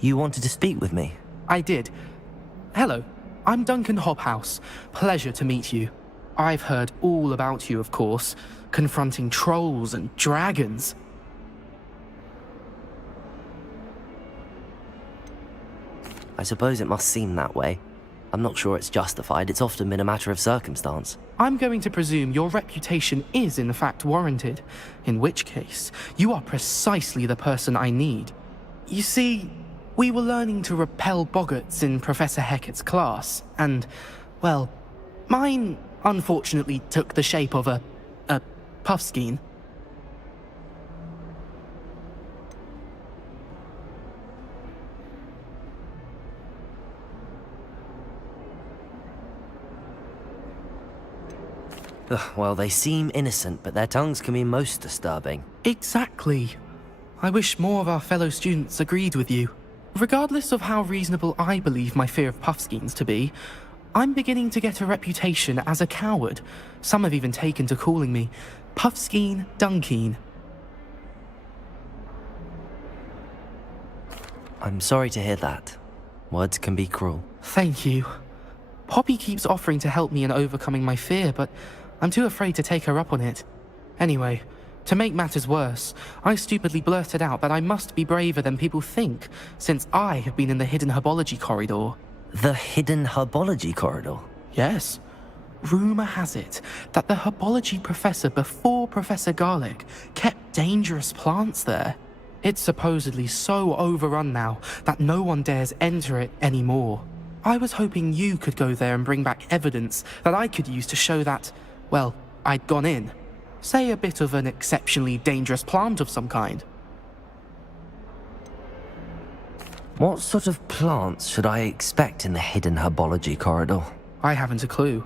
You wanted to speak with me? I did. Hello, I'm Duncan Hobhouse. Pleasure to meet you. I've heard all about you, of course, confronting trolls and dragons. I suppose it must seem that way. I'm not sure it's justified. It's often been a matter of circumstance. I'm going to presume your reputation is in fact warranted, in which case, you are precisely the person I need. You see, we were learning to repel boggarts in Professor Hecat's class, and, well, mine unfortunately took the shape of a puffskein. Well, they seem innocent, but their tongues can be most disturbing. Exactly. I wish more of our fellow students agreed with you. Regardless of how reasonable I believe my fear of puffskeins to be, I'm beginning to get a reputation as a coward. Some have even taken to calling me Puffskein Dunkeen. I'm sorry to hear that. Words can be cruel. Thank you. Poppy keeps offering to help me in overcoming my fear, but I'm too afraid to take her up on it. Anyway, to make matters worse, I stupidly blurted out that I must be braver than people think, since I have been in the hidden herbology corridor. The hidden herbology corridor? Yes. Rumour has it that the herbology professor before Professor Garlic kept dangerous plants there. It's supposedly so overrun now that no one dares enter it anymore. I was hoping you could go there and bring back evidence that I could use to show that, well, I'd gone in. Say a bit of an exceptionally dangerous plant of some kind. What sort of plants should I expect in the hidden herbology corridor? I haven't a clue.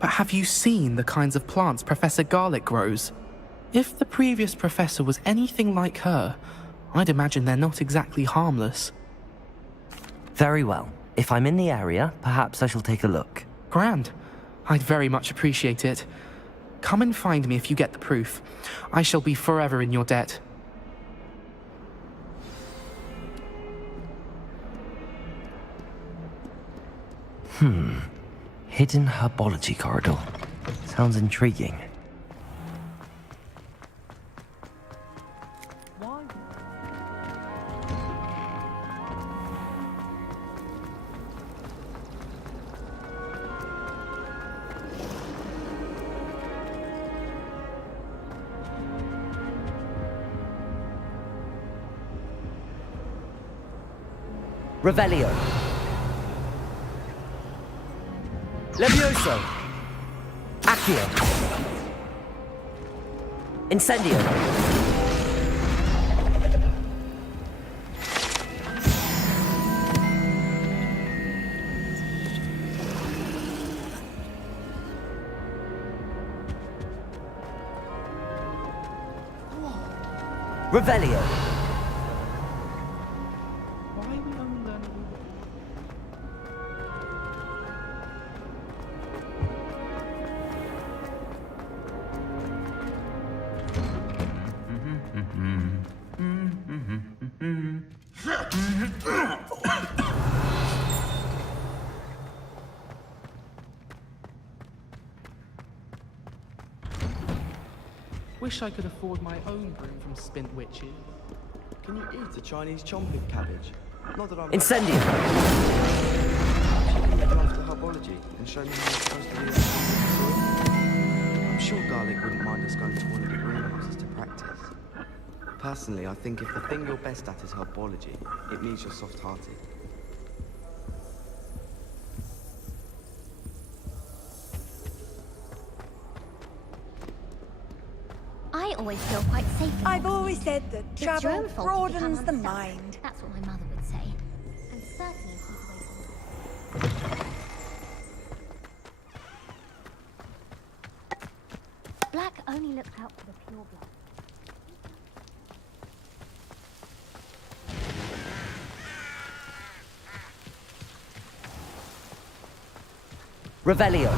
But have you seen the kinds of plants Professor Garlic grows? If the previous professor was anything like her, I'd imagine they're not exactly harmless. Very well. If I'm in the area, perhaps I shall take a look. Grand. I'd very much appreciate it. Come and find me if you get the proof. I shall be forever in your debt. Hidden herbology corridor. Sounds intriguing. Revelio. Levioso. Accio. Incendio. Revelio. Wish I could afford my own broom from Spint Witches. Can you eat a Chinese chomping cabbage? Not that I'm... Incendio. Can you after herbology and show me how it's supposed to be? I'm sure Garlic wouldn't mind us going to one of the greenhouses to practice. Personally, I think if the thing you're best at is herbology, it means you're soft-hearted. I always feel quite safe. I've always said that It's your travel own fault if you broadens become the unsettled. mind. That's what my mother would say. And certainly keep away from Black only looks out for the pure blood. Revelio.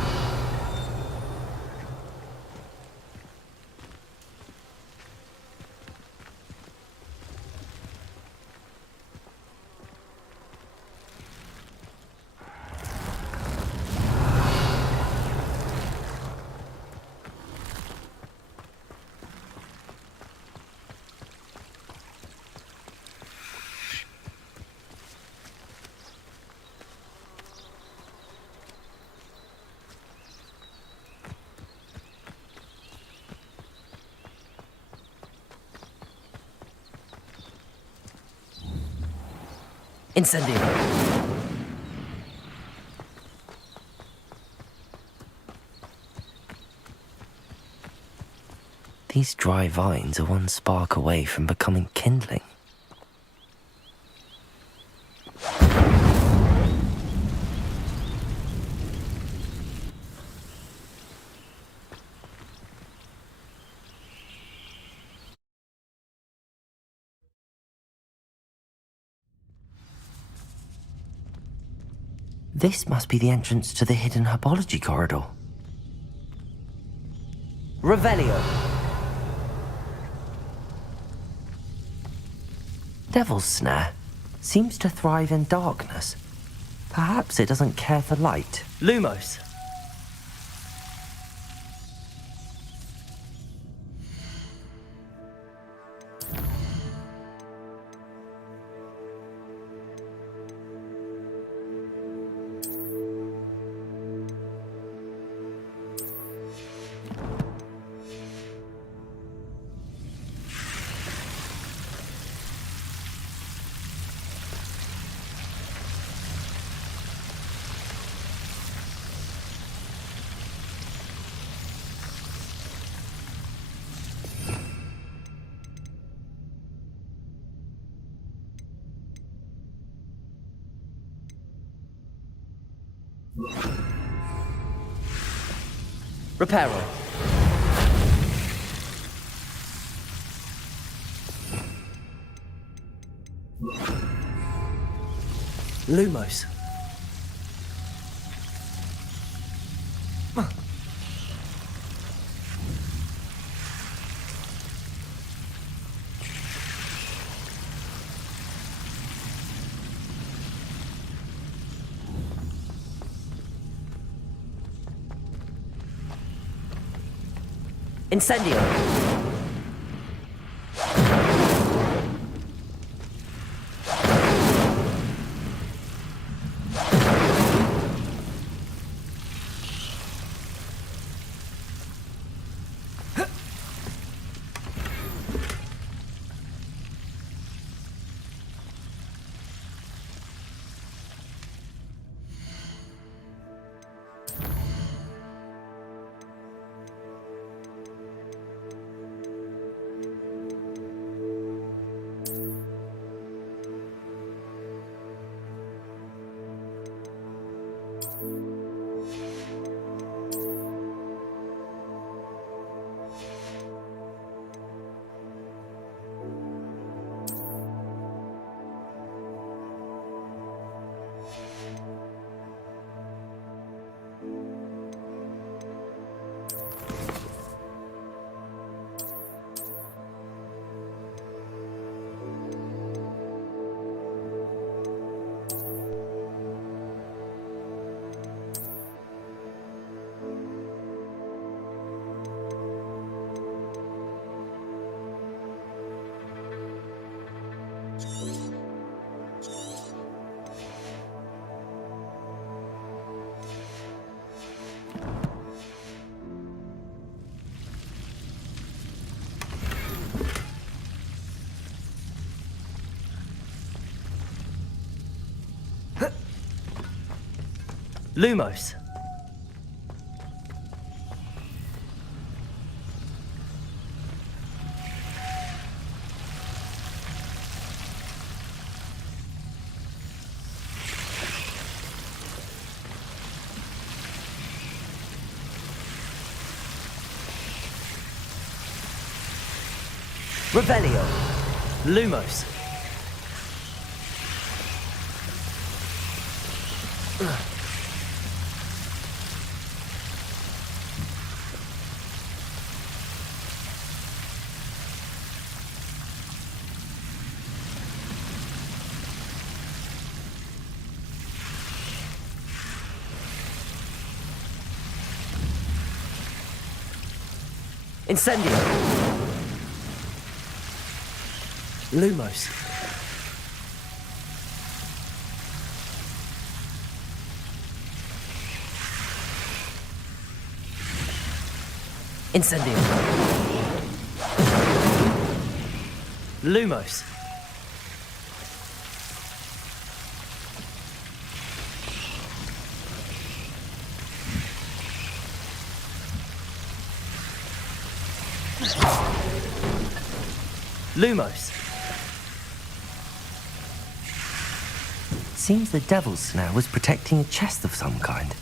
Incendio. These dry vines are one spark away from becoming kindling. This must be the entrance to the hidden herbology corridor. Revelio. Devil's Snare seems to thrive in darkness. Perhaps it doesn't care for light. Lumos. Reparo. Lumos. Incendio. Lumos. Revelio. Lumos. Incendio. Lumos. Incendio. Lumos. Lumos. Seems the devil's snare was protecting a chest of some kind.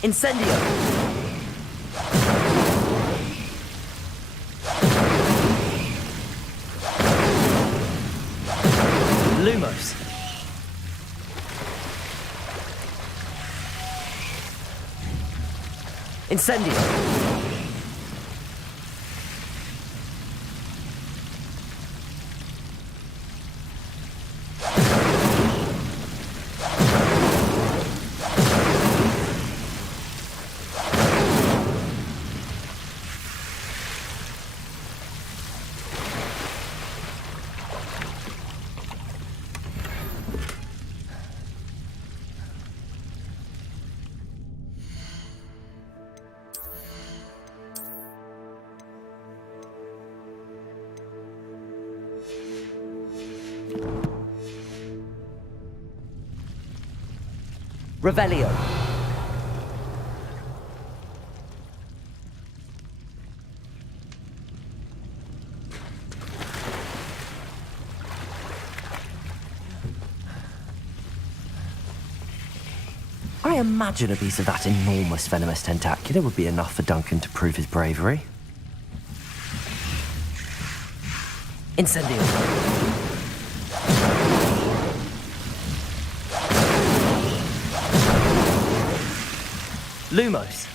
Incendio! Lumos. Incendio! Revelio. I imagine a piece of that enormous venomous tentacular would be enough for Duncan to prove his bravery. Incendio. Lumos.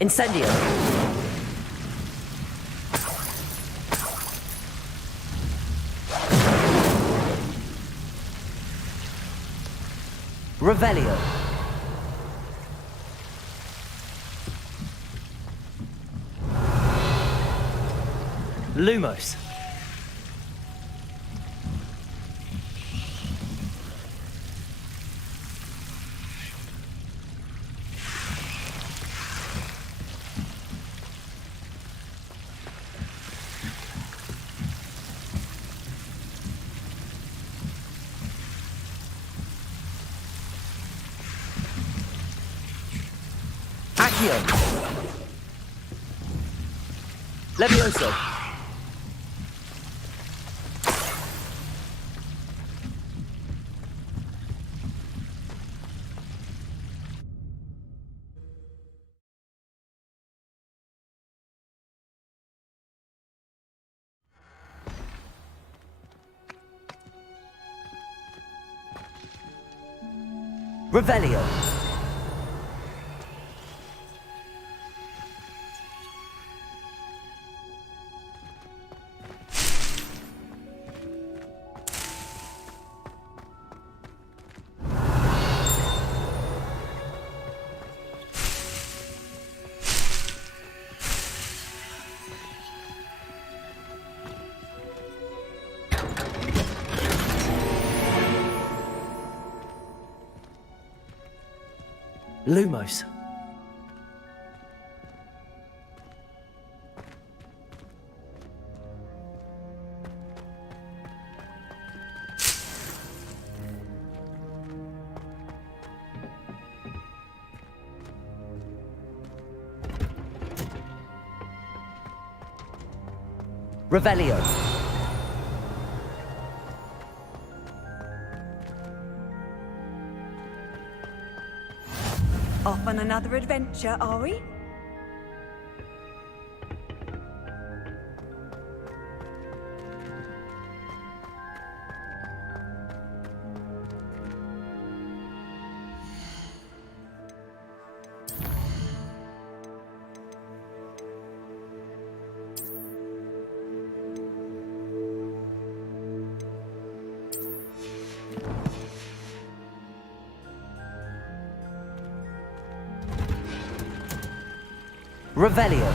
Incendio. Revelio. Lumos. Accio. Levioso. Revelio. Lumos. Revelio. Off on another adventure, are we? Revelio.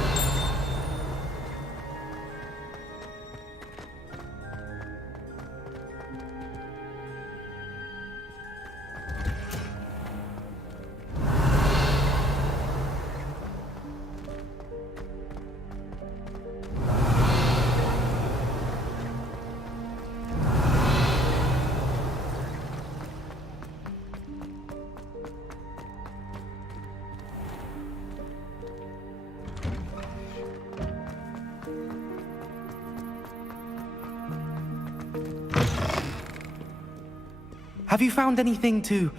Have you found anything to,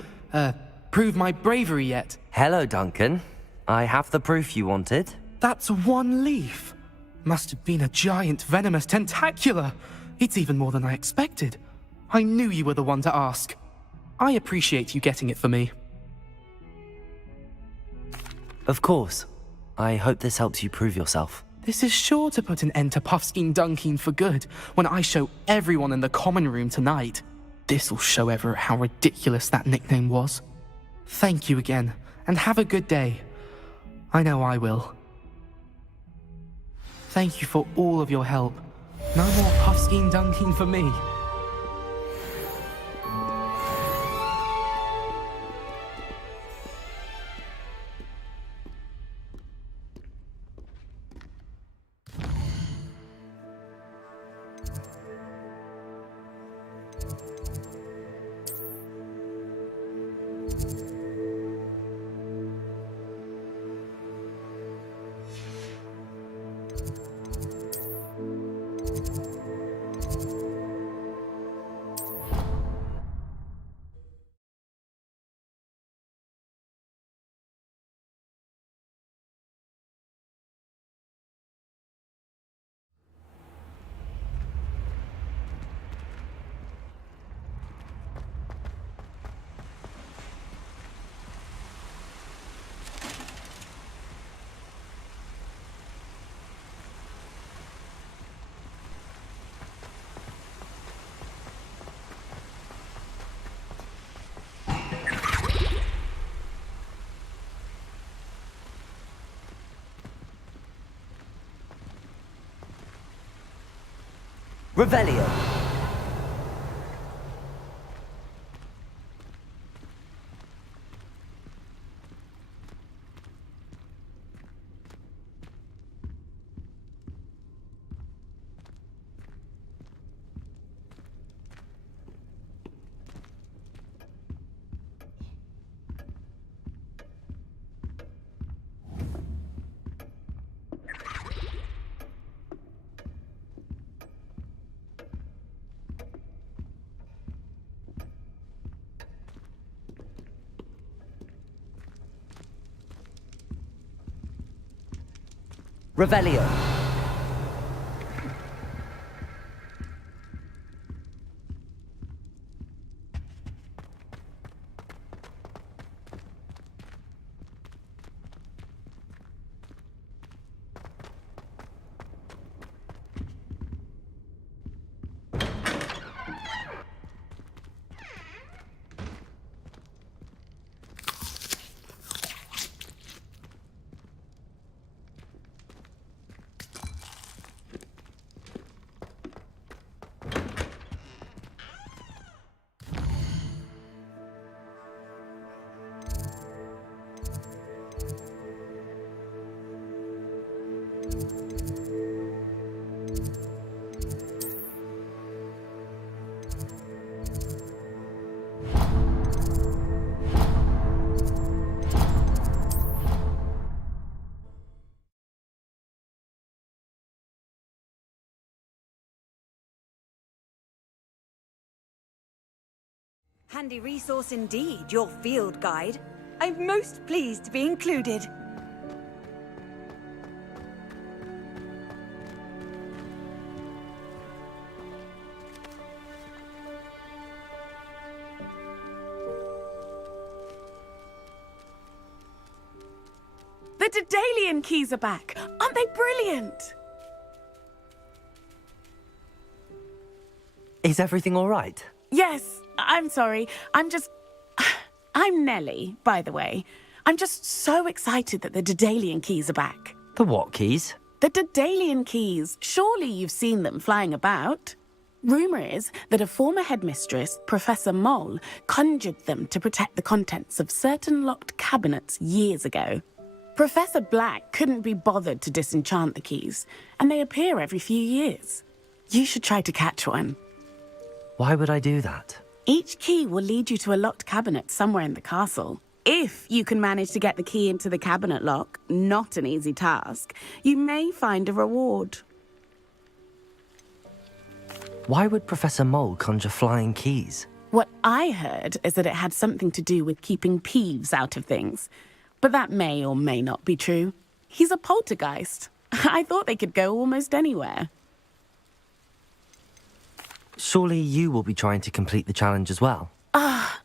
prove my bravery yet? Hello, Duncan. I have the proof you wanted. That's one leaf. Must have been a giant venomous tentacula. It's even more than I expected. I knew you were the one to ask. I appreciate you getting it for me. Of course. I hope this helps you prove yourself. This is sure to put an end to Puffskein Dunkeen for good when I show everyone in the common room tonight. This'll show Everett how ridiculous that nickname was. Thank you again, and have a good day. I know I will. Thank you for all of your help. No more Puffskein Dunkeen for me. Revelio. Revelio. Handy resource indeed, your field guide. I'm most pleased to be included. The Daedalian keys are back. Aren't they brilliant? Is everything all right? Yes, I'm sorry. I'm Nellie, by the way. I'm just so excited that the Daedalian keys are back. The what keys? The Daedalian keys. Surely you've seen them flying about. Rumour is that a former headmistress, Professor Mole, conjured them to protect the contents of certain locked cabinets years ago. Professor Black couldn't be bothered to disenchant the keys, and they appear every few years. You should try to catch one. Why would I do that? Each key will lead you to a locked cabinet somewhere in the castle. If you can manage to get the key into the cabinet lock, not an easy task, you may find a reward. Why would Professor Mole conjure flying keys? What I heard is that it had something to do with keeping Peeves out of things. But that may or may not be true. He's a poltergeist. I thought they could go almost anywhere. Surely you will be trying to complete the challenge as well.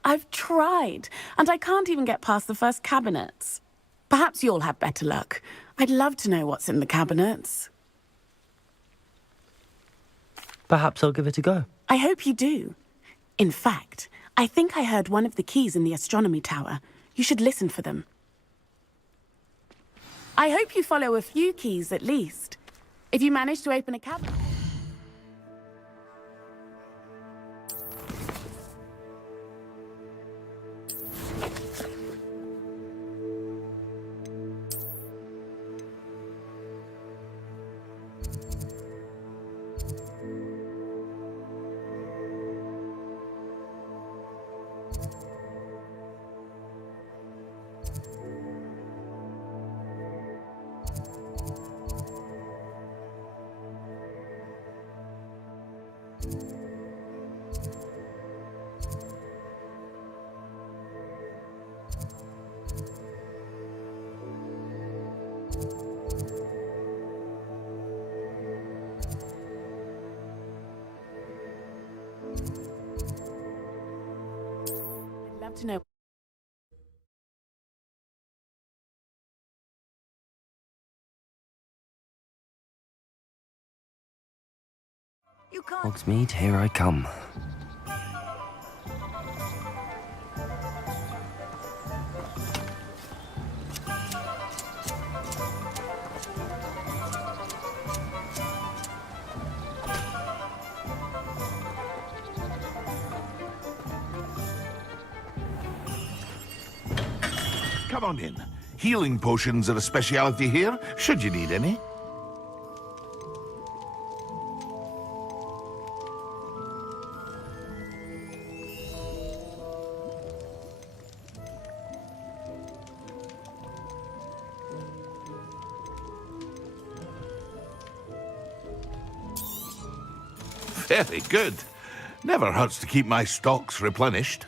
I've tried, and I can't even get past the first cabinets. Perhaps you'll have better luck. I'd love to know what's in the cabinets. Perhaps I'll give it a go. I hope you do. In fact, I think I heard one of the keys in the astronomy tower. You should listen for them. I hope you follow a few keys at least. If you manage to open a cabinet... I'd love to know... You can't. Hogsmeade, here I come. Come on in. Healing potions are a speciality here, should you need any. Very good. Never hurts to keep my stocks replenished.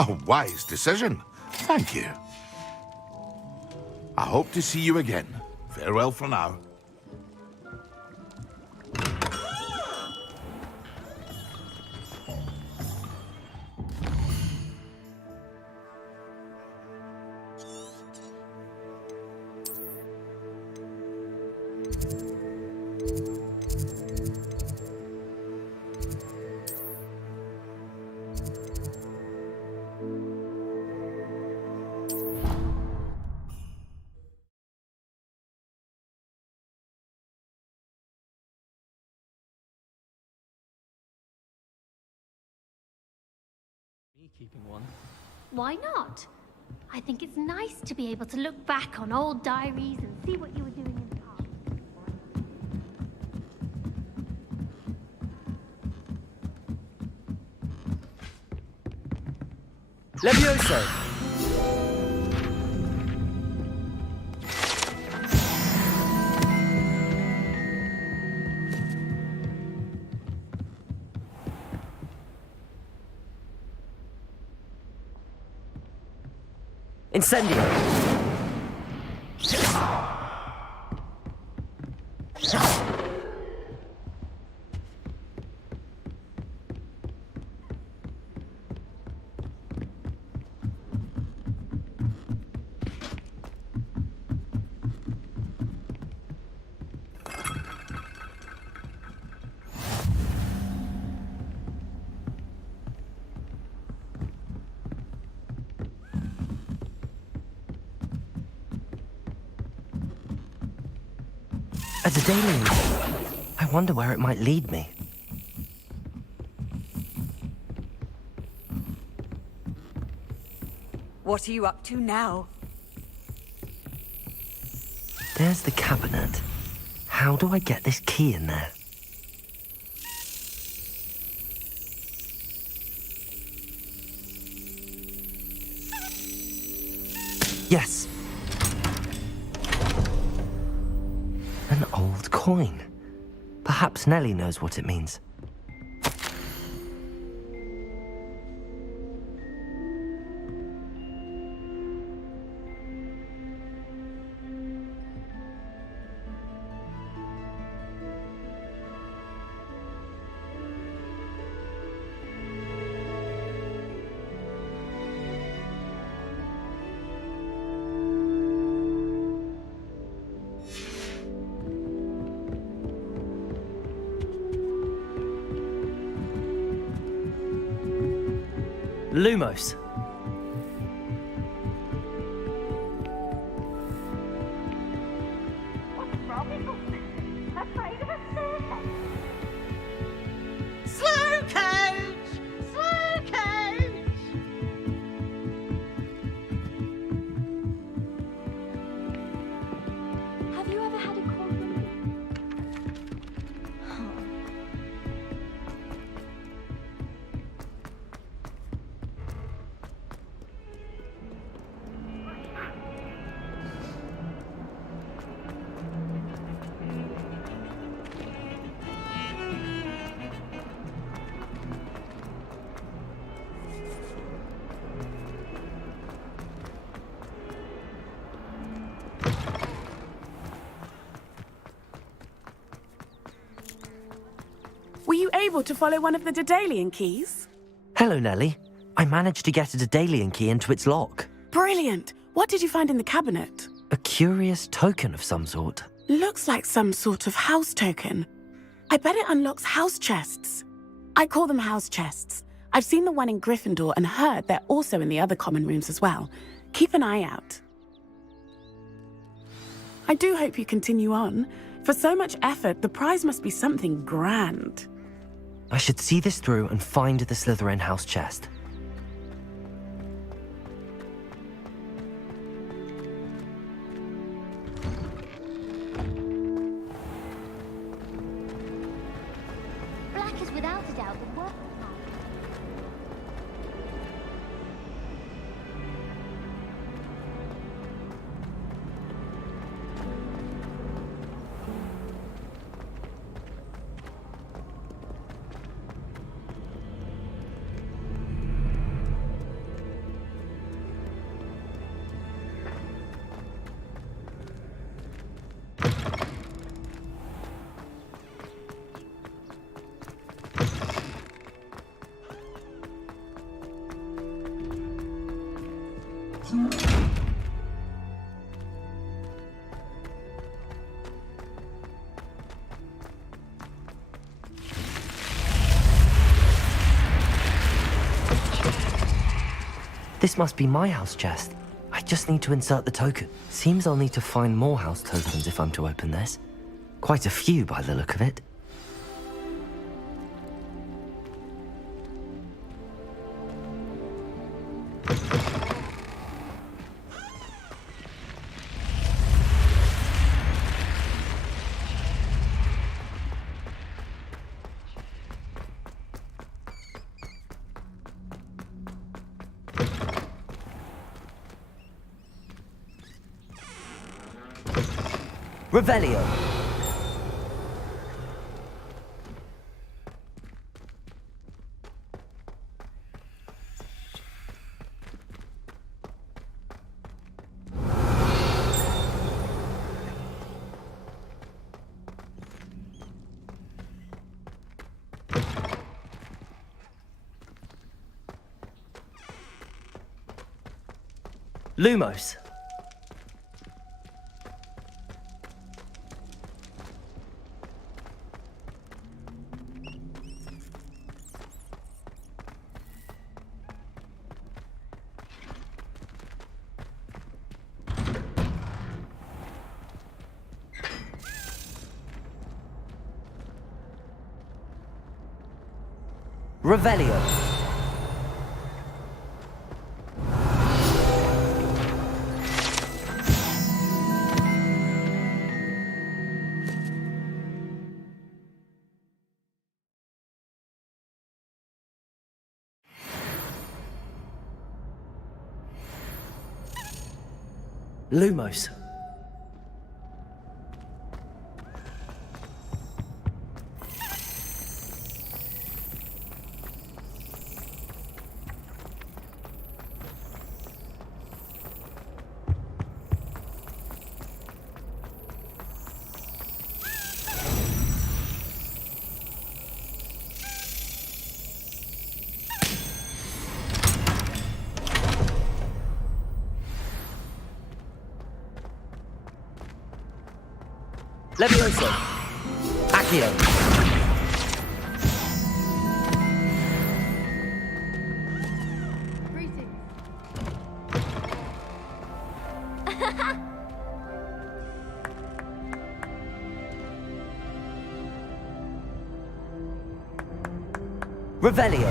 A wise decision. Thank you. I hope to see you again. Farewell for now. Me keeping one. Why not? I think it's nice to be able to look back on old diaries and see what you were doing in the past. Levioso! Incendio! A Daedalian. I wonder where it might lead me. What are you up to now? There's the cabinet. How do I get this key in there? Yes. An old coin. Perhaps Nellie knows what it means. Lumos. Slow coach! Slow coach! Have you ever had a cold one? Were you able to follow one of the Daedalian keys? Hello, Nellie. I managed to get a Daedalian key into its lock. Brilliant! What did you find in the cabinet? A curious token of some sort. Looks like some sort of house token. I bet it unlocks house chests. I call them house chests. I've seen the one in Gryffindor and heard they're also in the other common rooms as well. Keep an eye out. I do hope you continue on. For so much effort, the prize must be something grand. I should see this through and find the Slytherin house chest. Black is without a doubt the worst. This must be my house chest. I just need to insert the token. Seems I'll need to find more house tokens if I'm to open this. Quite a few by the look of it. Revelio. Lumos. Revelio. Lumos. Levioso. Accio. Greetings. Revelio.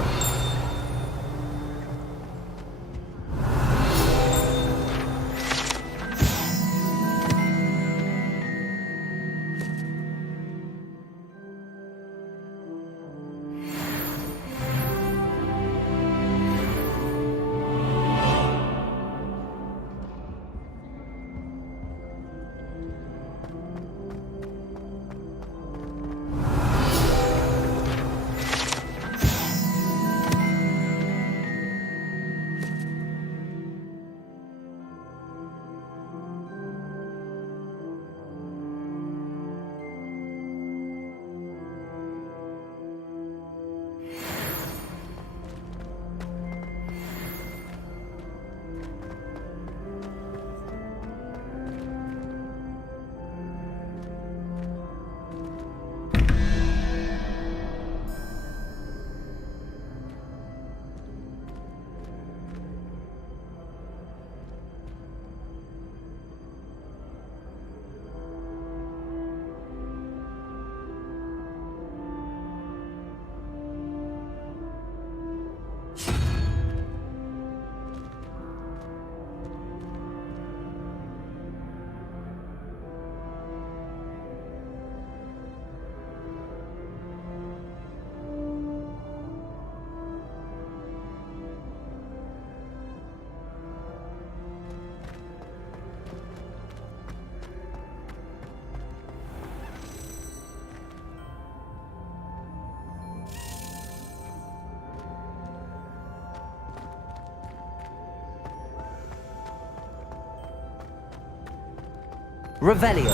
Revelio.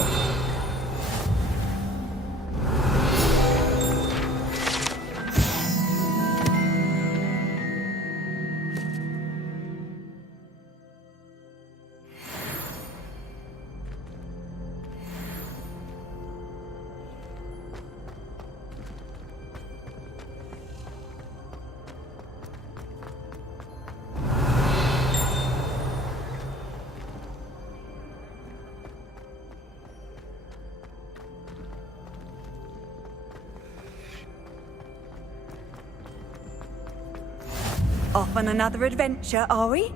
Off on another adventure, are we?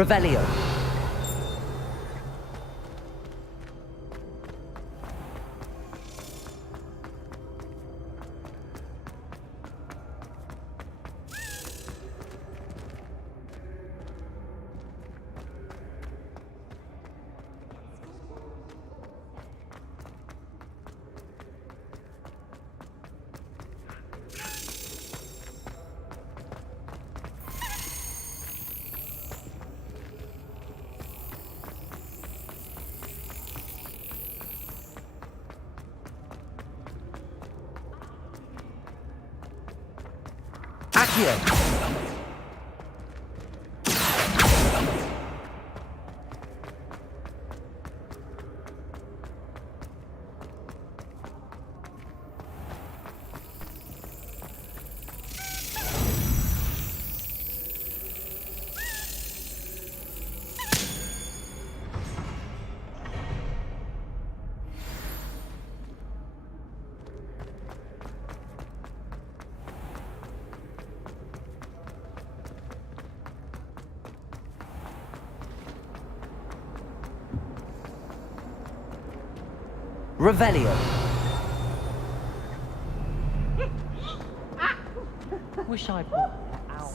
Revelio. Accio! Revelio. Wish I brought out.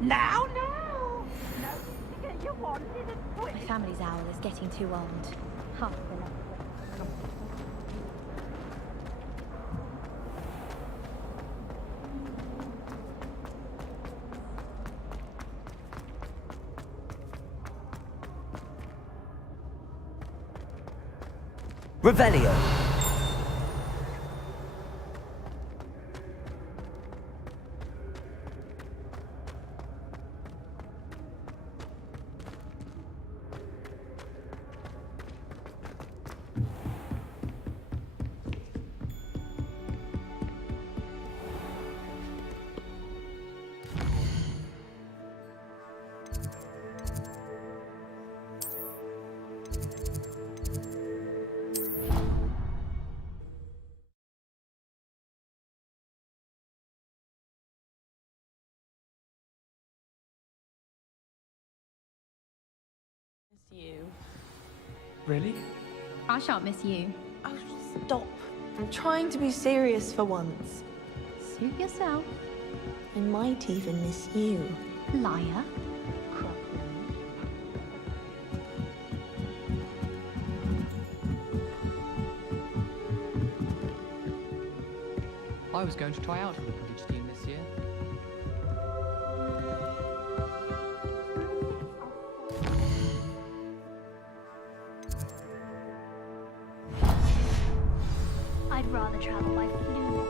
Now! No, you get your wanted and quick. My family's owl is getting too old. Half the level. Revelio. You. Really? I shan't miss you. Oh, stop. I'm trying to be serious for once. Suit yourself, I might even miss you. liar. I was going to try out for the Quidditch team this year. I'd rather travel by flume.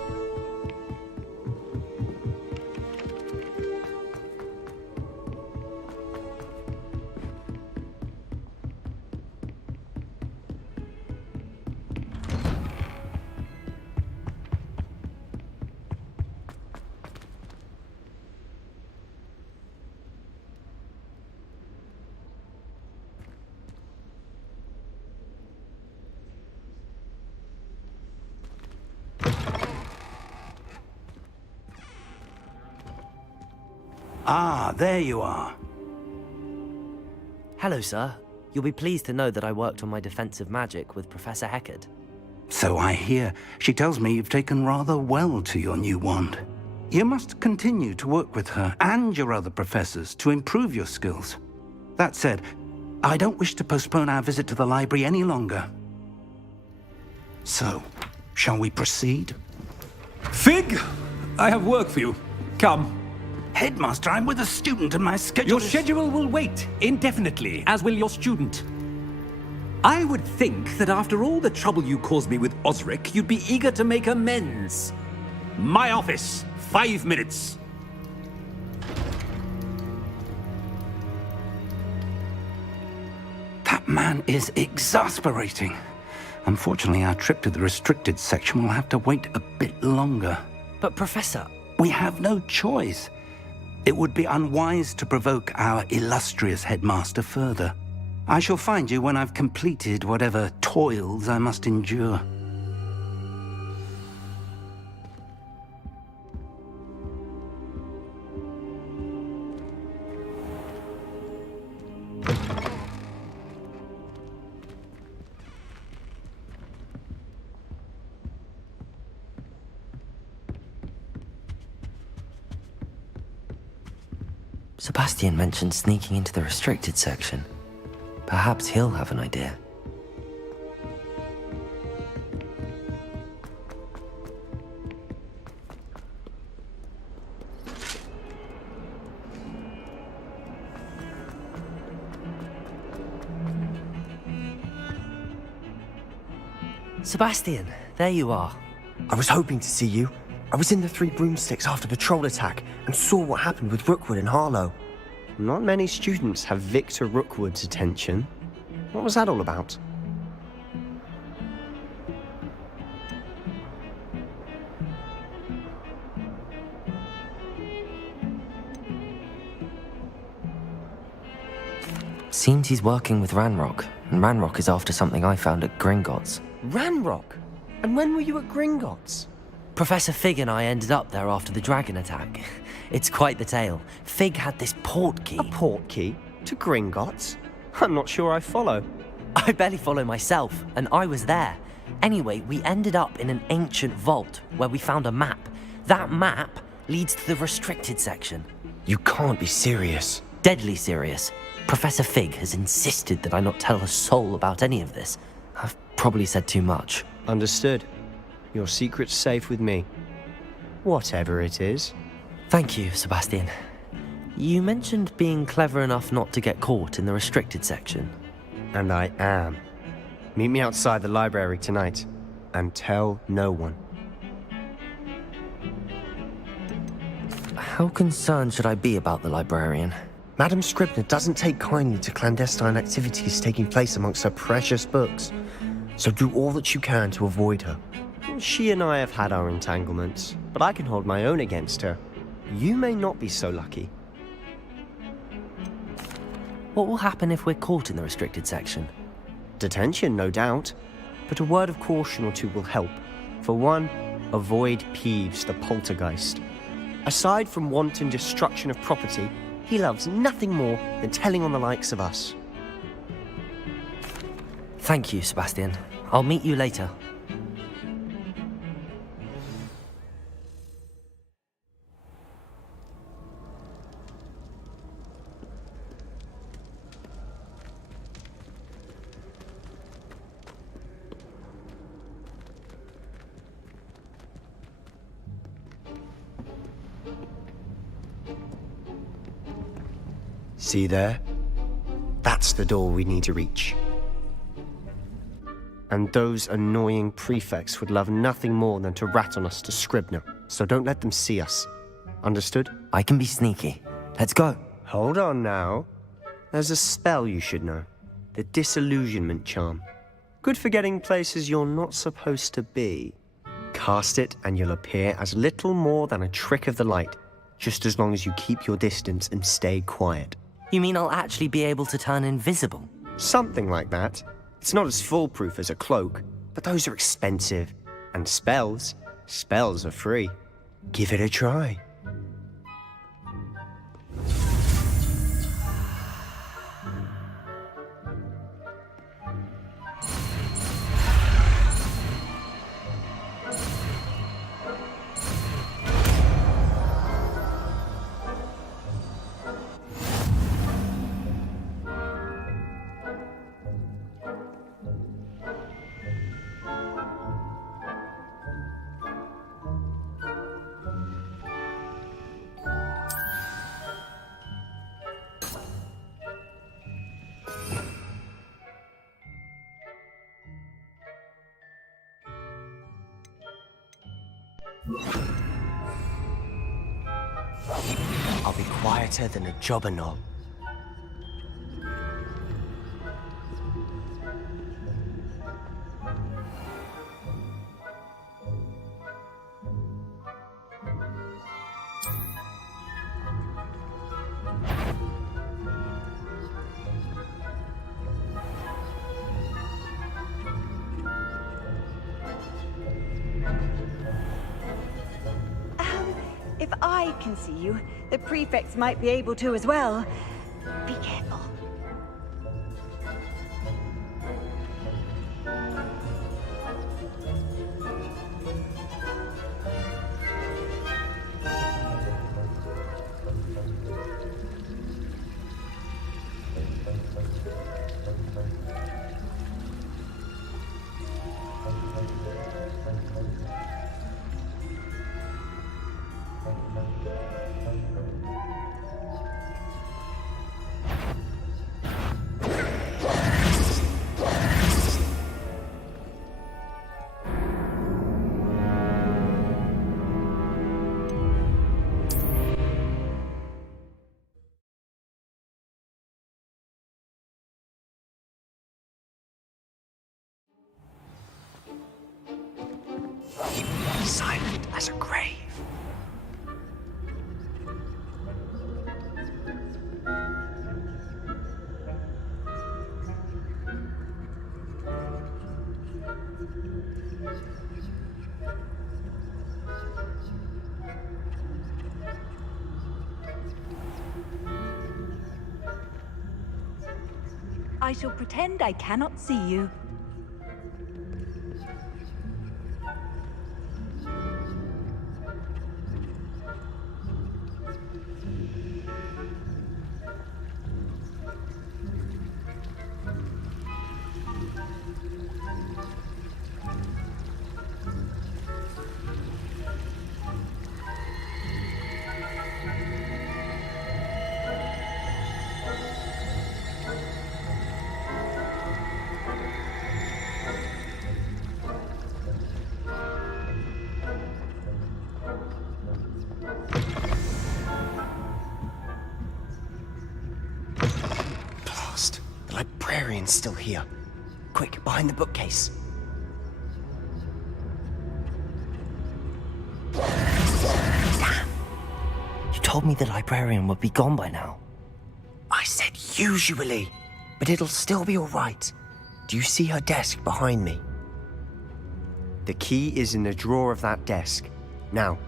Ah, there you are. Hello, sir. You'll be pleased to know that I worked on my defensive magic with Professor Heckard. So I hear. She tells me you've taken rather well to your new wand. You must continue to work with her and your other professors to improve your skills. That said, I don't wish to postpone our visit to the library any longer. So, shall we proceed? Fig, I have work for you. Come. Headmaster, I'm with a student and my schedule Your is... schedule will wait indefinitely, as will your student. I would think that after all the trouble you caused me with Osric, you'd be eager to make amends. My office, 5 minutes. That man is exasperating. Unfortunately, our trip to the restricted section will have to wait a bit longer. But, Professor... We have no choice. It would be unwise to provoke our illustrious headmaster further. I shall find you when I've completed whatever toils I must endure. Sebastian mentioned sneaking into the restricted section. Perhaps he'll have an idea. Sebastian, there you are. I was hoping to see you. I was in the Three Broomsticks after the troll attack and saw what happened with Rookwood and Harlow. Not many students have Victor Rookwood's attention. What was that all about? Seems he's working with Ranrock, and Ranrock is after something I found at Gringotts. Ranrock? And when were you at Gringotts? Professor Fig and I ended up there after the dragon attack. It's quite the tale. Fig had this port key. A port key? To Gringotts? I'm not sure I follow. I barely follow myself, and I was there. Anyway, we ended up in an ancient vault where we found a map. That map leads to the restricted section. You can't be serious. Deadly serious. Professor Fig has insisted that I not tell a soul about any of this. I've probably said too much. Understood. Your secret's safe with me. Whatever it is. Thank you, Sebastian. You mentioned being clever enough not to get caught in the restricted section. And I am. Meet me outside the library tonight, and tell no one. How concerned should I be about the librarian? Madam Scribner doesn't take kindly to clandestine activities taking place amongst her precious books, so do all that you can to avoid her. She and I have had our entanglements, but I can hold my own against her. You may not be so lucky. What will happen if we're caught in the restricted section? Detention, no doubt, but a word of caution or two will help. For one, avoid Peeves, the poltergeist. Aside from wanton destruction of property, he loves nothing more than telling on the likes of us. Thank you, Sebastian. I'll meet you later. See there? That's the door we need to reach. And those annoying prefects would love nothing more than to rat on us to Scribner, so don't let them see us. Understood? I can be sneaky. Let's go. Hold on now. There's a spell you should know. The Disillusionment Charm. Good for getting places you're not supposed to be. Cast it and you'll appear as little more than a trick of the light, just as long as you keep your distance and stay quiet. You mean I'll actually be able to turn invisible? Something like that. It's not as foolproof as a cloak, but those are expensive. And spells are free. Give it a try. I'll be quieter than a jobberknoll. If I can see you, the prefects might be able to as well. Be careful. silent as a grave. I shall pretend I cannot see you. Blast. The librarian's still here. Quick, behind the bookcase. Damn. You told me the librarian would be gone by now. I said usually, but it'll still be all right. Do you see her desk behind me? The key is in the drawer of that desk. Now,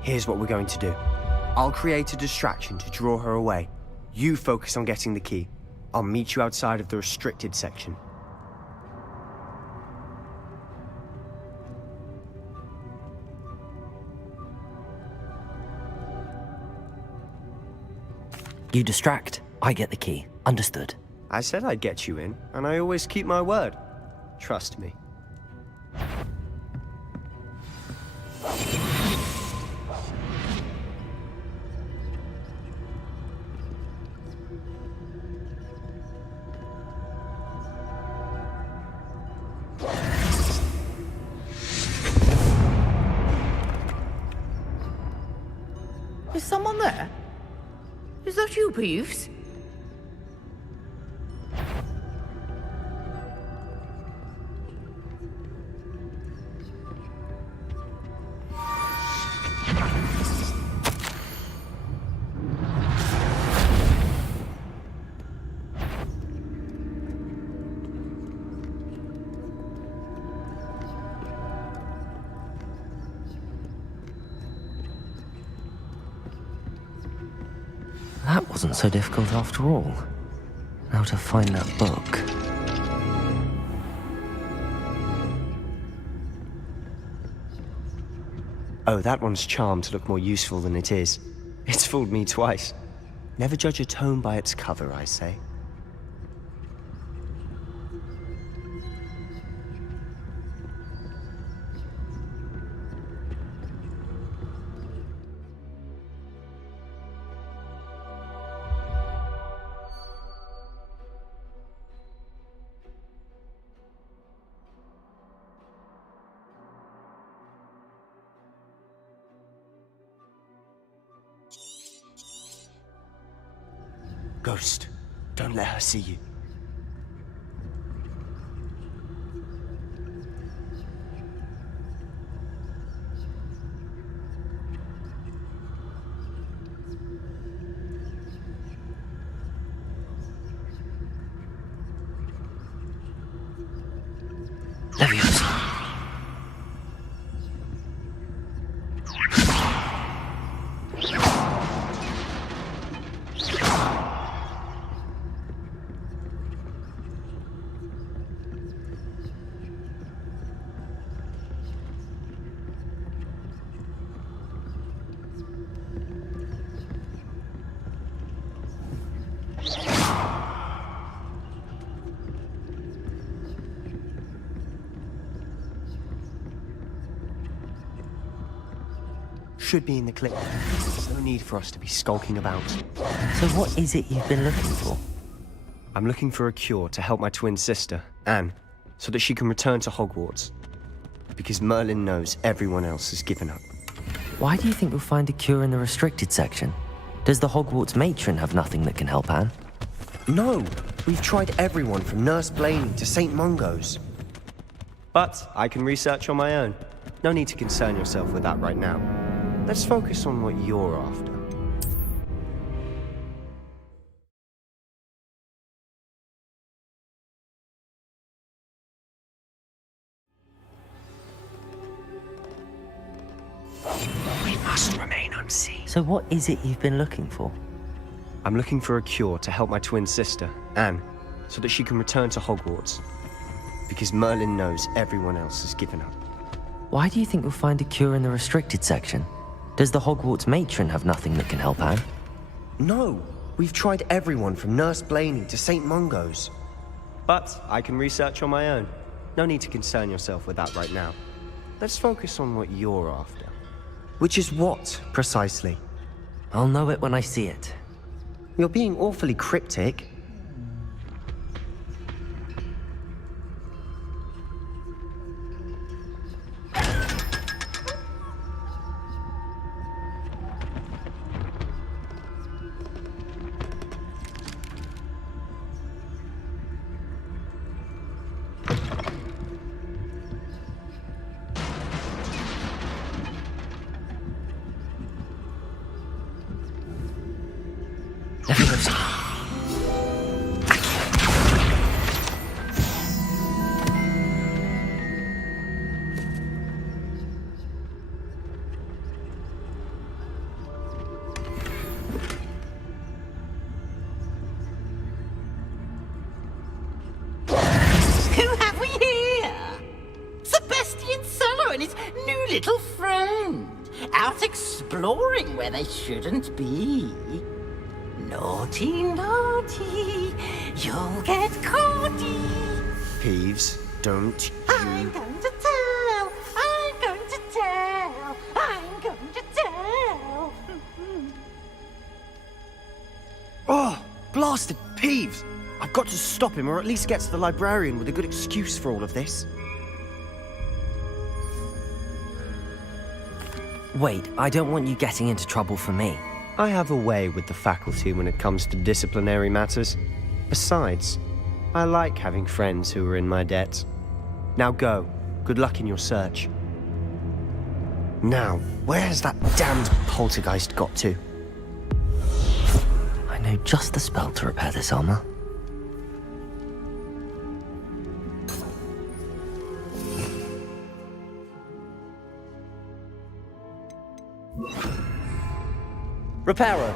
here's what we're going to do. I'll create a distraction to draw her away. You focus on getting the key. I'll meet you outside of the restricted section. You distract, I get the key. Understood. I said I'd get you in, and I always keep my word. Trust me. Is someone there? Is that you, Peeves? That wasn't so difficult after all. Now to find that book. Oh, that one's charmed to look more useful than it is. It's fooled me twice. Never judge a tome by its cover, I say. Ghost, don't let her see you. Leviosa. Should be in the clip. There's no need for us to be skulking about. So what is it you've been looking for? I'm looking for a cure to help my twin sister, Anne, so that she can return to Hogwarts. Because Merlin knows everyone else has given up. Why do you think you'll find a cure in the restricted section? Does the Hogwarts matron have nothing that can help Anne? No! We've tried everyone from Nurse Blaney to St. Mungo's. But I can research on my own. No need to concern yourself with that right now. Let's focus on what you're after. We must remain unseen. So what is it you've been looking for? I'm looking for a cure to help my twin sister, Anne, so that she can return to Hogwarts. Because Merlin knows everyone else has given up. Why do you think you'll find a cure in the restricted section? Does the Hogwarts matron have nothing that can help Anne? No! We've tried everyone from Nurse Blaney to St. Mungo's. But I can research on my own. No need to concern yourself with that right now. Let's focus on what you're after. Which is what, precisely? I'll know it when I see it. You're being awfully cryptic. Who have we here? Sebastian Cello and his new little friend. Out exploring where they shouldn't be. Naughty, naughty, you'll get caughty. Peeves, don't I'm you... going to tell, I'm going to tell, I'm going to tell. Oh, blasted Peeves! I've got to stop him, or at least get to the librarian with a good excuse for all of this. Wait, I don't want you getting into trouble for me. I have a way with the faculty when it comes to disciplinary matters. Besides, I like having friends who are in my debt. Now go. Good luck in your search. Now, where has that damned poltergeist got to? I know just the spell to repair this armor. Reparo.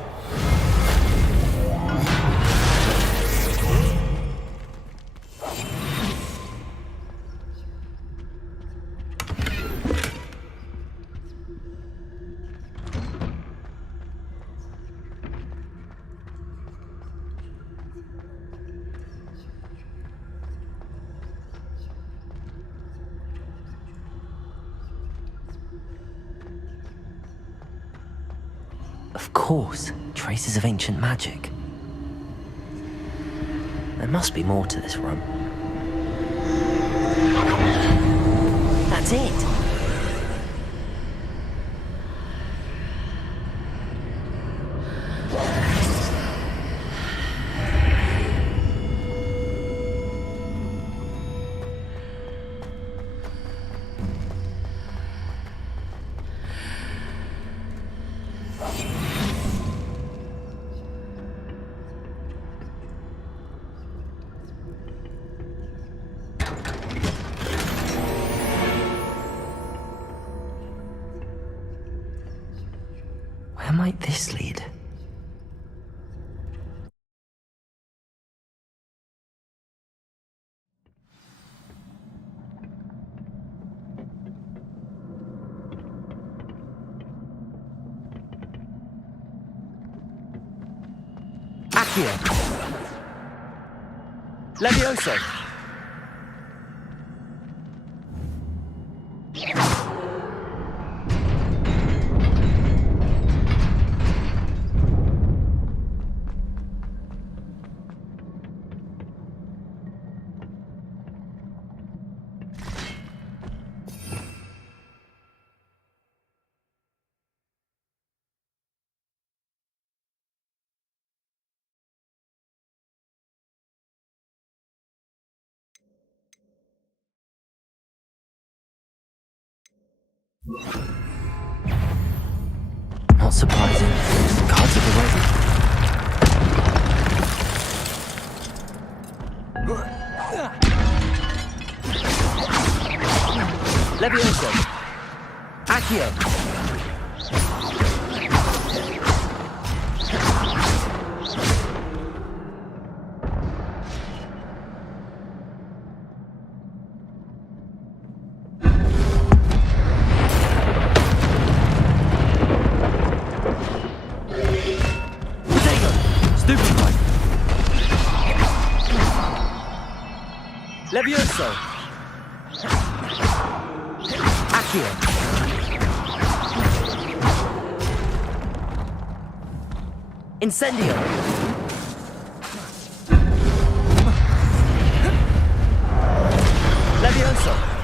Of course, traces of ancient magic. There must be more to this room. That's it! Where might this lead? Accio! Levioso! Not surprising. Guards are ready. Levioso. Accio. Levioso! Accio! Incendio! Levioso!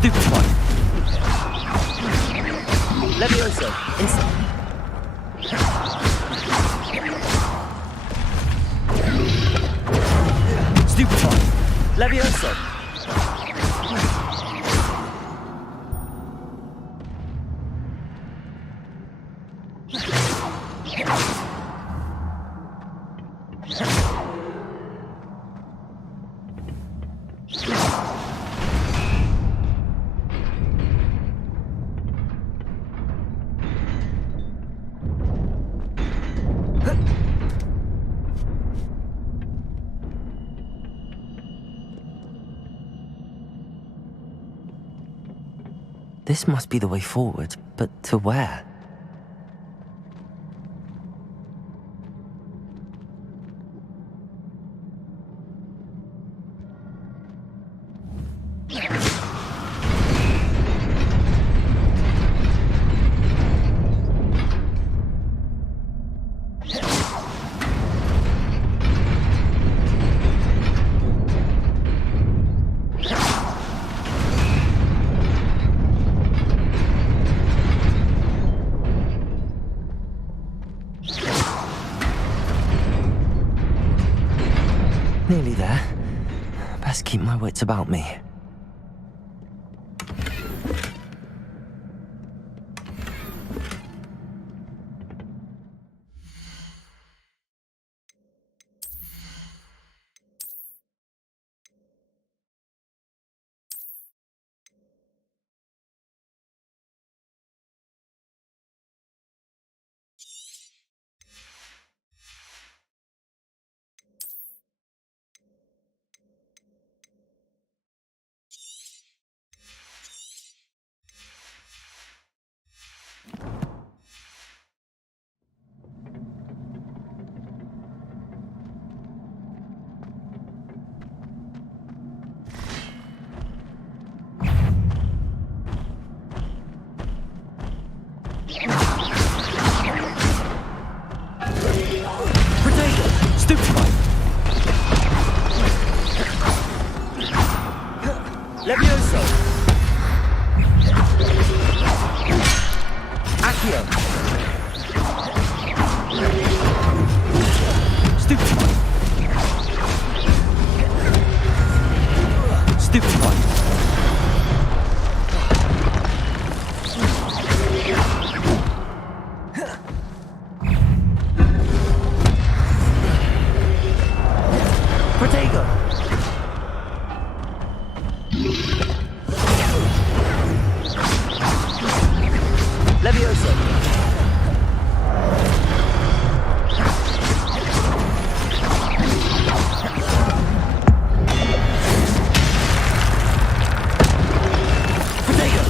Stupefy! Levioso! Instant! Stupefy! Levioso! This must be the way forward, but to where? Nearly there. Best keep my wits about me. Levioso! Accio! Stupefy! Stupefy! Protego! Levioso! Protego!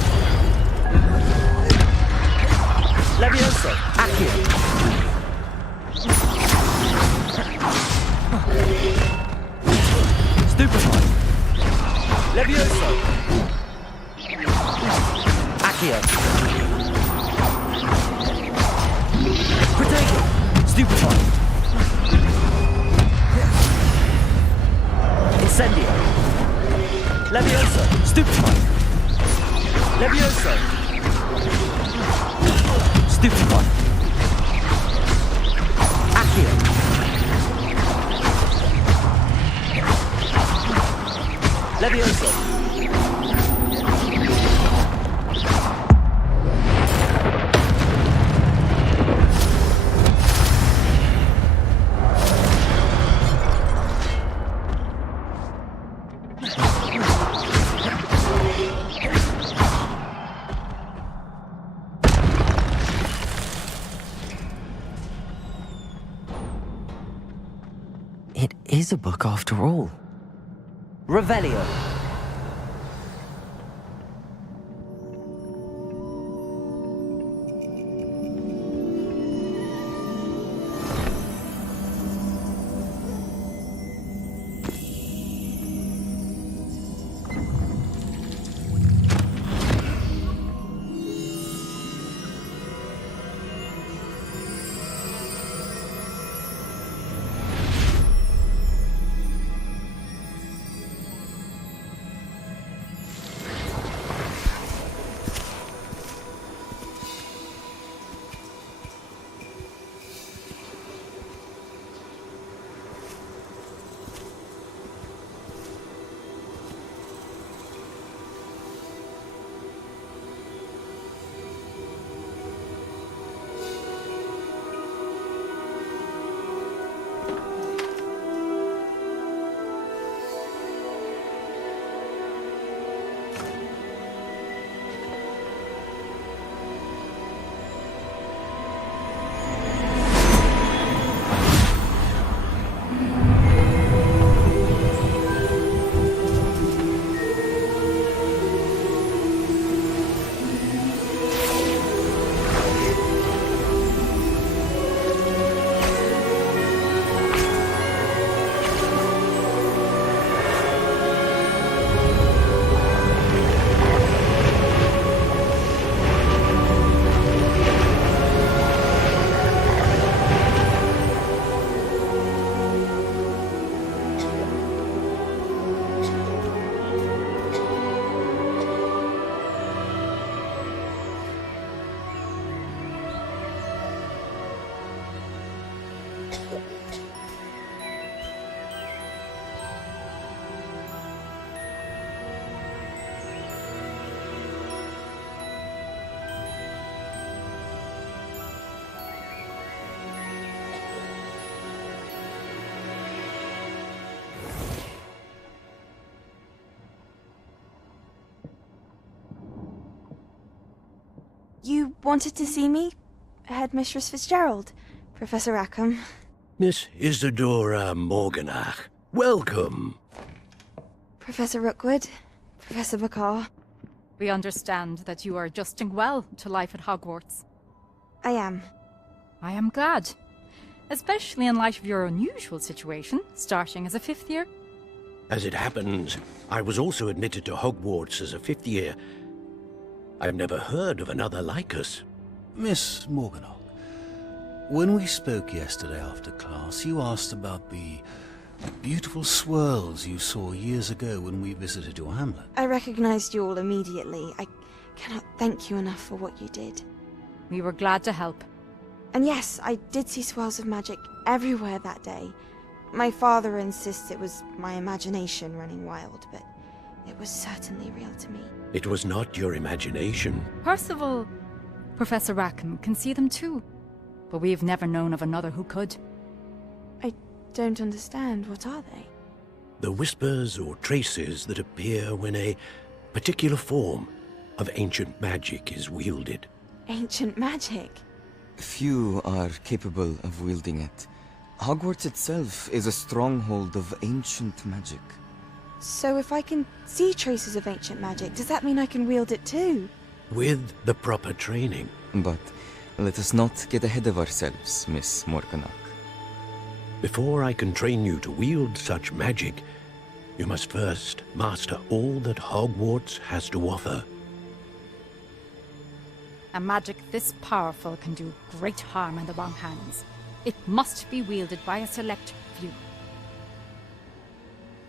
Levioso! Accio! Protego! Stupefy! Incendio! Levioso! Stupefy! Levioso! Stupefy! Accio! Levioso! It is a book after all. Revelio. You wanted to see me? Headmistress Fitzgerald? Professor Rackham? Miss Isadora Morganach, welcome. Professor Rookwood? Professor Bakar? We understand that you are adjusting well to life at Hogwarts. I am. I am glad. Especially in light of your unusual situation, starting as a 5th year. As it happens, I was also admitted to Hogwarts as a 5th year. I've never heard of another like us. Miss Morganach, when we spoke yesterday after class, you asked about the beautiful swirls you saw years ago when we visited your hamlet. I recognized you all immediately. I cannot thank you enough for what you did. We were glad to help. And yes, I did see swirls of magic everywhere that day. My father insists it was my imagination running wild, but it was certainly real to me. It was not your imagination. Percival, Professor Rackham can see them too. But we've never known of another who could. I don't understand. What are they? The whispers or traces that appear when a particular form of ancient magic is wielded. Ancient magic? Few are capable of wielding it. Hogwarts itself is a stronghold of ancient magic. So if I can see traces of ancient magic, does that mean I can wield it too? With the proper training. But let us not get ahead of ourselves, Miss Morganach. Before I can train you to wield such magic, You must first master all that Hogwarts has to offer. A magic this powerful can do great harm in the wrong hands. It must be wielded by a select few.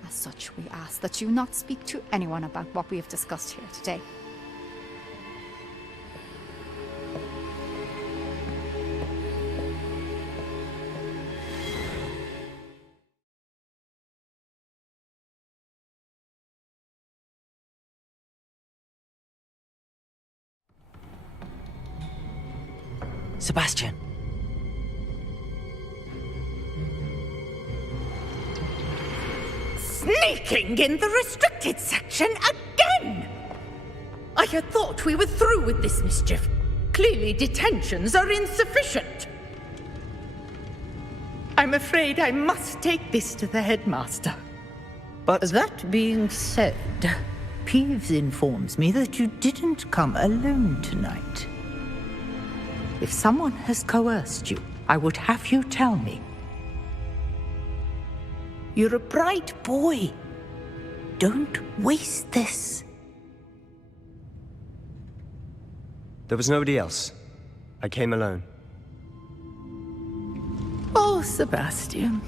As such, we ask that you not speak to anyone about what we have discussed here today. Sebastian. Sneaking in the restricted section again! I had thought we were through with this mischief. Clearly detentions are insufficient. I'm afraid I must take this to the headmaster. But that being said, Peeves informs me that you didn't come alone tonight. If someone has coerced you, I would have you tell me. You're a bright boy. Don't waste this. there was nobody else. I came alone. Oh, Sebastian.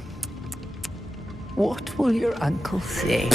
What will your uncle say?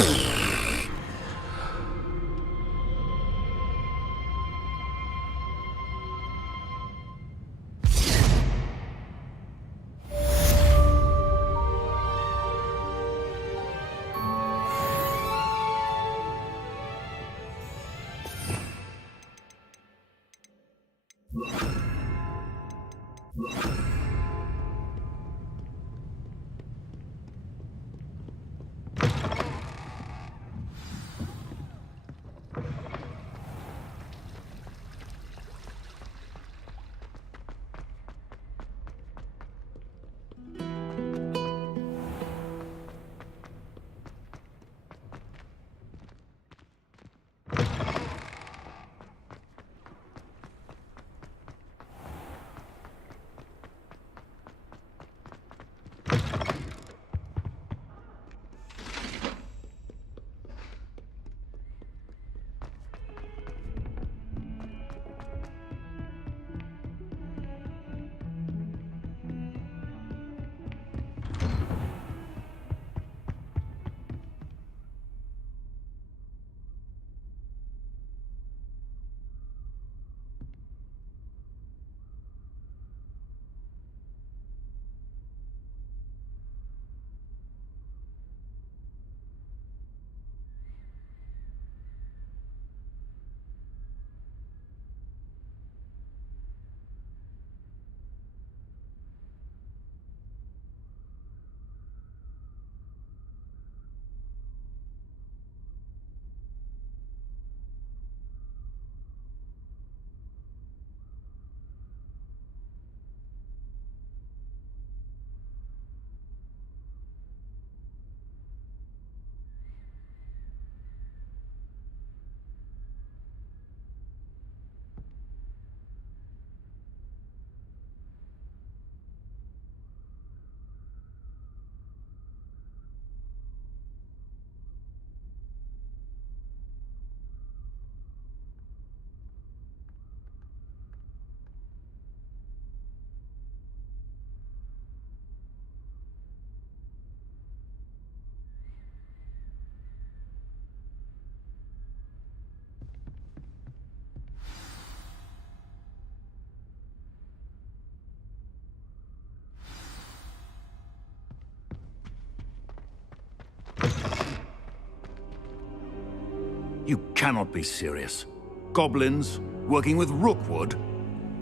You cannot be serious. Goblins working with Rookwood?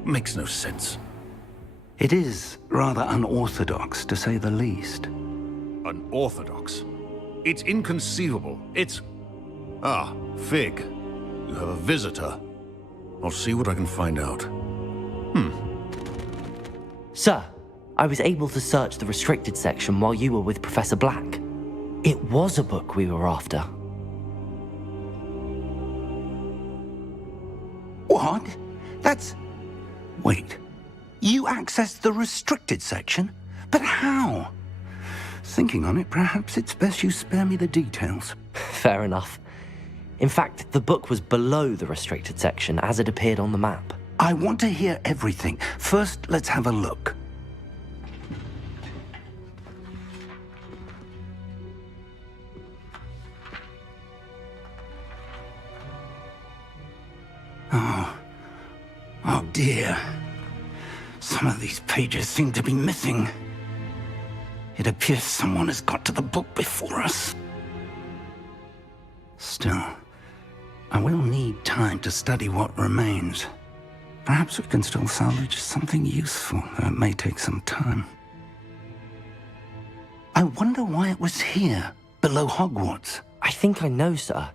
Makes no sense. It is rather unorthodox, to say the least. Unorthodox? It's inconceivable. It's... Ah, Fig. You have a visitor. I'll see what I can find out. Sir, I was able to search the restricted section while you were with Professor Black. It was a book we were after. What? That's... Wait. You accessed the restricted section? But how? thinking on it, perhaps it's best you spare me the details. Fair enough. In fact, the book was below the restricted section as it appeared on the map. I want to hear everything. First, let's have a look. Oh dear. Some of these pages seem to be missing. It appears someone has got to the book before us. Still, I will need time to study what remains. Perhaps we can still salvage something useful, though it may take some time. I wonder why it was here, below Hogwarts. I think I know, sir.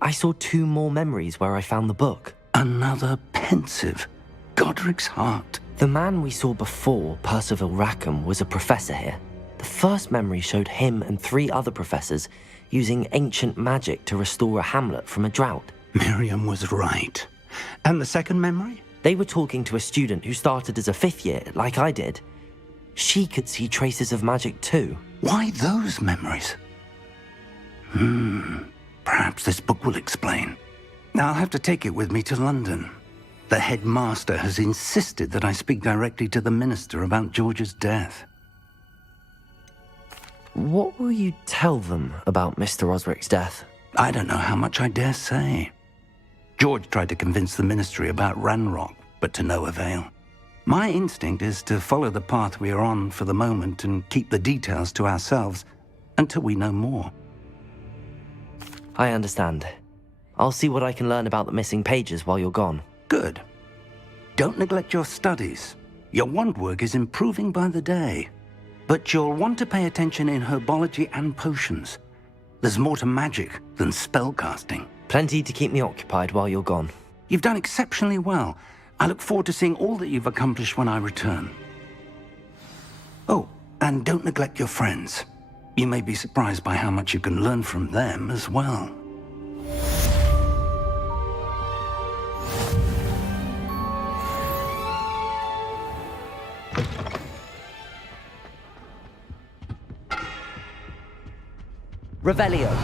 I saw 2 more memories where I found the book. Another pensive. Godric's heart. The man we saw before, Percival Rackham, was a professor here. The first memory showed him and 3 other professors using ancient magic to restore a hamlet from a drought. Miriam was right. And the second memory? They were talking to a student who started as a 5th year, like I did. She could see traces of magic too. Why those memories? Perhaps this book will explain. Now I'll have to take it with me to London. The headmaster has insisted that I speak directly to the minister about George's death. What will you tell them about Mr. Osric's death? I don't know how much I dare say. George tried to convince the ministry about Ranrock, but to no avail. My instinct is to follow the path we are on for the moment and keep the details to ourselves until we know more. I understand. I'll see what I can learn about the missing pages while you're gone. Good. Don't neglect your studies. Your wand work is improving by the day. But you'll want to pay attention in herbology and potions. There's more to magic than spellcasting. Plenty to keep me occupied while you're gone. You've done exceptionally well. I look forward to seeing all that you've accomplished when I return. Oh, and don't neglect your friends. You may be surprised by how much you can learn from them as well. Revelio.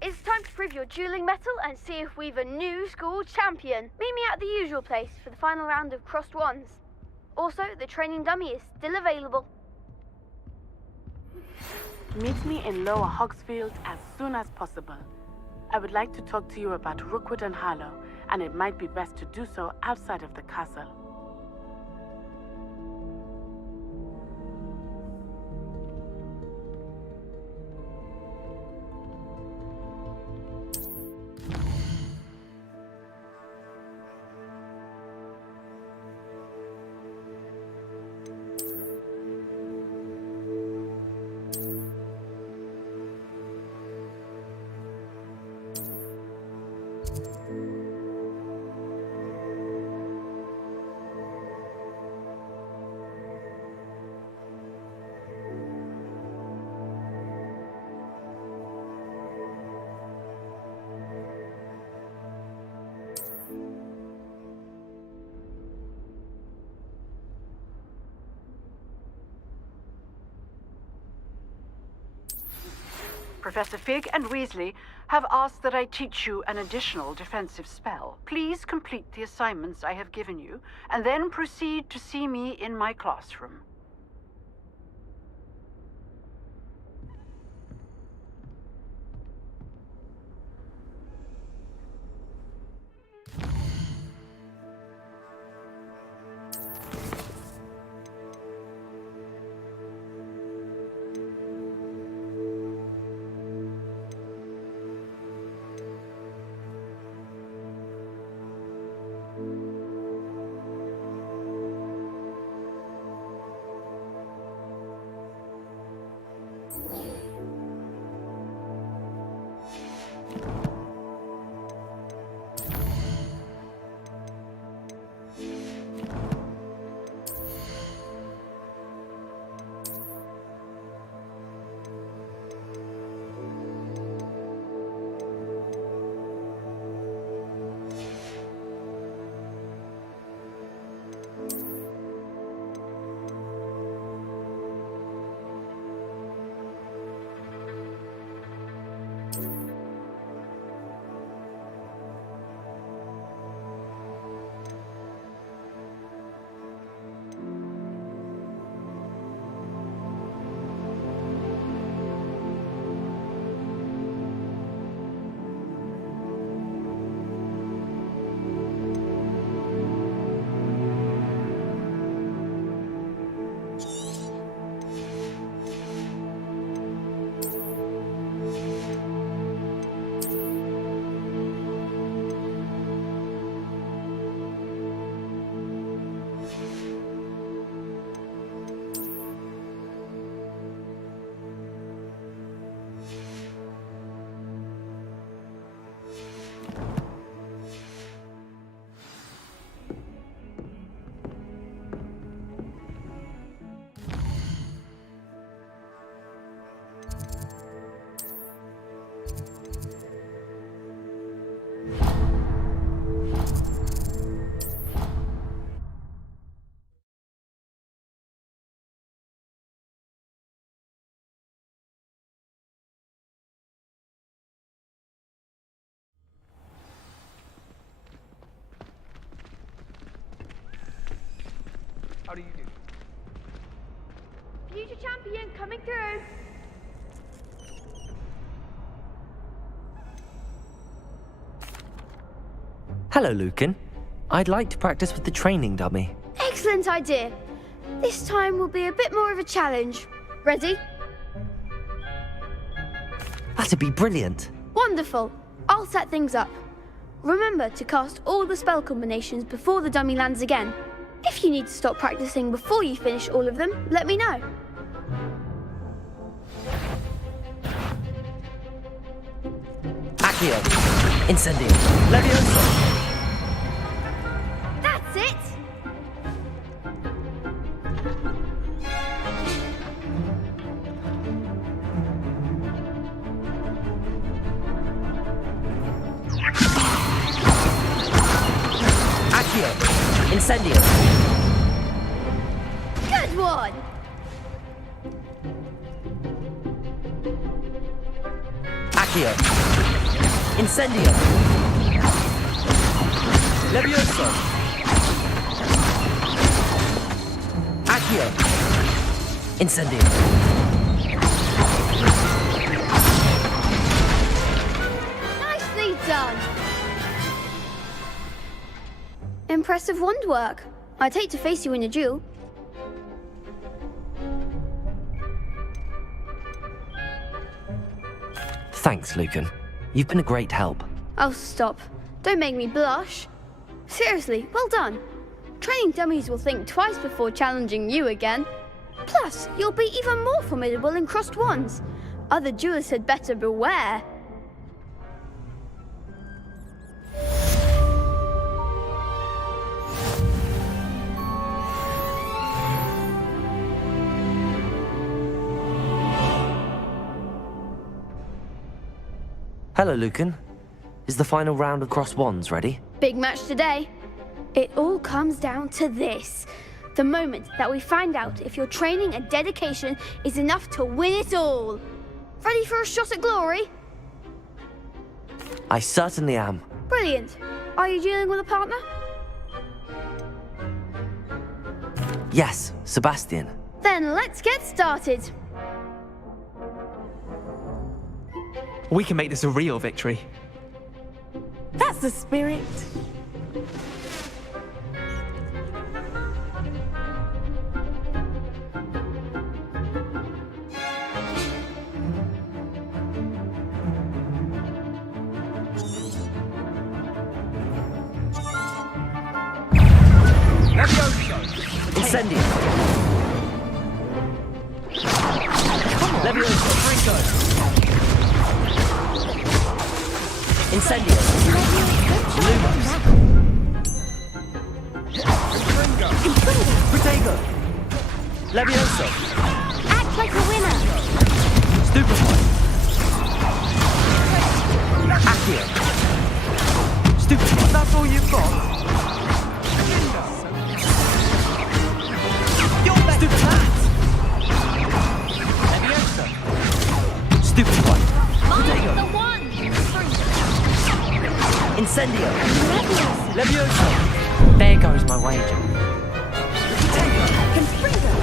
It's time to prove your dueling mettle and see if we've a new school champion. Meet me at the usual place for the final round of crossed wands. Also, the training dummy is still available. Meet me in Lower Hogsfield as soon as possible. I would like to talk to you about Rookwood and Harlow, and it might be best to do so outside of the castle. Professor Fig and Weasley have asked that I teach you an additional defensive spell. Please complete the assignments I have given you, and then proceed to see me in my classroom. How do you do? Future champion coming through. Hello, Lucan. I'd like to practice with the training dummy. Excellent idea. This time will be a bit more of a challenge. Ready? That'd be brilliant. Wonderful. I'll set things up. Remember to cast all the spell combinations before the dummy lands again. If you need to stop practicing before you finish all of them, let me know. Accio. Incendio. Levioso. That's it! Accio. Incendio. Good one! Accio. Incendio. Levioso. Accio. Incendio. Nicely done! Impressive wand work. I'd hate to face you in a duel. Thanks, Lucan. You've been a great help. Oh, stop. Don't make me blush. Seriously, well done. Training dummies will think twice before challenging you again. Plus, you'll be even more formidable in crossed wands. Other duelists had better beware. Hello, Lucan. Is the final round of crossed wands ready? Big match today. It all comes down to this. The moment that we find out if your training and dedication is enough to win it all. Ready for a shot at glory? I certainly am. Brilliant. Are you dealing with a partner? Yes, Sebastian. Then let's get started. We can make this a real victory. That's the spirit. Incendio. Levioso. Incendio. Lumos. Protego. Levioso. Act like a winner. Stupefy. Accio. Stupefy. That's all you've got? Stupefy. Levioso. Stupefy. Protego. The one. Incendio. Levioso. There goes my wager. Confringo.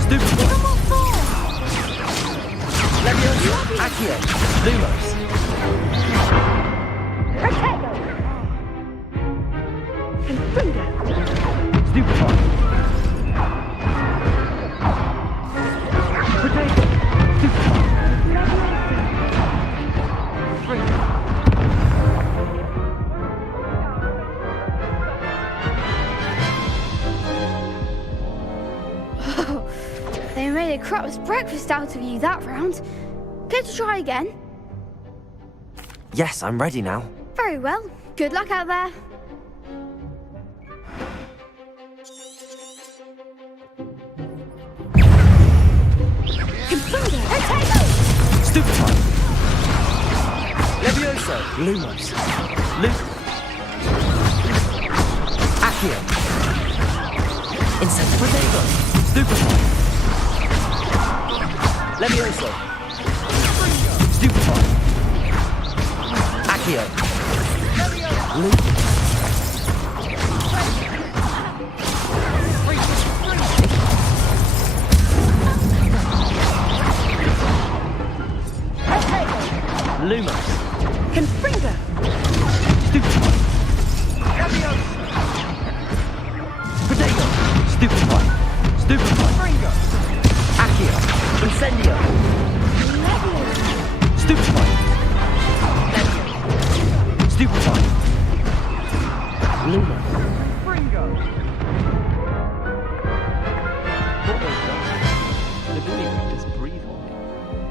Stupefy. Give 'em all four. Levioso. Accio. Lumos. Protego. Confringo. Stupefy. Protego. Stupefy. They made a crap's breakfast out of you that round. Care to try again? Yes, I'm ready now. Very well. Good luck out there. Stupefy. Levioso. Lumos. Accio. Incendio. Protego. Stupefy. Levioso. Stupefy. Accio. Lumos. Confringo. Stupefy. Protego. Stupefy. Stupefy. Accio. Incendio. Stupefy. Stupefy. Luma.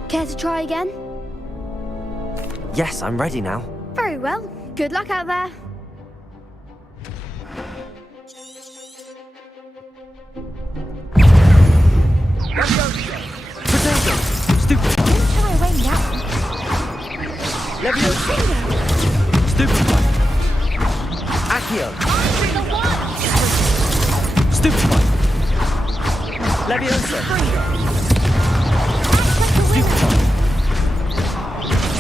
Care to try again? Yes, I'm ready now. Very well. Good luck out there. Protego. Stupefy. Enter away now. Leviosa. Stupefy. Accio. Stupefy. Leviosa. Stupefy.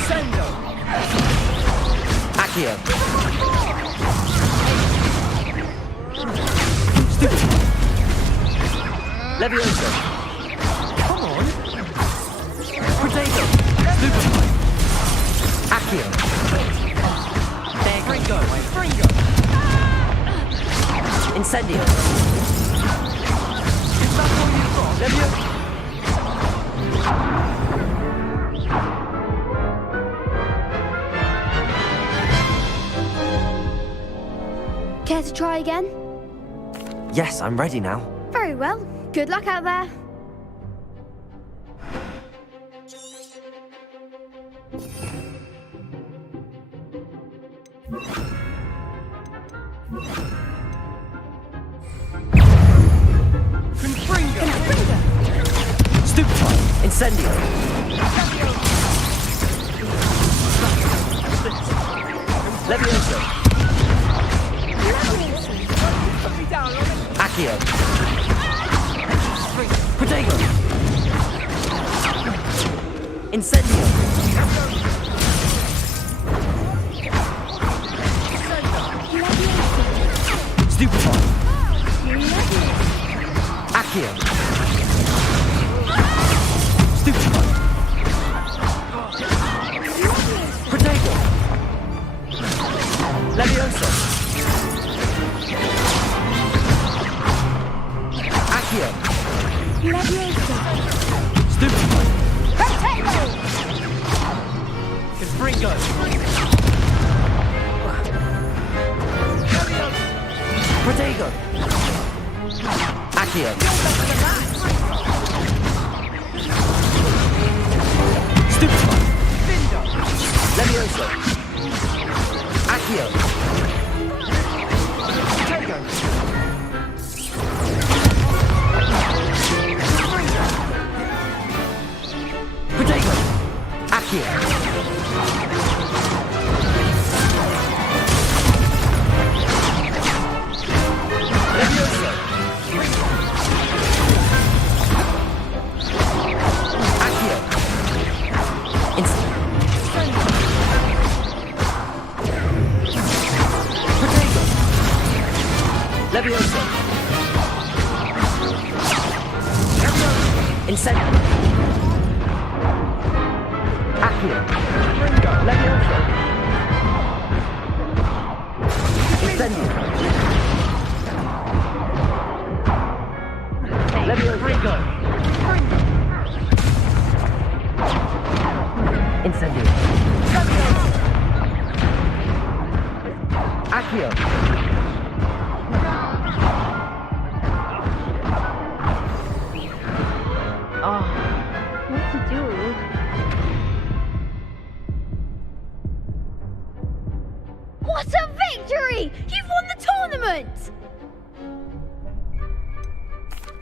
Sendo. Accio. Stupefy. Leviosa. Come on. Protego. Stupefy. Accio. There, Gringo. Gringo. Incendio. Is that all you've got? Leviosa. Care to try again? Yes, I'm ready now. Very well. Good luck out there. Confringo. Stupefy. Incendio. Leviosa. Accio. Protego. Incendio. Stupefy. Accio. Stupefy. Protego. Leviosa. Accio. Stupefy. Confringo. Protego. Accio. Stupefy. Leviosa. Accio. Protego. Protego. Accio. Leviosa. Accio. Protego. Leviosa. Incendio. Accio. Leviosa. Incendio. Leviosa. Incendio. Accio. Oh, what to do? What a victory! You've won the tournament!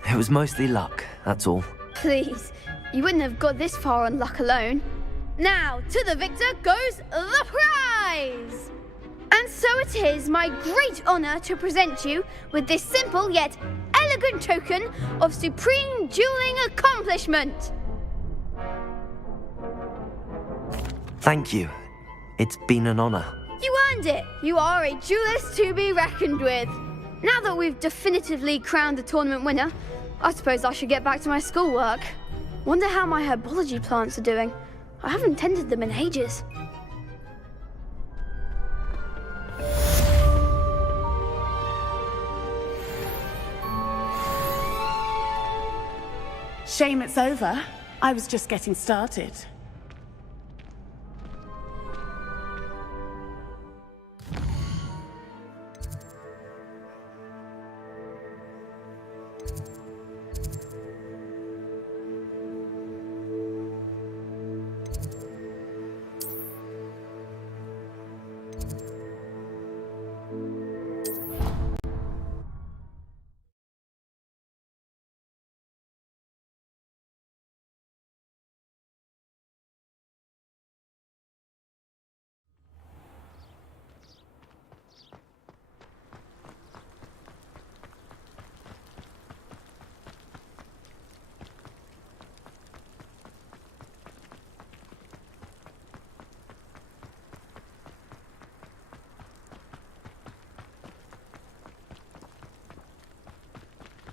It was mostly luck, that's all. Please, you wouldn't have got this far on luck alone. Now, to the victor goes the prize! And so it is my great honour to present you with this simple yet elegant token of supreme dueling accomplishment. Thank you. It's been an honor. You earned it. You are a duelist to be reckoned with. Now that we've definitively crowned the tournament winner, I suppose I should get back to my schoolwork. Wonder how my herbology plants are doing. I haven't tended them in ages. Shame it's over. I was just getting started.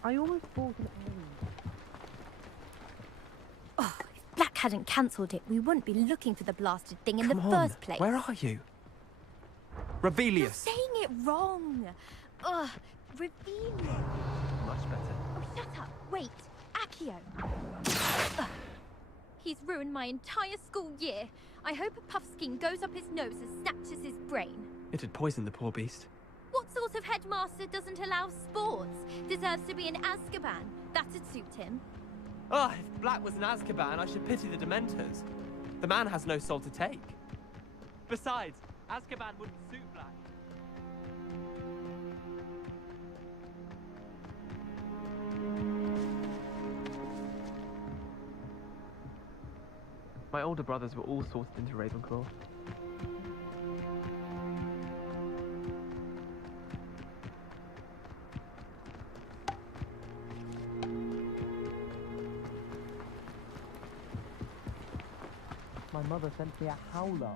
I almost bought an errand. Oh, if Black hadn't cancelled it, we wouldn't be looking for the blasted thing in Come the on, first place. where are you? You're Rebellious. saying it wrong. Ugh, Rebellious. Much better. Oh, shut up. Wait, Accio. Ugh. He's ruined my entire school year. I hope a puffskein goes up his nose and snatches his brain. It had poisoned the poor beast. What sort of headmaster doesn't allow sports? Deserves to be in Azkaban. That'd suit him. Ah, if Black was in Azkaban, I should pity the Dementors. The man has no soul to take. Besides, Azkaban wouldn't suit Black. My older brothers were all sorted into Ravenclaw. My mother sent me a howler.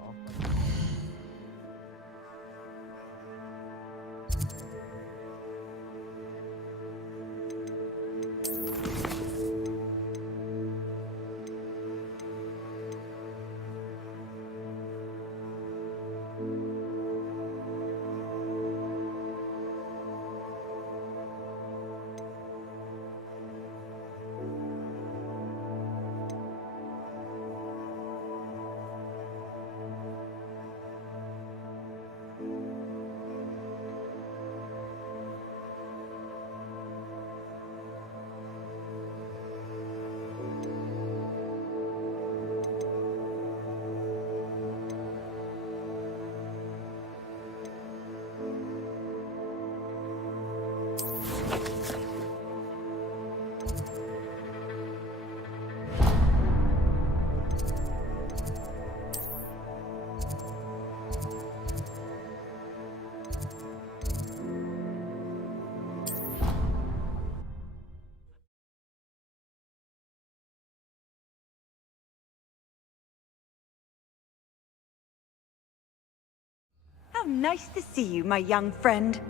How nice to see you, my young friend.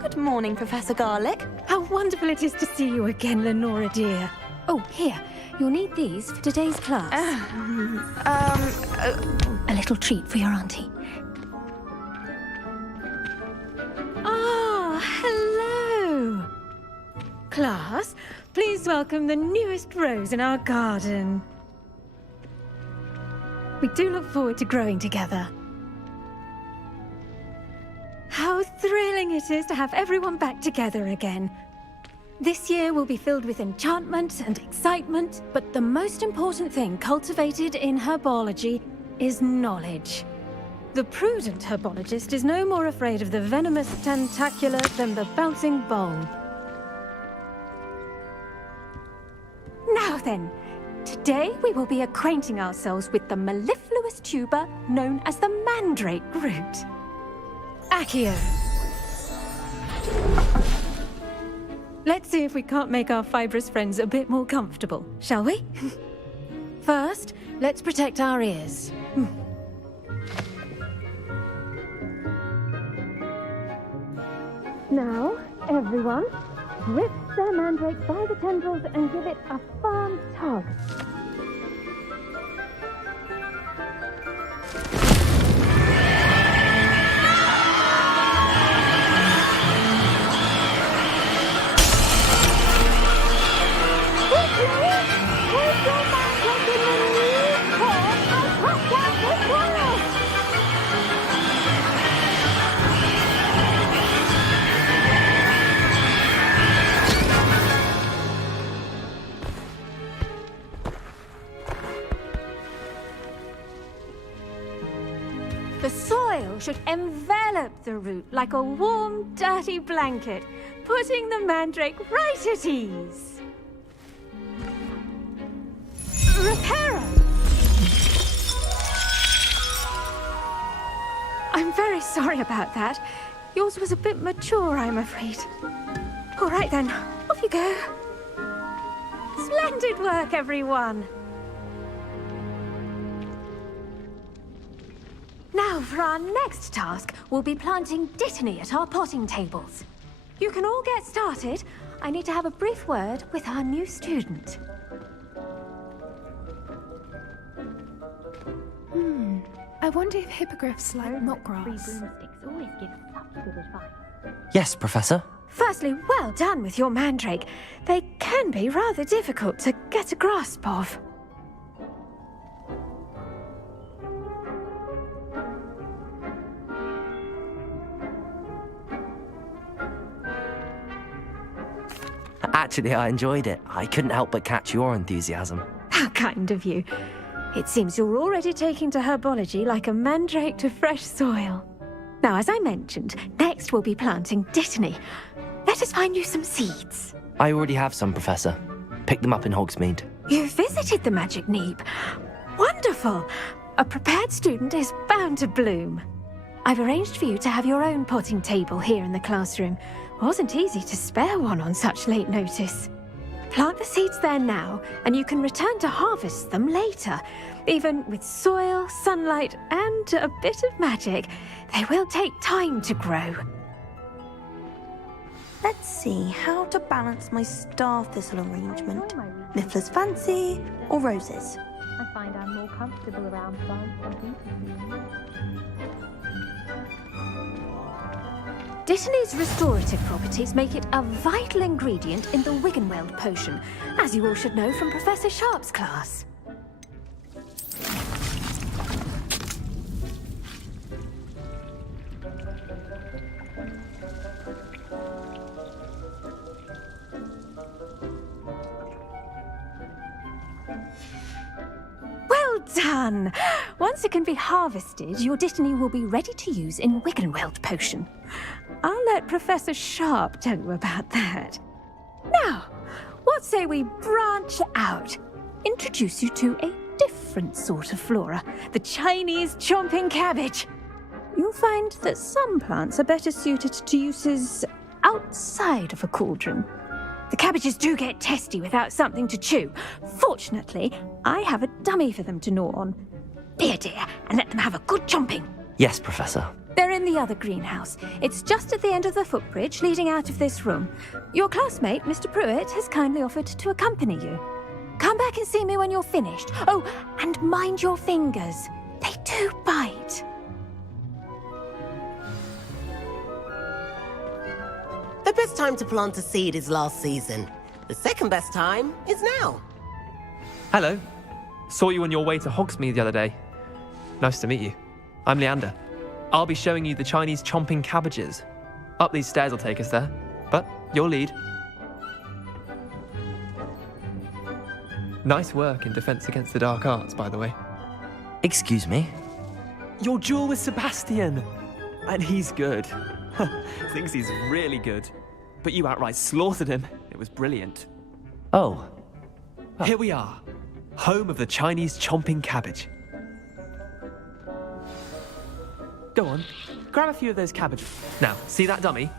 Good morning, Professor Garlick. How wonderful it is to see you again, Lenora dear. Oh, here. You'll need these for today's class. A little treat for your auntie. Ah, hello. Class, please welcome the newest rose in our garden. We do look forward to growing together. How thrilling it is to have everyone back together again. This year will be filled with enchantment and excitement, but the most important thing cultivated in herbology is knowledge. The prudent herbologist is no more afraid of the venomous tentacula than the bouncing bowl. Now then, today we will be acquainting ourselves with the mellifluous tuber known as the mandrake root. Accio. Let's see if we can't make our fibrous friends a bit more comfortable, shall we? First, let's protect our ears. Now, everyone, grip their mandrake by the tendrils and give it a firm tug. The soil should envelop the root like a warm, dirty blanket, putting the mandrake right at ease. Reparo! I'm very sorry about that. Yours was a bit mature, I'm afraid. All right then, off you go. Splendid work, everyone. Now, for our next task, we'll be planting Dittany at our potting tables. You can all get started. I need to have a brief word with our new student. I wonder if hippogriffs like not grass. Broomsticks always give such good advice. Yes, Professor. Firstly, well done with your mandrake. They can be rather difficult to get a grasp of. Actually, I enjoyed it. I couldn't help but catch your enthusiasm. How kind of you. It seems you're already taking to herbology like a mandrake to fresh soil. Now, as I mentioned, next we'll be planting Dittany. Let us find you some seeds. I already have some, Professor. Picked them up in Hogsmeade. You visited the Magic Neep. Wonderful! A prepared student is bound to bloom. I've arranged for you to have your own potting table here in the classroom. Wasn't easy to spare one on such late notice. Plant the seeds there now, and you can return to harvest them later. Even with soil, sunlight, and a bit of magic, they will take time to grow. Let's see how to balance my star thistle arrangement. Mifflin's fancy or roses? I find I'm more comfortable around plants and people. Dittany's restorative properties make it a vital ingredient in the Wiggenweld potion, as you all should know from Professor Sharp's class. Well done! Once it can be harvested, your Dittany will be ready to use in Wiggenweld potion. I'll let Professor Sharp tell you about that. Now, what say we branch out? Introduce you to a different sort of flora, the Chinese chomping cabbage. You'll find that some plants are better suited to uses outside of a cauldron. The cabbages do get testy without something to chew. Fortunately, I have a dummy for them to gnaw on. Be a dear and let them have a good chomping. Yes, Professor. They're in the other greenhouse. It's just at the end of the footbridge leading out of this room. Your classmate, Mr. Pruitt, has kindly offered to accompany you. Come back and see me when you're finished. Oh, and mind your fingers. They do bite. The best time to plant a seed is last season. The second best time is now. Hello. Saw you on your way to Hogsmeade the other day. Nice to meet you. I'm Leander. I'll be showing you the Chinese chomping cabbages. Up these stairs will take us there, but your lead. Nice work in Defense Against the Dark Arts, by the way. Excuse me? Your duel with Sebastian! And he's good. Thinks he's really good. But you outright slaughtered him. It was brilliant. Oh. Here we are. Home of the Chinese chomping cabbage. Go on, grab a few of those cabbages. Now, see that dummy?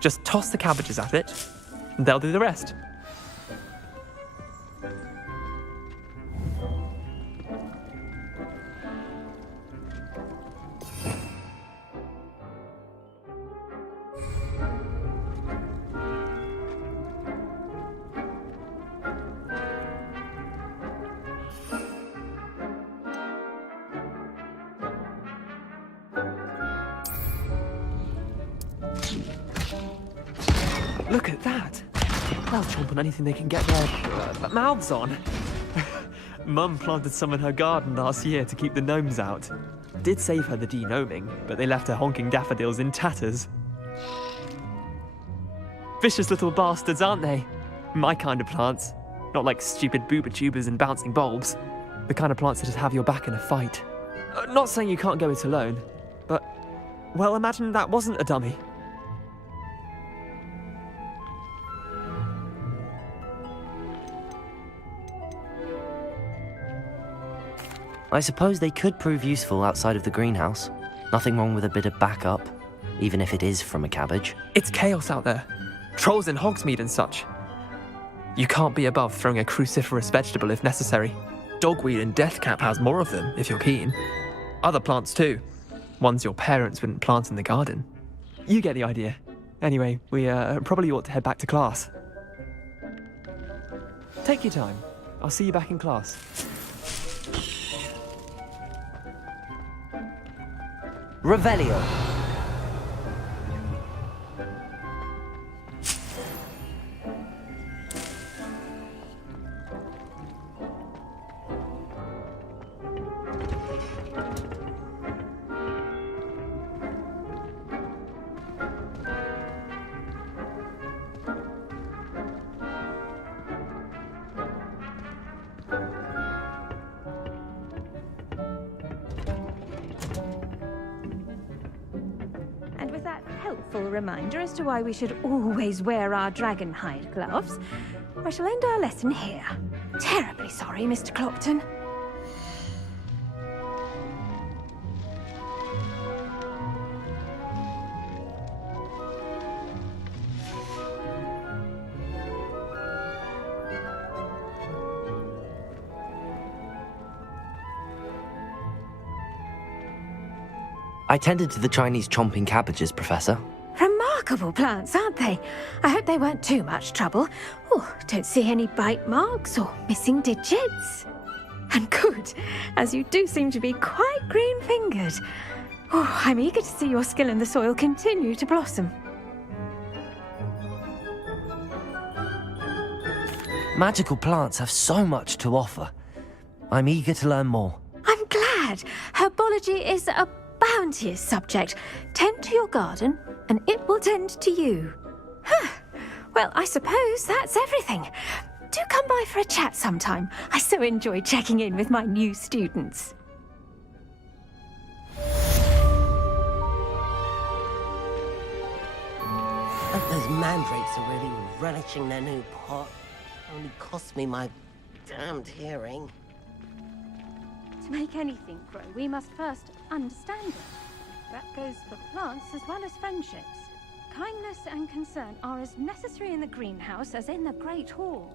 Just toss the cabbages at it, and they'll do the rest. Look at that. They'll chomp on anything they can get their mouths on. Mum planted some in her garden last year to keep the gnomes out. Did save her the denoming, but they left her honking daffodils in tatters. Vicious little bastards, aren't they? My kind of plants. Not like stupid booba tubers and bouncing bulbs. The kind of plants that just have your back in a fight. Not saying you can't go it alone, but, well, imagine that wasn't a dummy. I suppose they could prove useful outside of the greenhouse. Nothing wrong with a bit of backup, even if it is from a cabbage. It's chaos out there. Trolls in Hogsmeade and such. You can't be above throwing a cruciferous vegetable if necessary. Dogweed and deathcap has more of them, if you're keen. Other plants too. Ones your parents wouldn't plant in the garden. You get the idea. Anyway, we probably ought to head back to class. Take your time. I'll see you back in class. Revelio. And with that helpful reminder as to why we should always wear our dragon hide gloves, I shall end our lesson here. Terribly sorry, Mr. Clopton. I tended to the Chinese chomping cabbages, Professor. Remarkable plants, aren't they? I hope they weren't too much trouble. Oh, don't see any bite marks or missing digits. And good, as you do seem to be quite green-fingered. Oh, I'm eager to see your skill in the soil continue to blossom. Magical plants have so much to offer. I'm eager to learn more. I'm glad. Herbology is a bounteous subject. Tend to your garden, and it will tend to you. Huh. Well, I suppose that's everything. Do come by for a chat sometime. I so enjoy checking in with my new students. Those mandrakes are really relishing their new pot. Only cost me my damned hearing. To make anything grow, we must first understand it. That goes for plants as well as friendships. Kindness and concern are as necessary in the greenhouse as in the Great Hall.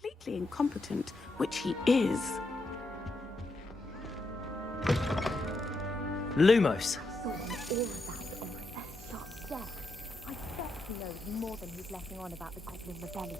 Completely incompetent, which he is. Lumos. All about Professor Sharp's death. I bet he knows more than he's letting on about the Goblin Rebellion.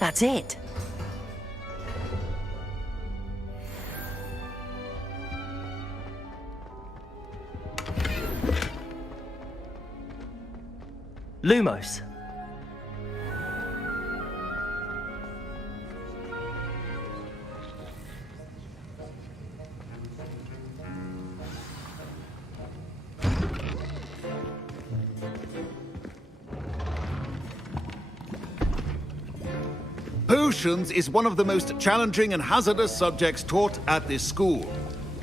That's it. Lumos. Potions is one of the most challenging and hazardous subjects taught at this school.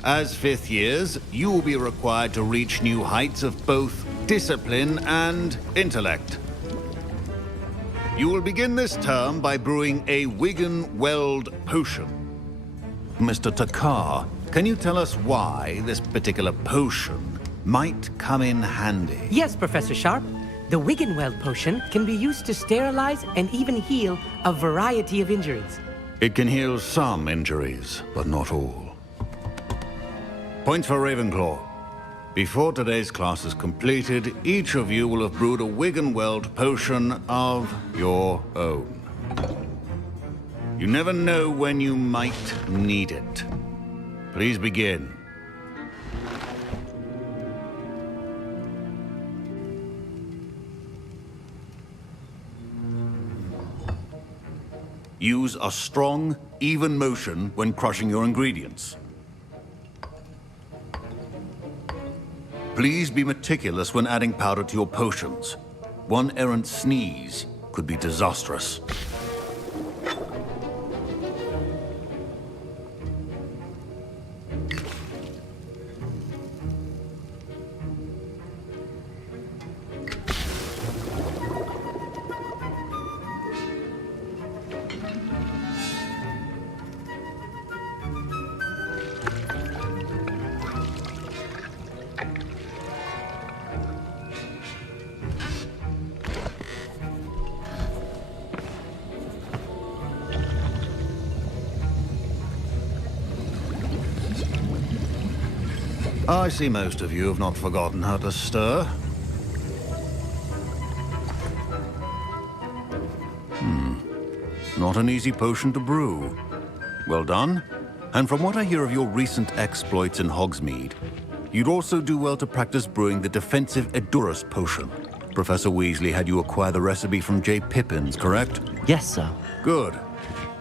As fifth years, you will be required to reach new heights of both discipline and intellect. You will begin this term by brewing a Wigan-Weld potion. Mr. Takar, can you tell us why this particular potion might come in handy? Yes, Professor Sharp. The Wigan-Weld potion can be used to sterilize and even heal a variety of injuries. It can heal some injuries, but not all. Points for Ravenclaw. Before today's class is completed, each of you will have brewed a Wigan-Weld potion of your own. You never know when you might need it. Please begin. Use a strong, even motion when crushing your ingredients. Please be meticulous when adding powder to your potions. One errant sneeze could be disastrous. I see most of you have not forgotten how to stir. Not an easy potion to brew. Well done. And from what I hear of your recent exploits in Hogsmeade, you'd also do well to practice brewing the defensive Edurus potion. Professor Weasley had you acquire the recipe from J. Pippins, correct? Yes, sir. Good.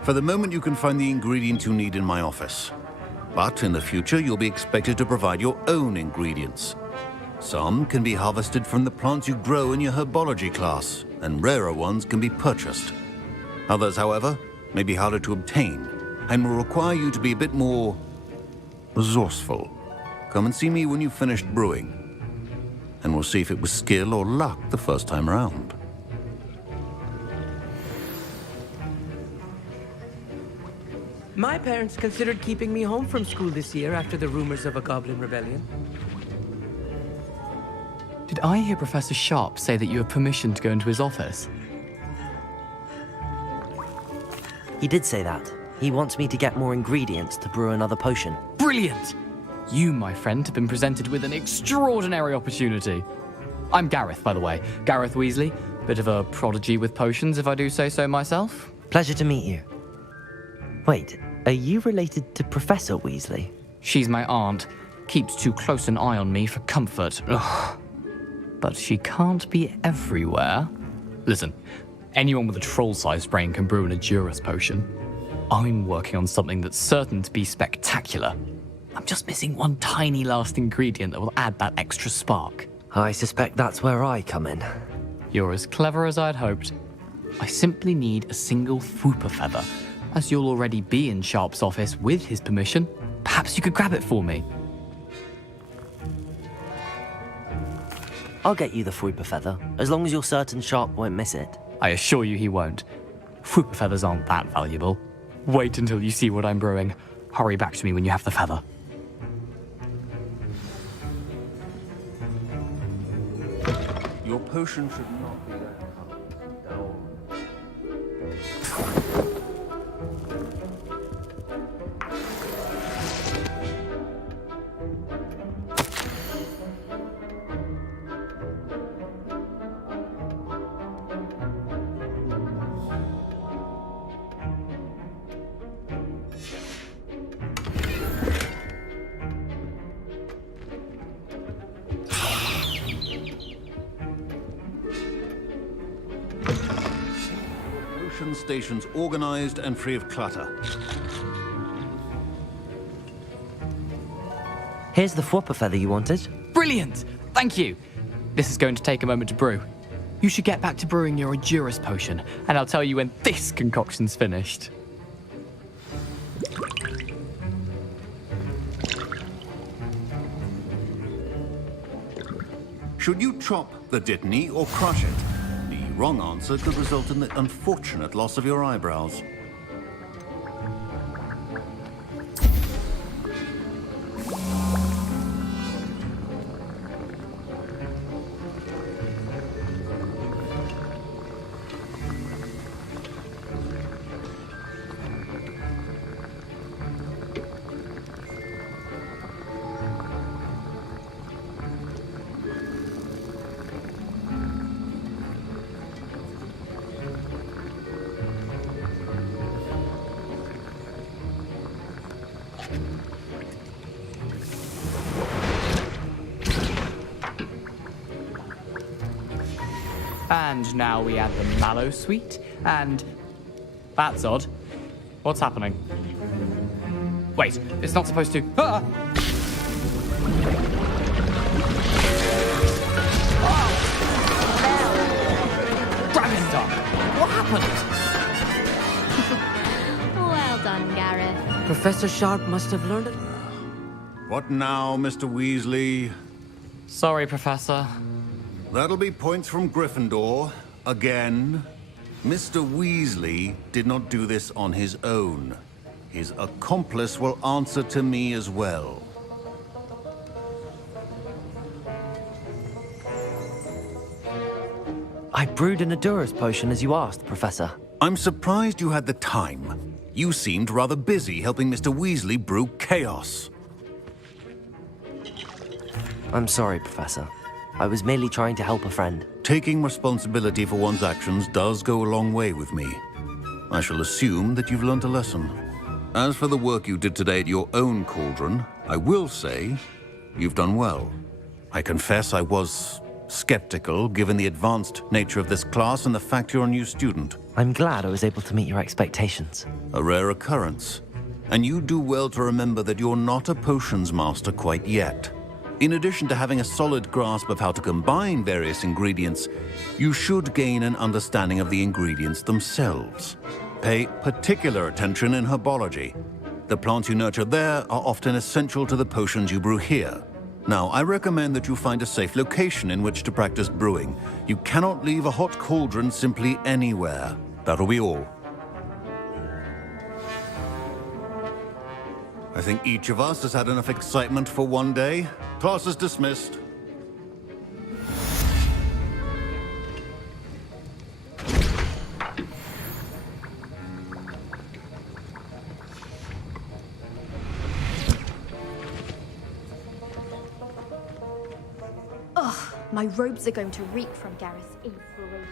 For the moment, you can find the ingredients you need in my office. But in the future, you'll be expected to provide your own ingredients. Some can be harvested from the plants you grow in your herbology class, and rarer ones can be purchased. Others, however, may be harder to obtain, and will require you to be a bit more resourceful. Come and see me when you've finished brewing, and we'll see if it was skill or luck the first time around. My parents considered keeping me home from school this year after the rumors of a Goblin Rebellion. Did I hear Professor Sharp say that you have permission to go into his office? He did say that. He wants me to get more ingredients to brew another potion. Brilliant! You, my friend, have been presented with an extraordinary opportunity. I'm Gareth, by the way. Gareth Weasley. Bit of a prodigy with potions, if I do say so myself. Pleasure to meet you. Wait, are you related to Professor Weasley? She's my aunt. keeps too close an eye on me for comfort. Ugh. But she can't be everywhere. Listen, anyone with a troll-sized brain can brew an Edurus potion. I'm working on something that's certain to be spectacular. I'm just missing one tiny last ingredient that will add that extra spark. I suspect that's where I come in. You're as clever as I'd hoped. I simply need a single Fwooper feather. As you'll already be in Sharp's office with his permission, perhaps you could grab it for me. I'll get you the Fwooper feather, as long as you're certain Sharp won't miss it. I assure you he won't. Fwooper feathers aren't that valuable. Wait until you see what I'm brewing. Hurry back to me when you have the feather. Your potion should not be that color. Stations organized and free of clutter. Here's the Fwooper feather you wanted. Brilliant! Thank you! This is going to take a moment to brew. You should get back to brewing your Edurus potion, and I'll tell you when this concoction's finished. Should you chop the Dittany or crush it? The wrong answer could result in the unfortunate loss of your eyebrows. And now we add the mallow sweet, and... That's odd. What's happening? Wait, it's not supposed to... Ah! Dragon Dog! What happened? Well done, Gareth. Professor Sharp must have learned it. What now, Mr. Weasley? Sorry, Professor. That'll be points from Gryffindor. Again. Mr. Weasley did not do this on his own. His accomplice will answer to me as well. I brewed an Edurus potion as you asked, Professor. I'm surprised you had the time. You seemed rather busy helping Mr. Weasley brew chaos. I'm sorry, Professor. I was merely trying to help a friend. Taking responsibility for one's actions does go a long way with me. I shall assume that you've learnt a lesson. As for the work you did today at your own cauldron, I will say you've done well. I confess I was skeptical, given the advanced nature of this class and the fact you're a new student. I'm glad I was able to meet your expectations. A rare occurrence. And you do well to remember that you're not a potions master quite yet. In addition to having a solid grasp of how to combine various ingredients, you should gain an understanding of the ingredients themselves. Pay particular attention in herbology. The plants you nurture there are often essential to the potions you brew here. Now, I recommend that you find a safe location in which to practice brewing. You cannot leave a hot cauldron simply anywhere. That'll be all. I think each of us has had enough excitement for one day. Class is dismissed. Ugh, my robes are going to reek from Gareth's inspiration.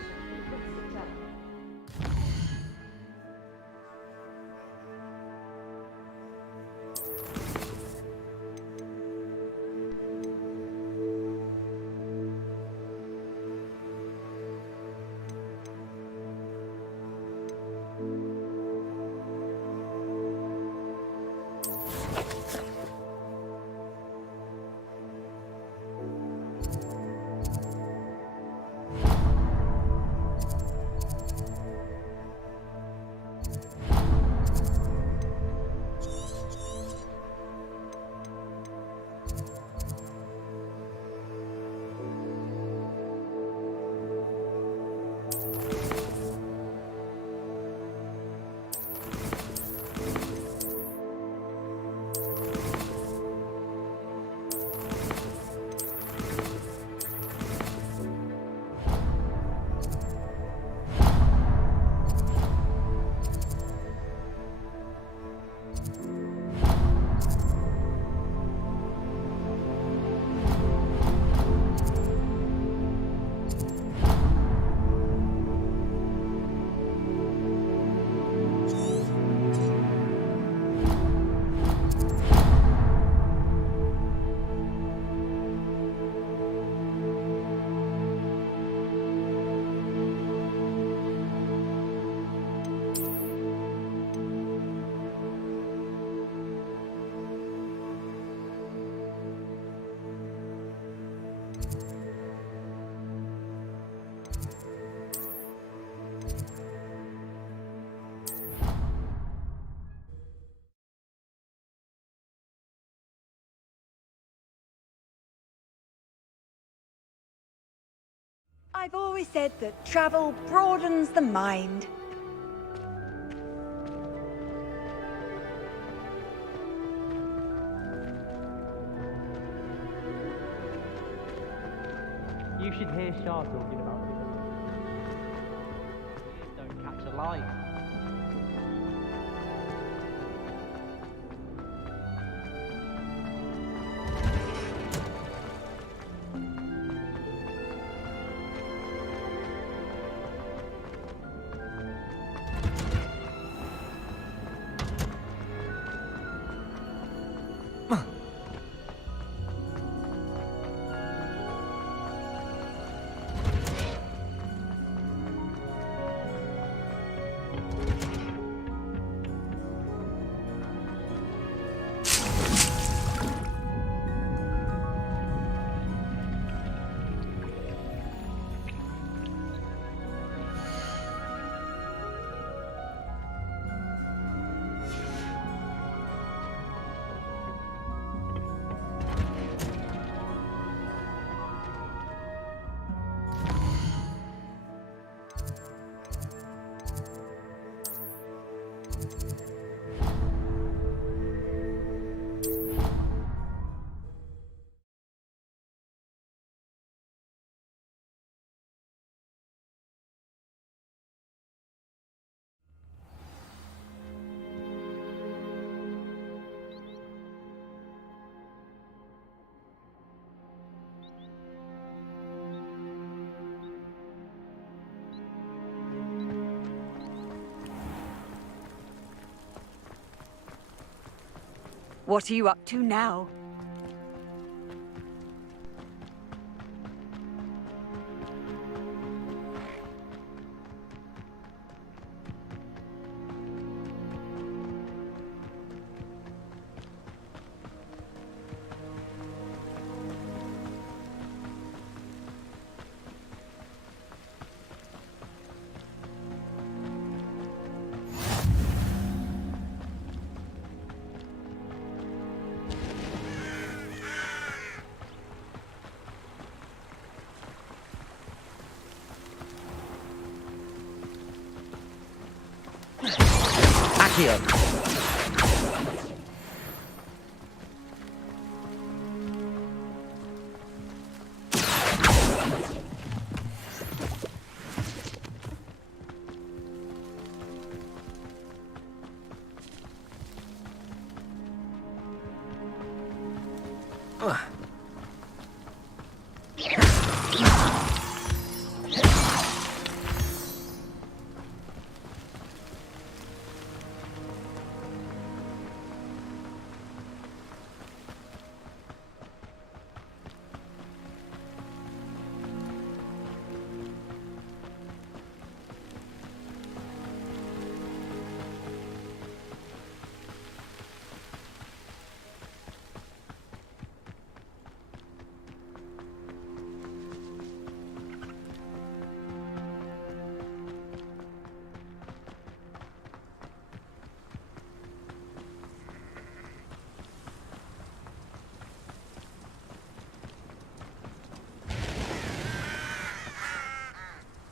I've always said that travel broadens the mind. You should hear Shah talking about it. Don't catch a light. What are you up to now? Accio.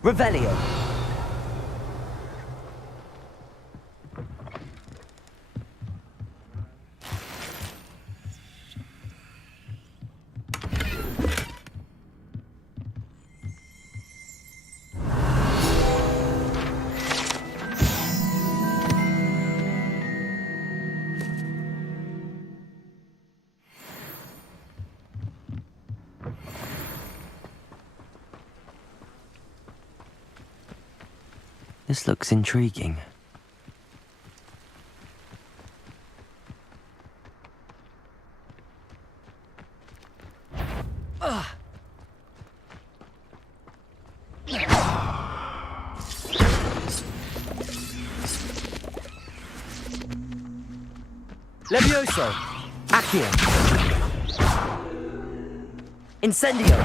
Revelio. This looks intriguing. Levioso! Accio! Incendio!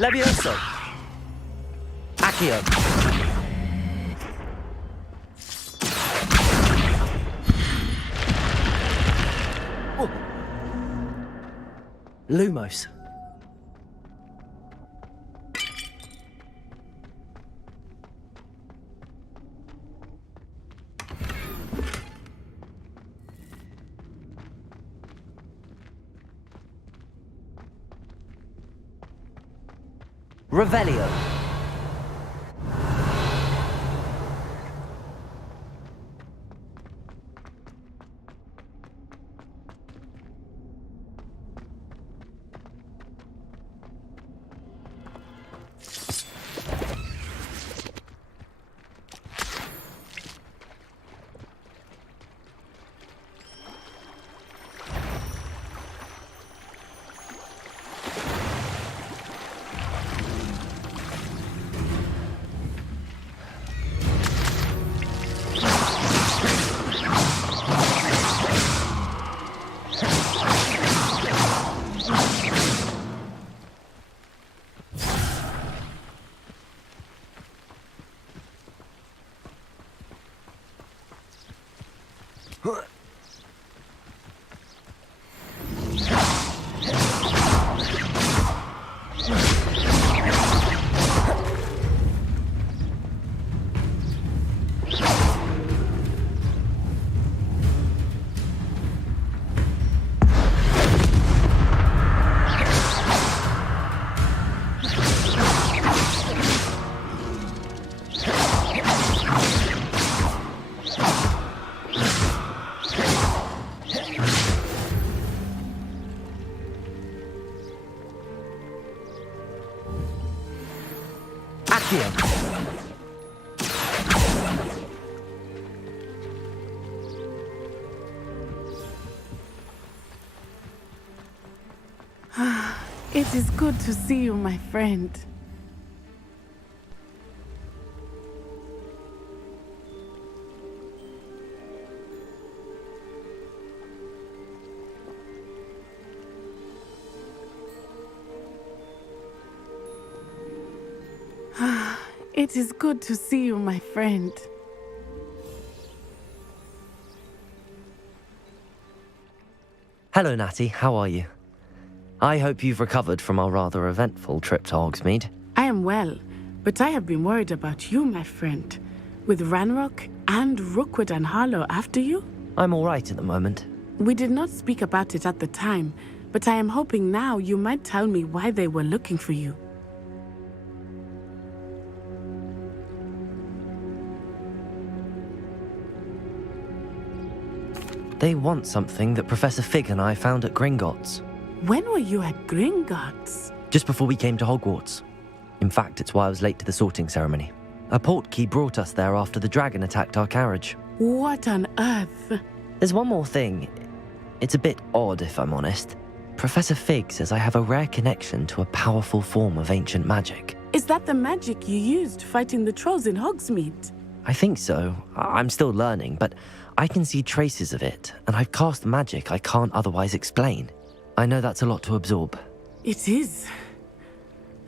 Levioso! Accio! Lumos. Revelio. It is good to see you, my friend. It is good to see you, my friend. Hello, Natty. How are you? I hope you've recovered from our rather eventful trip to Hogsmeade. I am well, but I have been worried about you, my friend. With Ranrock and Rookwood and Harlow after you? I'm all right at the moment. We did not speak about it at the time, but I am hoping now you might tell me why they were looking for you. They want something that Professor Fig and I found at Gringotts. When were you at Gringotts? Just before we came to Hogwarts. In fact, it's why I was late to the sorting ceremony. A portkey brought us there after the dragon attacked our carriage. What on earth? There's one more thing. It's a bit odd, if I'm honest. Professor Fig says I have a rare connection to a powerful form of ancient magic. Is that the magic you used fighting the trolls in Hogsmeade? I think so. I'm still learning, but I can see traces of it, and I've cast magic I can't otherwise explain. I know that's a lot to absorb. It is.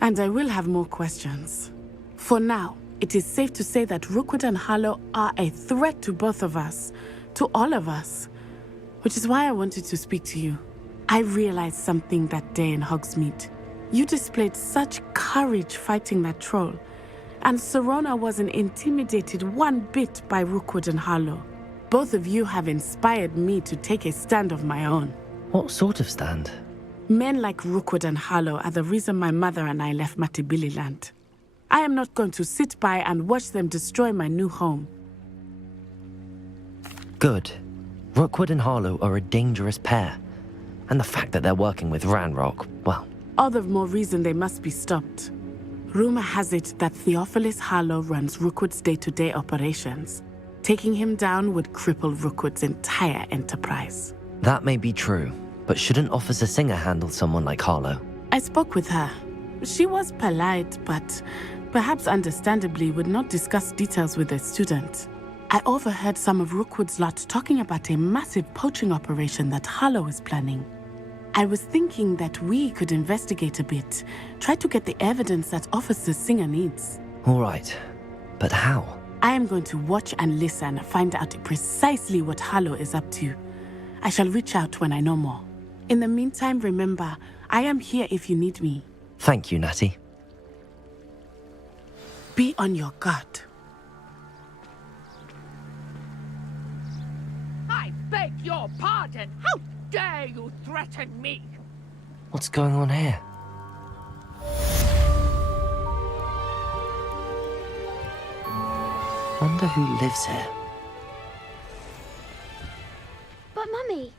And I will have more questions. For now, it is safe to say that Rookwood and Harlow are a threat to both of us, to all of us, which is why I wanted to speak to you. I realized something that day in Hogsmeade. You displayed such courage fighting that troll, and Serona wasn't intimidated one bit by Rookwood and Harlow. Both of you have inspired me to take a stand of my own. What sort of stand? Men like Rookwood and Harlow are the reason my mother and I left Matabeleland. I am not going to sit by and watch them destroy my new home. Good. Rookwood and Harlow are a dangerous pair. And the fact that they're working with Ranrock, well... All the more reason they must be stopped. Rumor has it that Theophilus Harlow runs Rookwood's day-to-day operations. Taking him down would cripple Rookwood's entire enterprise. That may be true, but shouldn't Officer Singer handle someone like Harlow? I spoke with her. She was polite, but perhaps understandably would not discuss details with a student. I overheard some of Rookwood's lot talking about a massive poaching operation that Harlow is planning. I was thinking that we could investigate a bit, try to get the evidence that Officer Singer needs. All right, but how? I am going to watch and listen, find out precisely what Harlow is up to. I shall reach out when I know more. In the meantime, remember, I am here if you need me. Thank you, Natty. Be on your guard. I beg your pardon. How dare you threaten me? What's going on here? Wonder who lives here. But Mummy...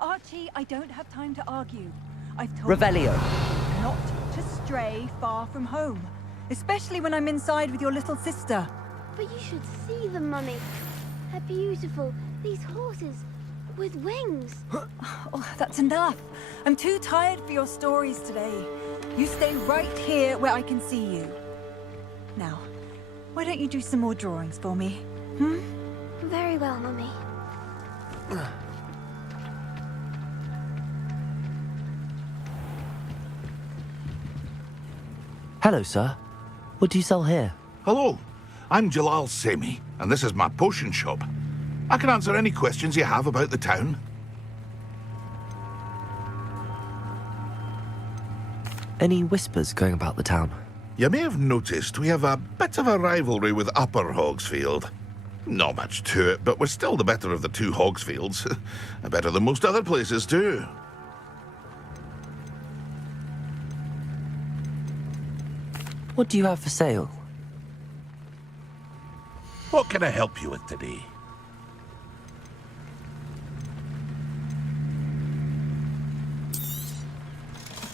Archie, I don't have time to argue. I've told Revelio. you not to stray far from home, especially when I'm inside with your little sister. But you should see them, Mummy. They're beautiful. These horses with wings. Oh, that's enough. I'm too tired for your stories today. You stay right here where I can see you. Now, why don't you do some more drawings for me? Hmm? Very well, Mummy. Hello, sir. What do you sell here? Hello, I'm Jalal Semi, and this is my potion shop. I can answer any questions you have about the town. Any whispers going about the town? You may have noticed we have a bit of a rivalry with Upper Hogsfield. Not much to it, but we're still the better of the two Hogsfields. Better than most other places, too. What do you have for sale? What can I help you with today?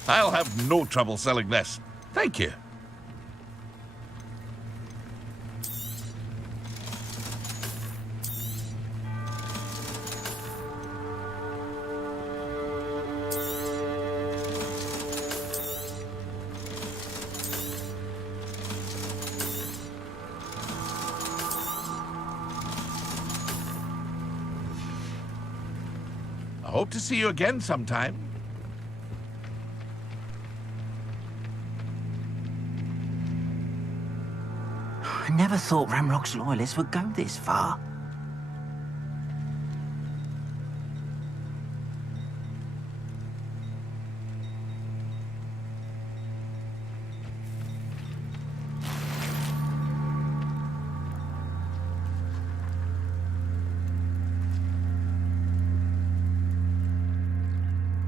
I'll have no trouble selling this. Thank you. I hope to see you again sometime. I never thought Ranrock's loyalists would go this far.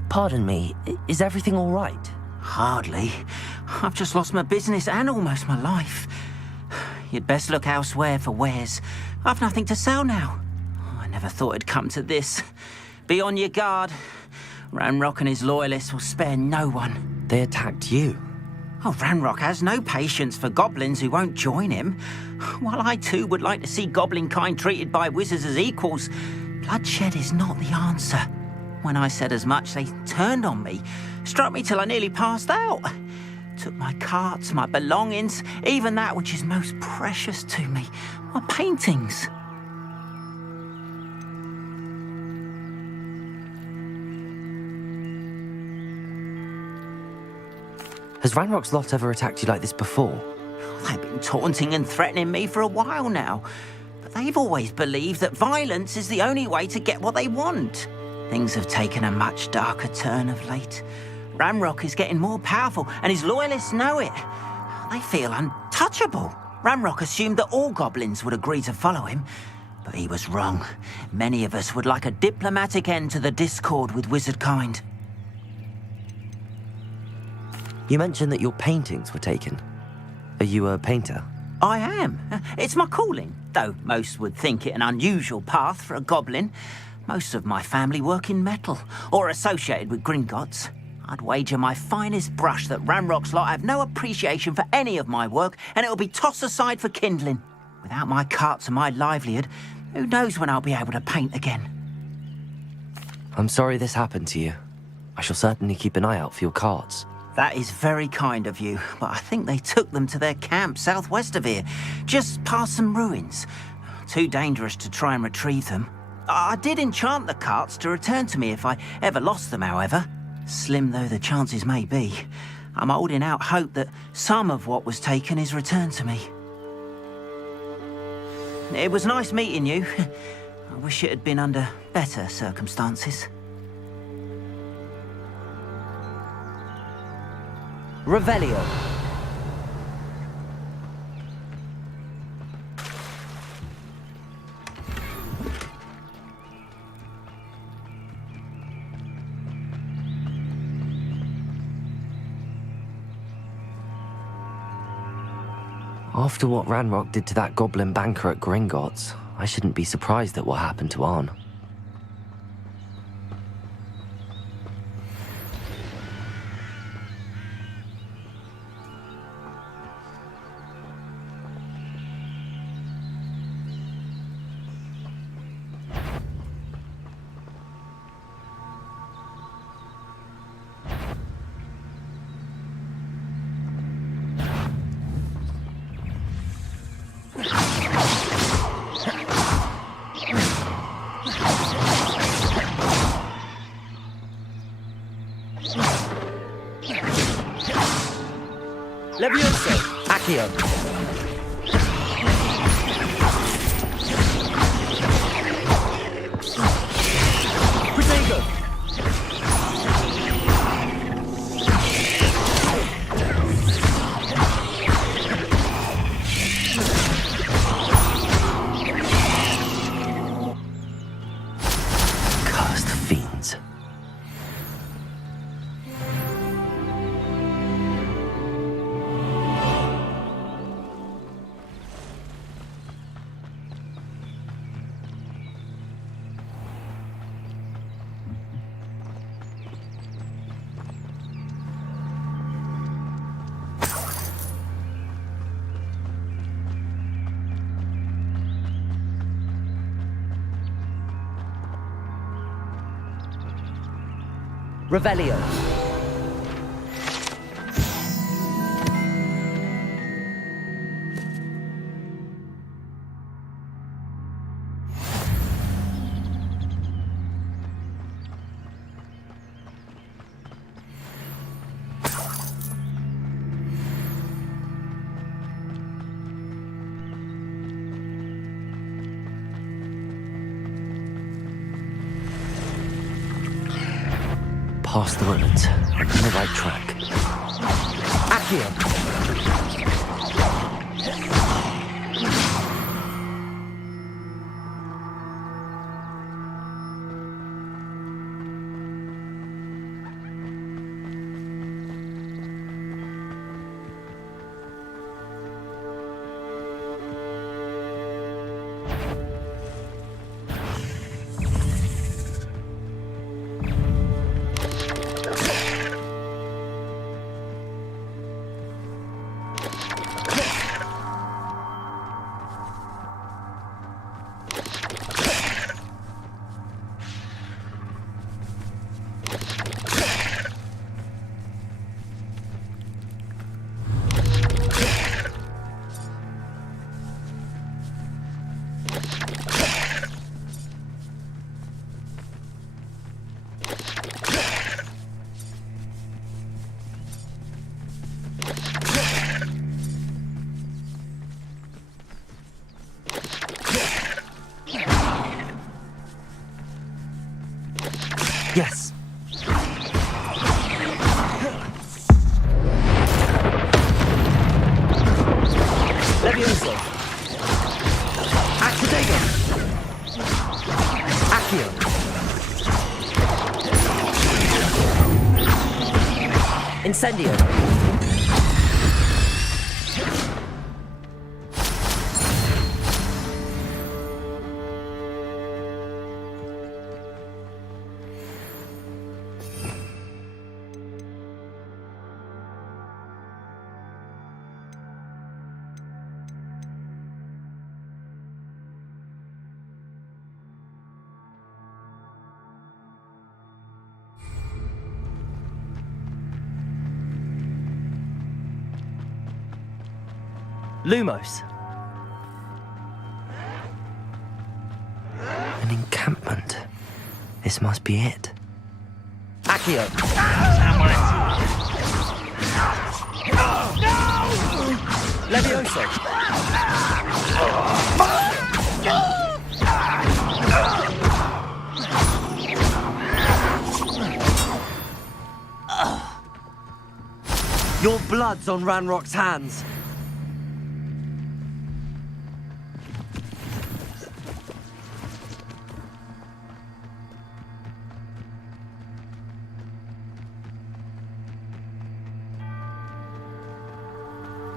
Pardon me, is everything all right? Hardly. I've just lost my business and almost my life. You'd best look elsewhere for wares. I've nothing to sell now. I never thought it'd come to this. Be on your guard. Ranrock and his loyalists will spare no one. They attacked you? Oh, Ranrock has no patience for goblins who won't join him. While I too would like to see goblin kind treated by wizards as equals, bloodshed is not the answer. When I said as much, they turned on me, struck me till I nearly passed out. Took my carts, my belongings, even that which is most precious to me, my paintings. Has Ranrock's lot ever attacked you like this before? They've been taunting and threatening me for a while now, but they've always believed that violence is the only way to get what they want. Things have taken a much darker turn of late. Ranrock is getting more powerful, and his loyalists know it. They feel untouchable. Ranrock assumed that all goblins would agree to follow him, but he was wrong. Many of us would like a diplomatic end to the discord with wizard kind. You mentioned that your paintings were taken. Are you a painter? I am. It's my calling, though most would think it an unusual path for a goblin. Most of my family work in metal, or associated with Gringotts. I'd wager my finest brush that Ranrock's lot have no appreciation for any of my work, and it'll be tossed aside for kindling. Without my carts and my livelihood, who knows when I'll be able to paint again? I'm sorry this happened to you. I shall certainly keep an eye out for your carts. That is very kind of you, but I think they took them to their camp southwest of here, just past some ruins. Too dangerous to try and retrieve them. I did enchant the carts to return to me if I ever lost them, however. Slim though the chances may be, I'm holding out hope that some of what was taken is returned to me. It was nice meeting you. I wish it had been under better circumstances. Revelio. After what Ranrock did to that goblin banker at Gringotts, I shouldn't be surprised at what happened to Arn. Levioso! Accio! Protego! Cursed fiends. Revelio. Past the ruins. I'm on the right track. Accio! Yes. Levioso. Accio. Accio. Incendio. Lumos. An encampment. This must be it. Accio. Levioso. Your blood's on Ranrock's hands.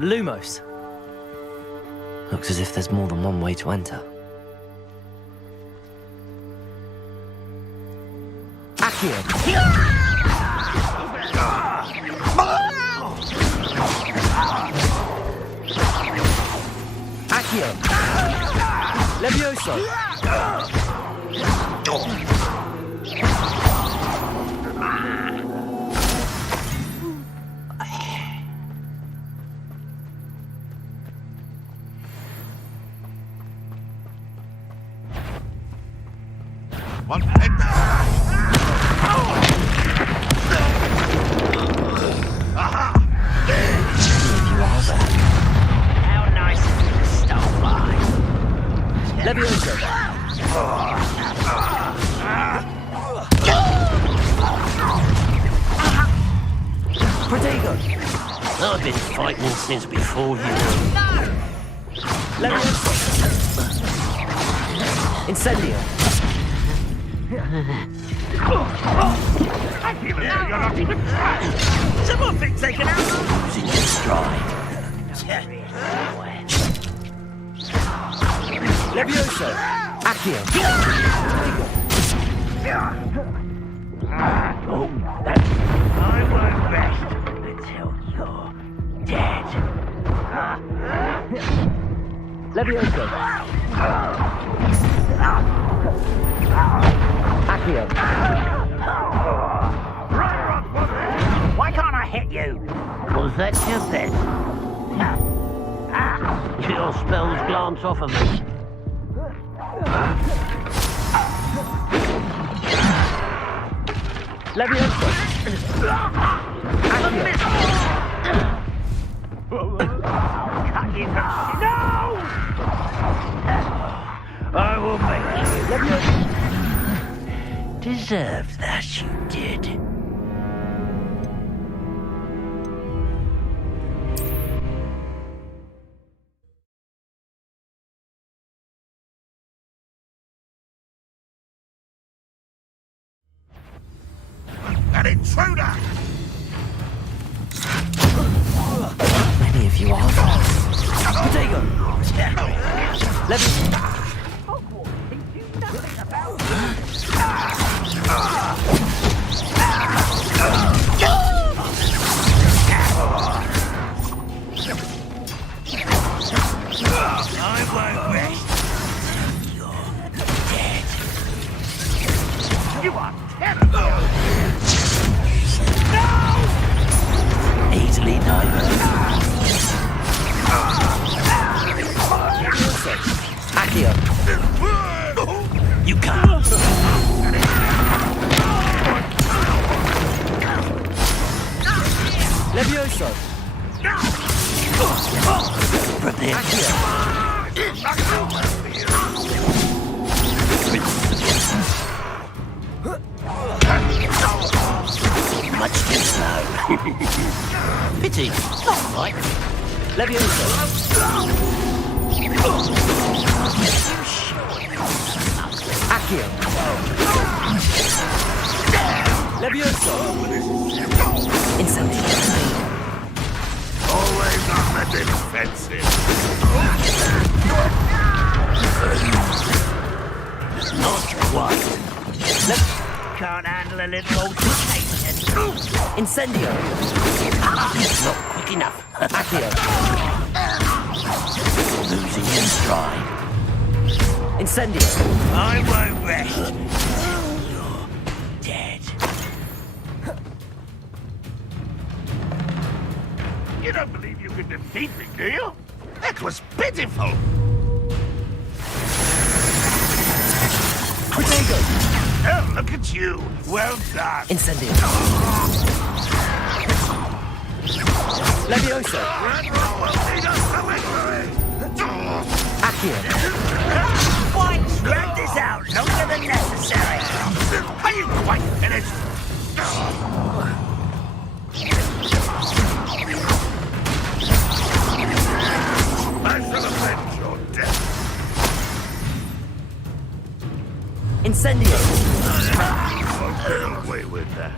Lumos. Looks as if there's more than one way to enter. Accio. Accio. Levioso. One. How nice of you to stop by. Levioso. Protego. I've been fighting since before you. Levioso. Incendio. I feel as though you're not even trying. Someone been taken out. Losing your stride. Levioso. Accio. I won't rest until you're dead. Levioso. Accio. Why can't I hit you? Was that your bet? Your spells glance off of me. Levioso. Cut you from... No! I will make you. Deserved that you did. An intruder! Many of you are. Protego. Levioso. I won't rest. You're dead. You are terrible! Easily diverted. Accio. You can't. Levioso. Prepare. Much too slow. Pity. Not right. Levioso. Accio. Levioso. Incendio. Always on the defensive. Not quite. Can't handle a little altercation. Incendio. Not quick enough. Accio. Losing your stride. Incendio. I won't rest until you're dead. You don't believe you can defeat me, do you? That was pitiful. Protego. Oh, look at you. Well done. Incendio. Levioso. Accio. Why drag this out longer than necessary? Are you quite finished? Incendio! Get away with that.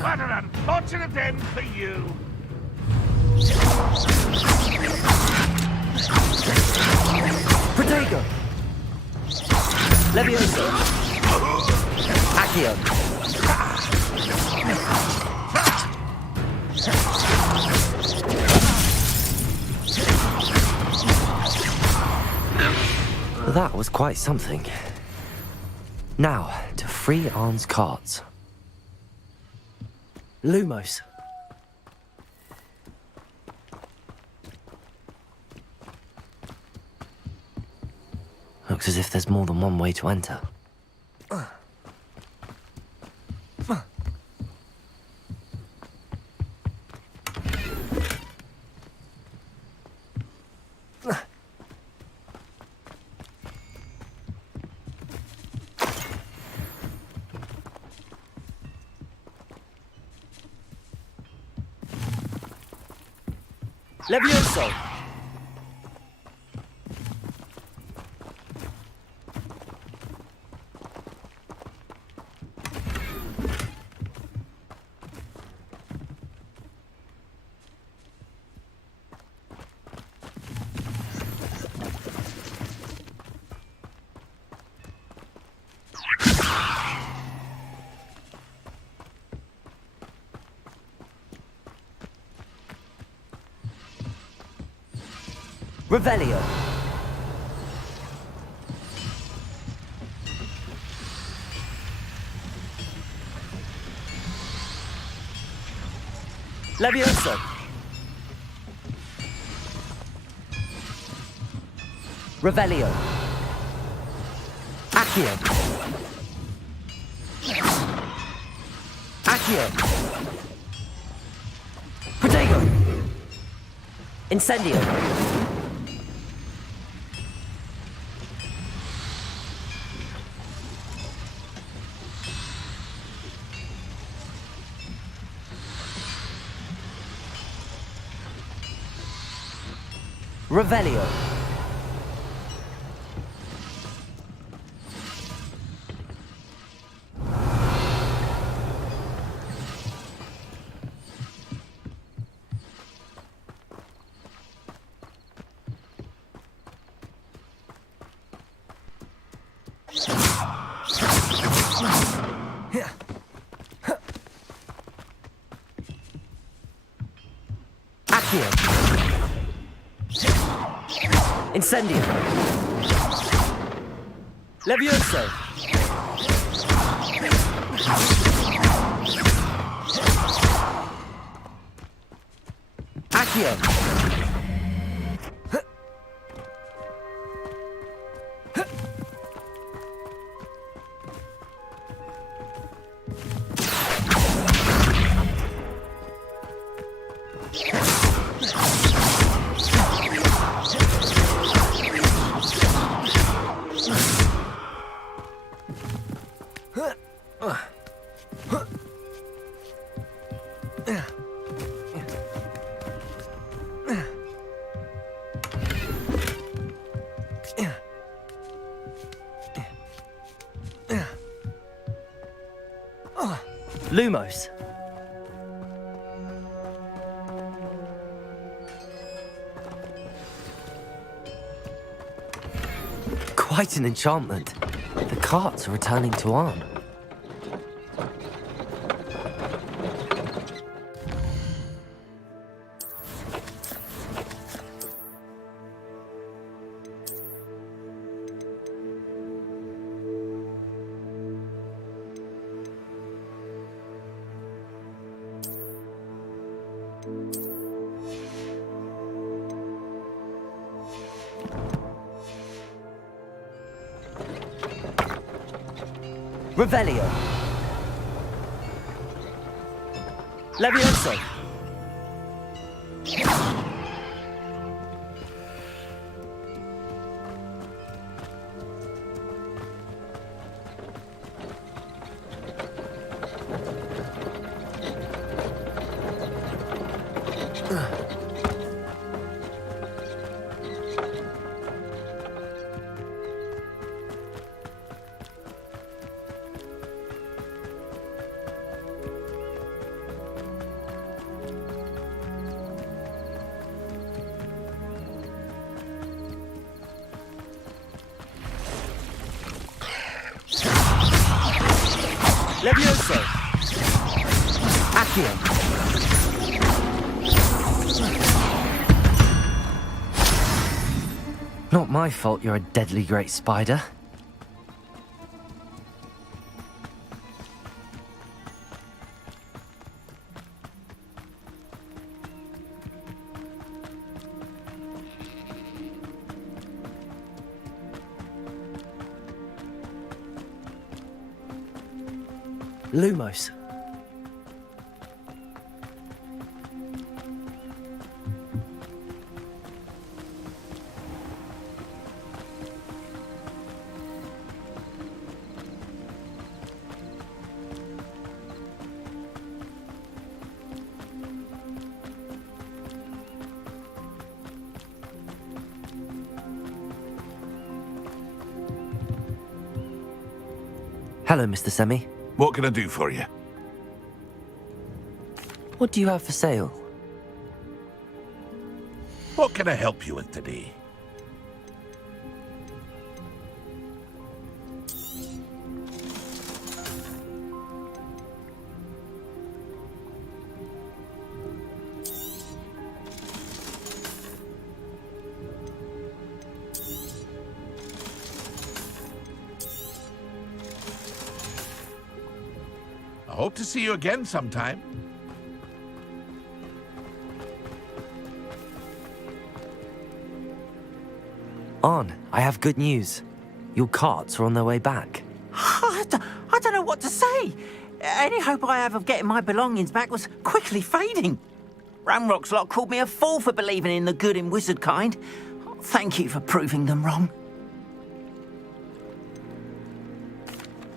What an unfortunate end for you! Protego! Levioso! Accio! That was quite something. Now, to free Arn's carts. Lumos. Looks as if there's more than one way to enter. Levioso! Revelio. Levioso. Revelio. Accio. Accio. Protego. Incendio. Revelio. Accio. Incendio. Levioso. Accio. Lumos. Quite an enchantment. The carts are returning to Arn. Revelio. Levioso. Levioso! Accio! Not my fault you're a deadly great spider. Lumos. Hello, Mr. Semi. What can I do for you? What do you have for sale? What can I help you with today? I hope to see you again sometime. Arn, I have good news. Your carts are on their way back. I don't know what to say. Any hope I have of getting my belongings back was quickly fading. Ramrock's lot called me a fool for believing in the good in wizard kind. Thank you for proving them wrong.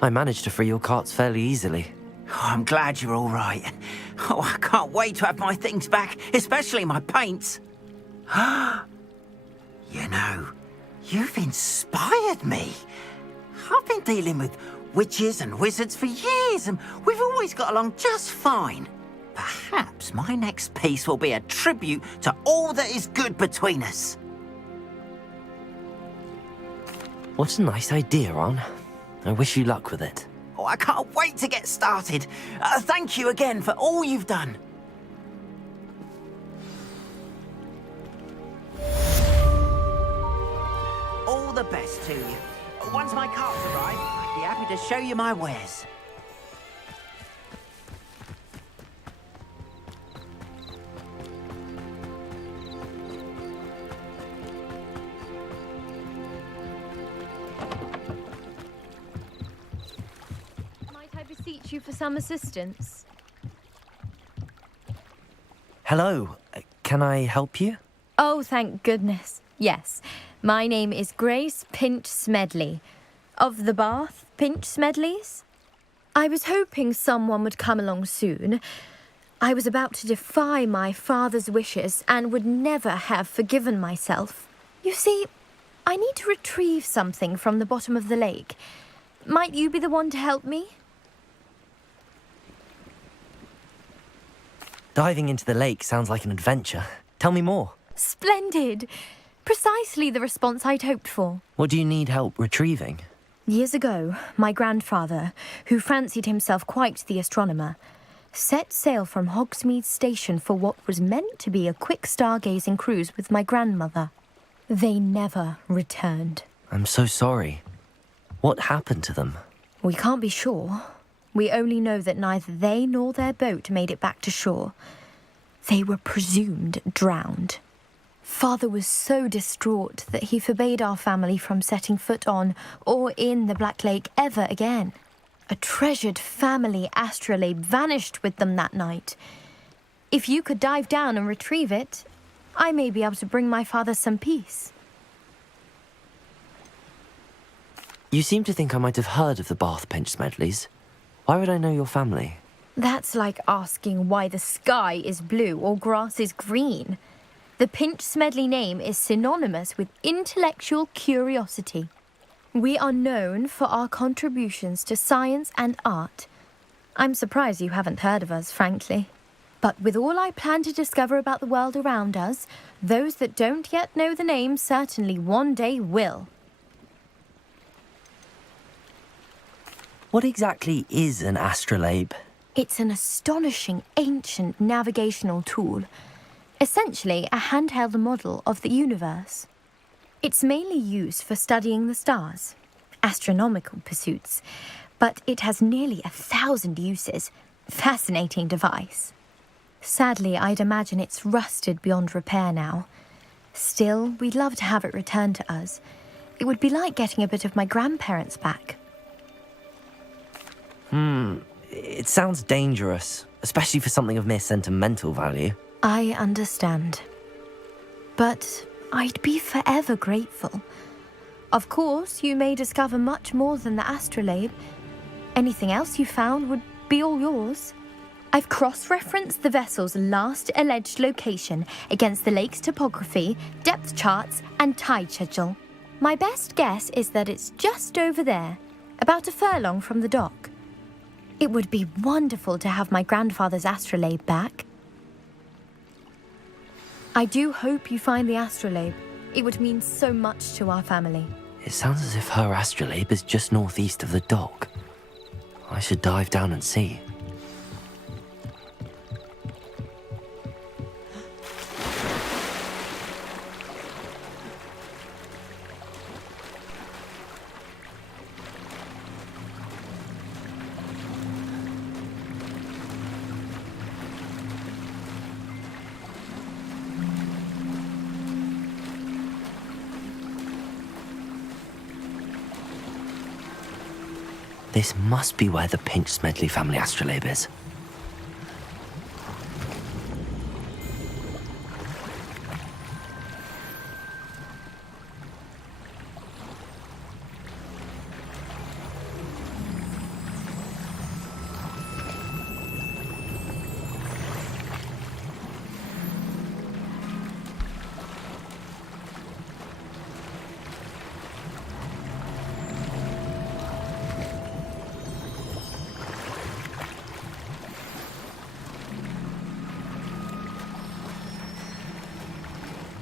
I managed to free your carts fairly easily. Oh, I'm glad you're all right. Oh, I can't wait to have my things back, especially my paints. You know, you've inspired me. I've been dealing with witches and wizards for years, and we've always got along just fine. Perhaps my next piece will be a tribute to all that is good between us. What a nice idea, Arn. I wish you luck with it. Oh, I can't wait to get started. Thank you again for all you've done. All the best to you. Once my carts arrive, I'd be happy to show you my wares. Might I beseech you for some assistance? Hello, can I help you? Oh, thank goodness. Yes. My name is Grace Pinch Smedley. Of the Bath Pinch Smedleys? I was hoping someone would come along soon. I was about to defy my father's wishes and would never have forgiven myself. You see, I need to retrieve something from the bottom of the lake. Might you be the one to help me? Diving into the lake sounds like an adventure. Tell me more. Splendid! Precisely the response I'd hoped for. What do you need help retrieving? Years ago, my grandfather, who fancied himself quite the astronomer, set sail from Hogsmeade Station for what was meant to be a quick stargazing cruise with my grandmother. They never returned. I'm so sorry. What happened to them? We can't be sure. We only know that neither they nor their boat made it back to shore. They were presumed drowned. Father was so distraught that he forbade our family from setting foot on or in the Black Lake ever again. A treasured family astrolabe vanished with them that night. If you could dive down and retrieve it, I may be able to bring my father some peace. You seem to think I might have heard of the Bath Pinch Smedleys. Why would I know your family? That's like asking why the sky is blue or grass is green. The Pinch Smedley name is synonymous with intellectual curiosity. We are known for our contributions to science and art. I'm surprised you haven't heard of us, frankly. But with all I plan to discover about the world around us, those that don't yet know the name certainly one day will. What exactly is an astrolabe? It's an astonishing ancient navigational tool, essentially a handheld model of the universe. It's mainly used for studying the stars, astronomical pursuits, but it has nearly 1,000 uses. Fascinating device. Sadly, I'd imagine it's rusted beyond repair now. Still, we'd love to have it returned to us. It would be like getting a bit of my grandparents back. It sounds dangerous, especially for something of mere sentimental value. I understand. But I'd be forever grateful. Of course, you may discover much more than the astrolabe. Anything else you found would be all yours. I've cross-referenced the vessel's last alleged location against the lake's topography, depth charts, and tide schedule. My best guess is that it's just over there, about a furlong from the dock. It would be wonderful to have my grandfather's astrolabe back. I do hope you find the astrolabe. It would mean so much to our family. It sounds as if her astrolabe is just northeast of the dock. I should dive down and see. This must be where the Pinch Smedley family astrolabe is.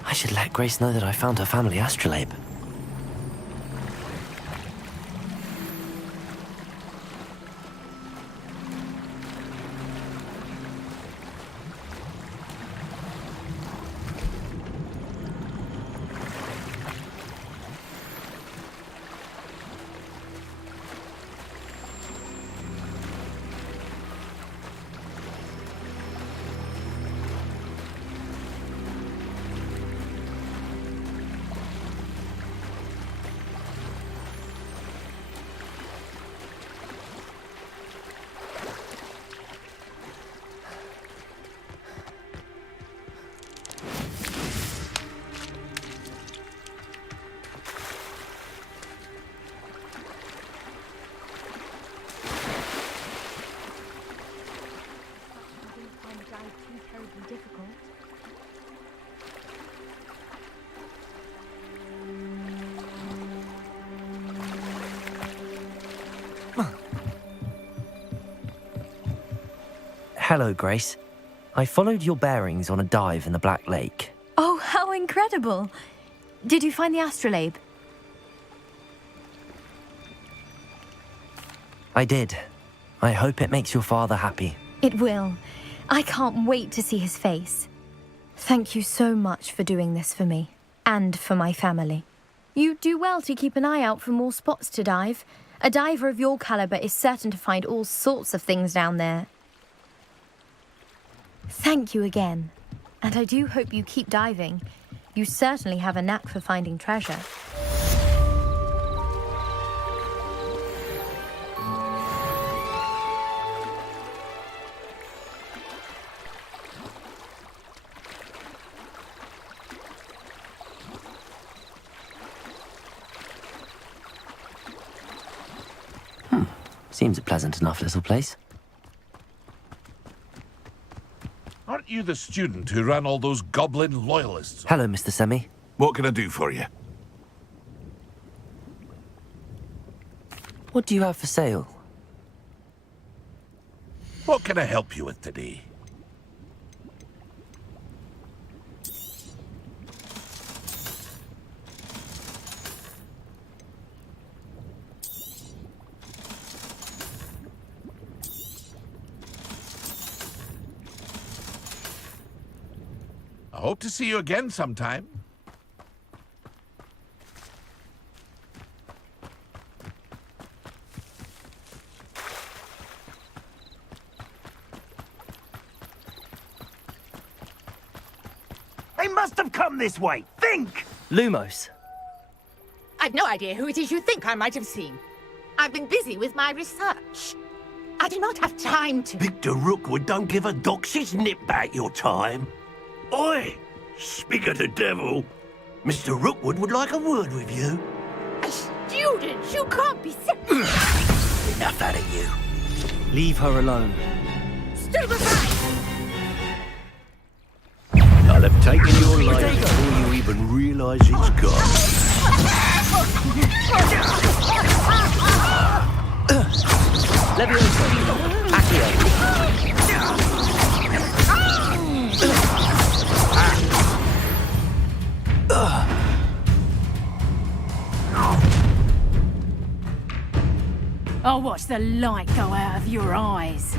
I should let Grace know that I found her family astrolabe. Hello, Grace. I followed your bearings on a dive in the Black Lake. Oh, how incredible! Did you find the astrolabe? I did. I hope it makes your father happy. It will. I can't wait to see his face. Thank you so much for doing this for me, and for my family. You do well to keep an eye out for more spots to dive. A diver of your caliber is certain to find all sorts of things down there. Thank you again. And I do hope you keep diving. You certainly have a knack for finding treasure. Seems a pleasant enough little place. Aren't you the student who ran all those goblin loyalists? Hello, Mr. Semi. What can I do for you? What do you have for sale? What can I help you with today? Hope to see you again sometime. They must have come this way. Think! Lumos. I've no idea who it is you think I might have seen. I've been busy with my research. I do not have time to... Victor Rookwood don't give a doxy's nip back your time. Oi! Speak of the devil. Mr. Rookwood would like a word with you. A student? You can't be serious. Enough out of you. Leave her alone. Stand aside! I'll have taken your life before you even realise it's gone. Levioso. Accio. I'll watch the light go out of your eyes.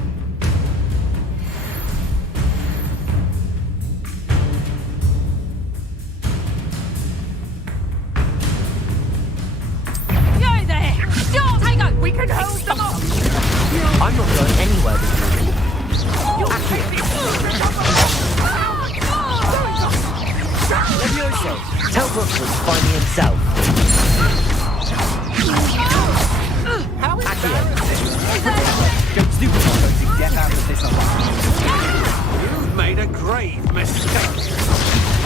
Go there! Don't take off! We can hold them off! I'm not going anywhere this morning. Levioso. Tell Rookwood to find me himself. How Don't stupid going to get out of this alive. You've made a grave mistake.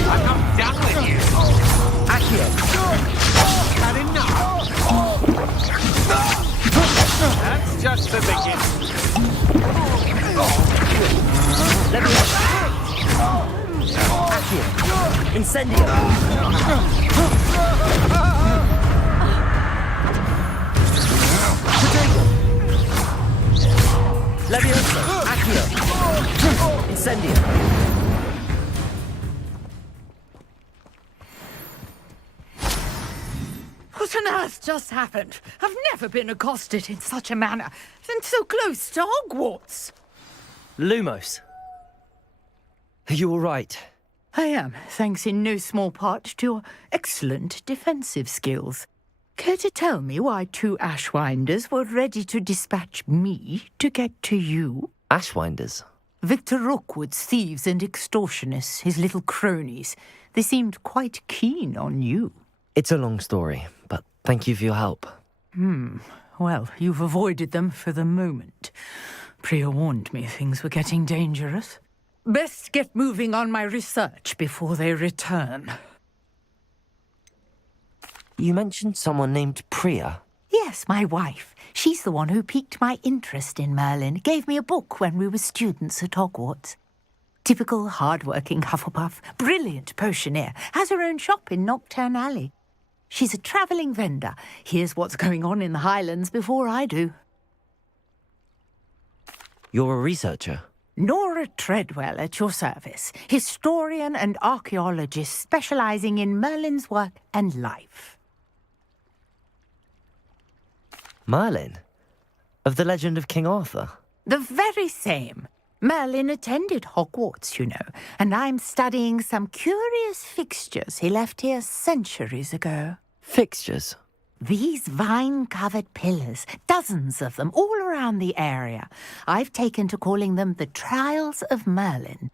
I'm not done with you. Accio. Had enough. That's just the beginning. Levioso. Accio. Incendio. Levioso. Accio. Incendio. What on earth just happened? I've never been accosted in such a manner, and so close to Hogwarts. Lumos. Are you all right? I am, thanks in no small part to your excellent defensive skills. Care to tell me why 2 Ashwinders were ready to dispatch me to get to you? Ashwinders? Victor Rookwood's thieves and extortionists, his little cronies. They seemed quite keen on you. It's a long story, but thank you for your help. Well, you've avoided them for the moment. Priya warned me things were getting dangerous. Best get moving on my research before they return. You mentioned someone named Priya. Yes, my wife. She's the one who piqued my interest in Merlin. Gave me a book when we were students at Hogwarts. Typical hard-working Hufflepuff, brilliant potioneer, has her own shop in Knockturn Alley. She's a travelling vendor. Hears what's going on in the Highlands before I do. You're a researcher? Nora Treadwell at your service, historian and archaeologist specialising in Merlin's work and life. Merlin? Of the legend of King Arthur? The very same. Merlin attended Hogwarts, you know, and I'm studying some curious fixtures he left here centuries ago. Fixtures? These vine-covered pillars, dozens of them, all around the area. I've taken to calling them the Trials of Merlin.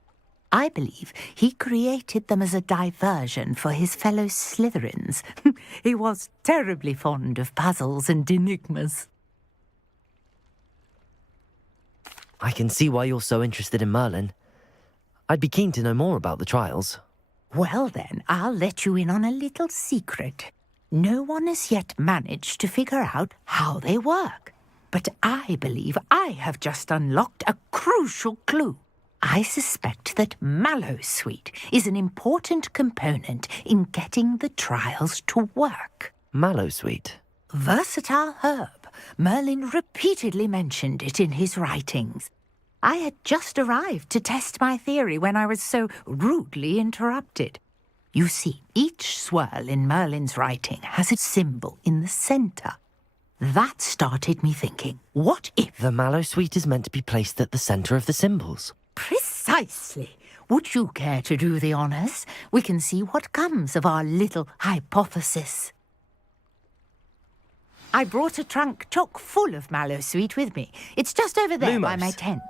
I believe he created them as a diversion for his fellow Slytherins. He was terribly fond of puzzles and enigmas. I can see why you're so interested in Merlin. I'd be keen to know more about the trials. Well then, I'll let you in on a little secret. No one has yet managed to figure out how they work. But I believe I have just unlocked a crucial clue. I suspect that Mallowsweet is an important component in getting the trials to work. Mallowsweet? Versatile herb. Merlin repeatedly mentioned it in his writings. I had just arrived to test my theory when I was so rudely interrupted. You see, each swirl in Merlin's writing has a symbol in the centre. That started me thinking, what if... The Mallowsweet is meant to be placed at the centre of the symbols. Precisely. would you care to do the honors? We can see what comes of our little hypothesis. I brought a trunk chock full of mallowsweet with me. It's just over there by my tent.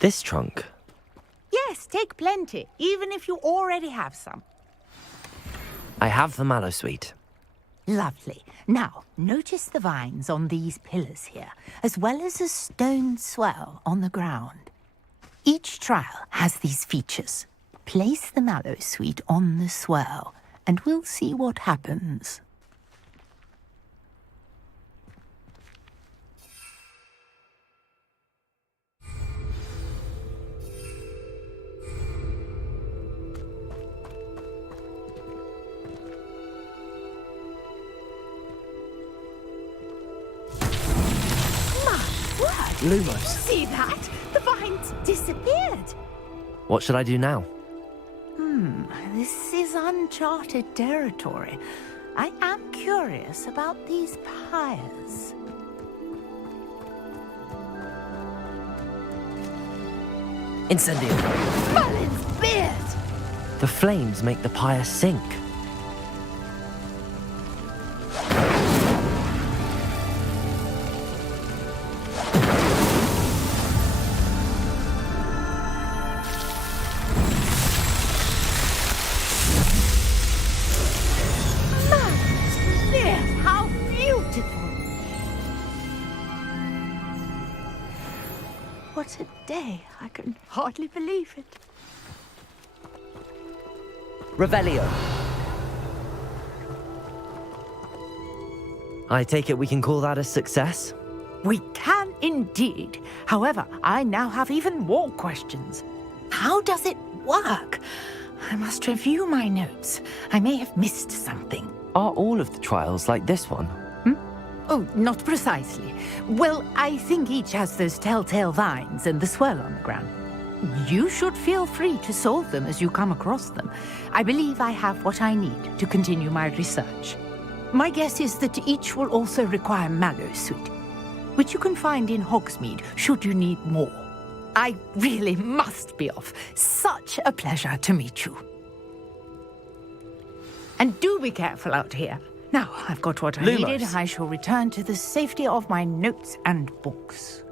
This trunk? Yes, take plenty, even if you already have some. I have the mallowsweet. Lovely. Now, notice the vines on these pillars here, as well as a stone swell on the ground. Each trial has these features. Place the mallowsweet on the swell, and we'll see what happens. Lumos. See that? The vines disappeared. What should I do now? This is uncharted territory. I am curious about these pyres. Incendio. Merlin's beard! The flames make the pyre sink. What a day. I can hardly believe it. Revelio. I take it we can call that a success? We can indeed. However, I now have even more questions. How does it work? I must review my notes. I may have missed something. Are all of the trials like this one? Oh, not precisely. Well, I think each has those telltale vines and the swirl on the ground. You should feel free to solve them as you come across them. I believe I have what I need to continue my research. My guess is that each will also require mallowsweet, which you can find in Hogsmeade should you need more. I really must be off. Such a pleasure to meet you. And do be careful out here. Now, I've got what I needed. I shall return to the safety of my notes and books.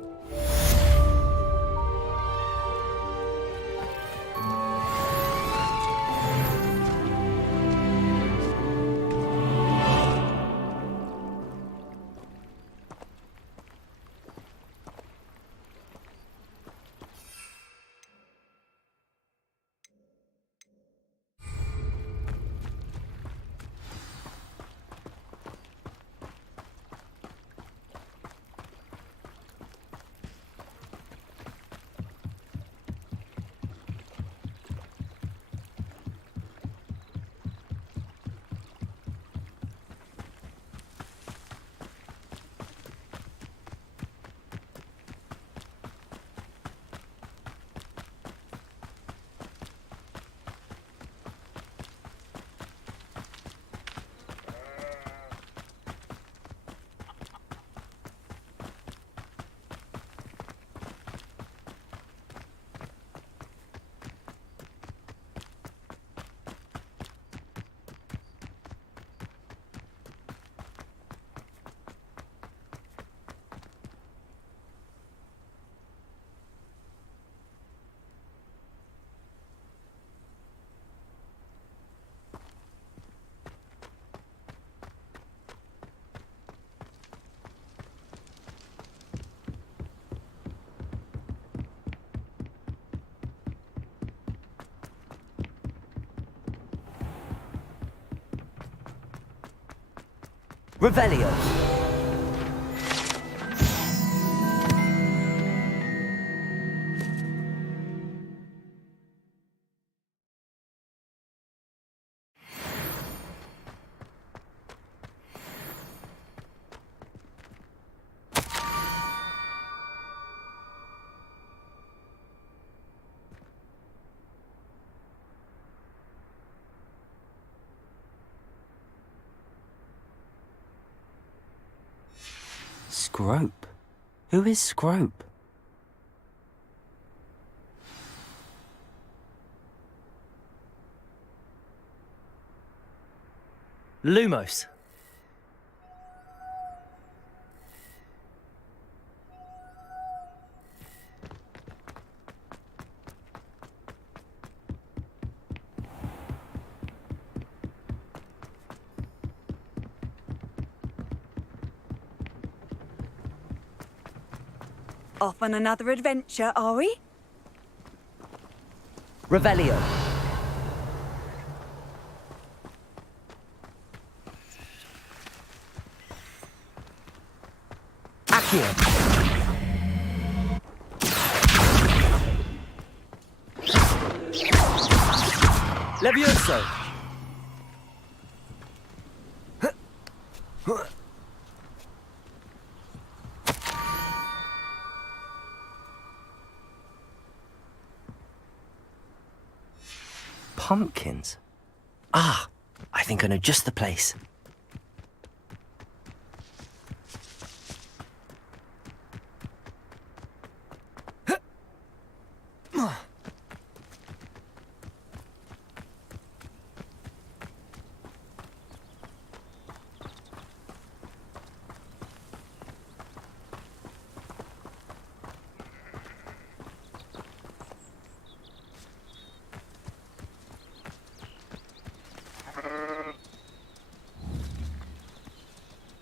Revelio. Scrope? Who is Scrope? Lumos. Off on another adventure, are we? Revelio. Accio. Levioso. Pumpkins? Ah, I think I know just the place.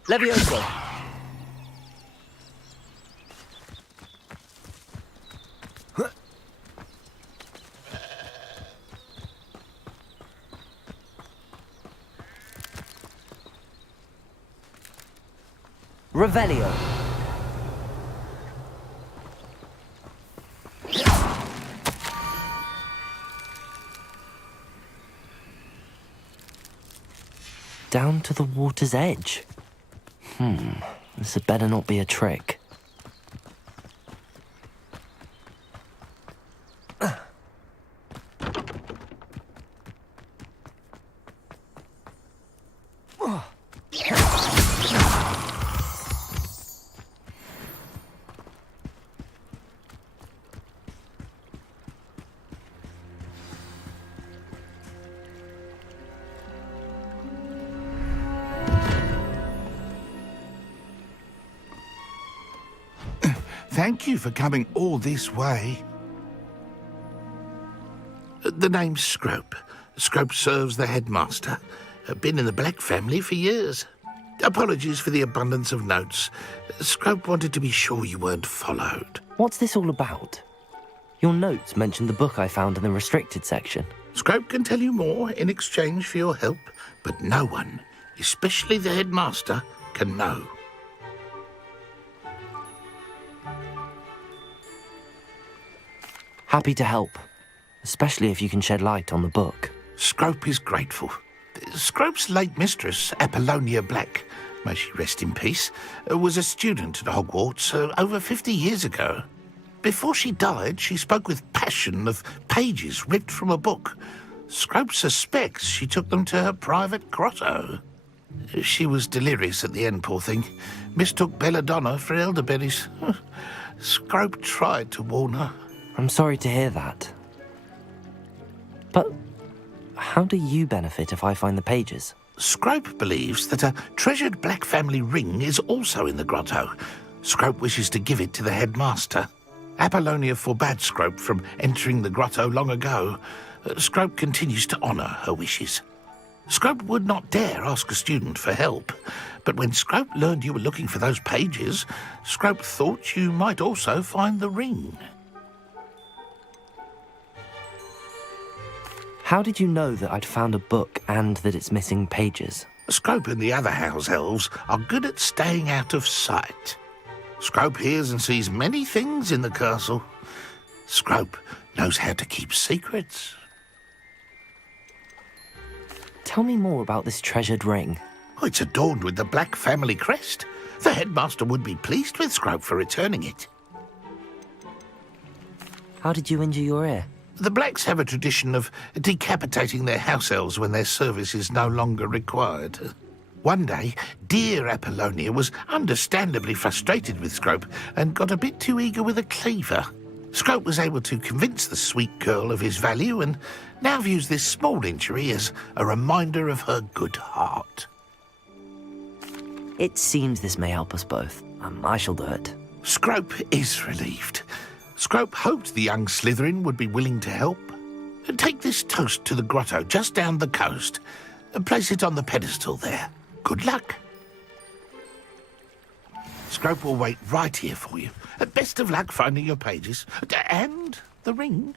Levioso. Revelio. Down to the water's edge. This had better not be a trick. Thank you for coming all this way. The name's Scrope. Scrope serves the headmaster. Been in the Black family for years. Apologies for the abundance of notes. Scrope wanted to be sure you weren't followed. What's this all about? Your notes mentioned the book I found in the restricted section. Scrope can tell you more in exchange for your help, but no one, especially the headmaster, can know. Happy to help, especially if you can shed light on the book. Scrope is grateful. Scrope's late mistress, Apollonia Black, may she rest in peace, was a student at Hogwarts over 50 years ago. Before she died, she spoke with passion of pages ripped from a book. Scrope suspects she took them to her private grotto. She was delirious at the end, poor thing. Mistook belladonna for elderberries. Scrope tried to warn her. I'm sorry to hear that. But how do you benefit if I find the pages? Scrope believes that a treasured Black family ring is also in the grotto. Scrope wishes to give it to the headmaster. Apollonia forbade Scrope from entering the grotto long ago. Scrope continues to honour her wishes. Scrope would not dare ask a student for help, but when Scrope learned you were looking for those pages, Scrope thought you might also find the ring. How did you know that I'd found a book and that it's missing pages? Scrope and the other house elves are good at staying out of sight. Scrope hears and sees many things in the castle. Scrope knows how to keep secrets. Tell me more about this treasured ring. Oh, it's adorned with the Black family crest. The headmaster would be pleased with Scrope for returning it. How did you injure your ear? The Blacks have a tradition of decapitating their house elves when their service is no longer required. One day, dear Apollonia was understandably frustrated with Scrope and got a bit too eager with a cleaver. Scrope was able to convince the sweet girl of his value and now views this small injury as a reminder of her good heart. It seems this may help us both. I shall do it. Scrope is relieved. Scrope hoped the young Slytherin would be willing to help. Take this toast to the grotto just down the coast and place it on the pedestal there. Good luck. Scrope will wait right here for you. Best of luck finding your pages. And the ring.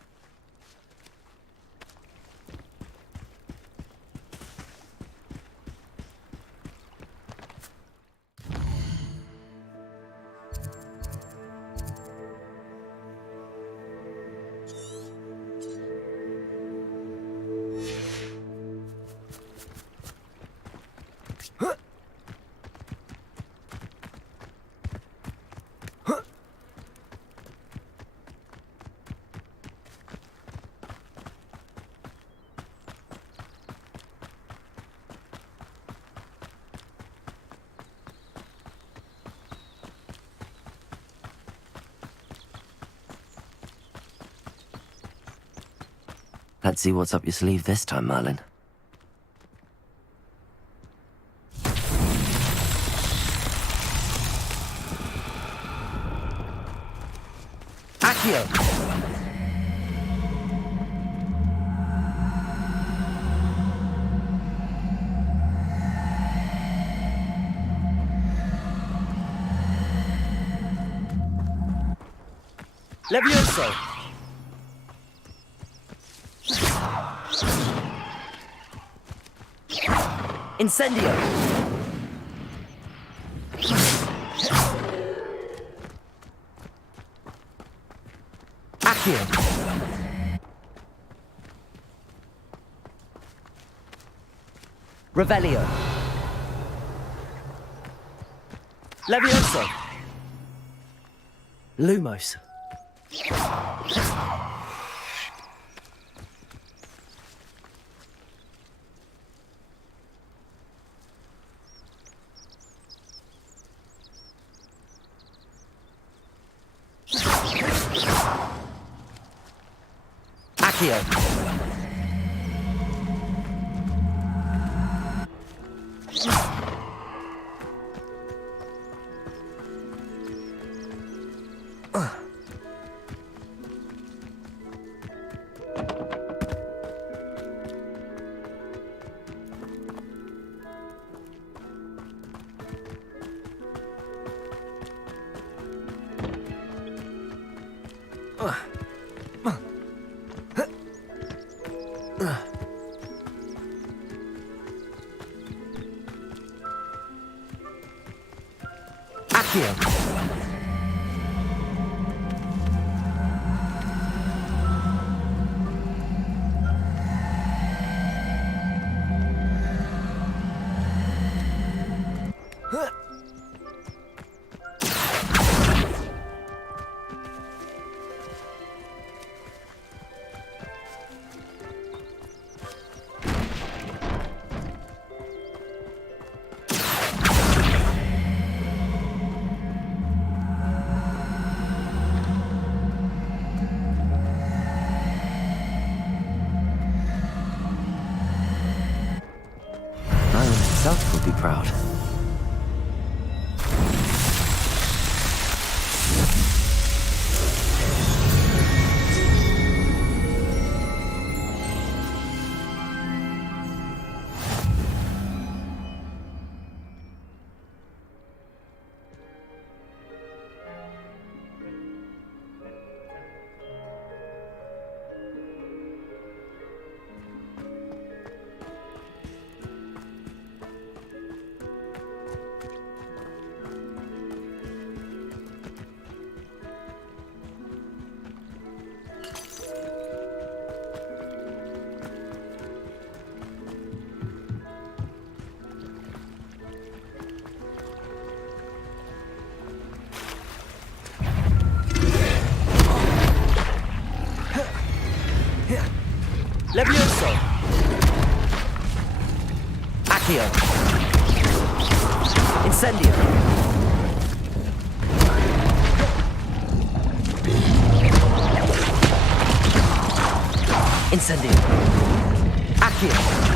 Let's see what's up your sleeve this time, Merlin. Accio! Levioso! Incendio! Accio! Revelio! Levioso! Lumos! Accio! Would be proud. Levioso! Accio! Incendio! Incendio! Accio!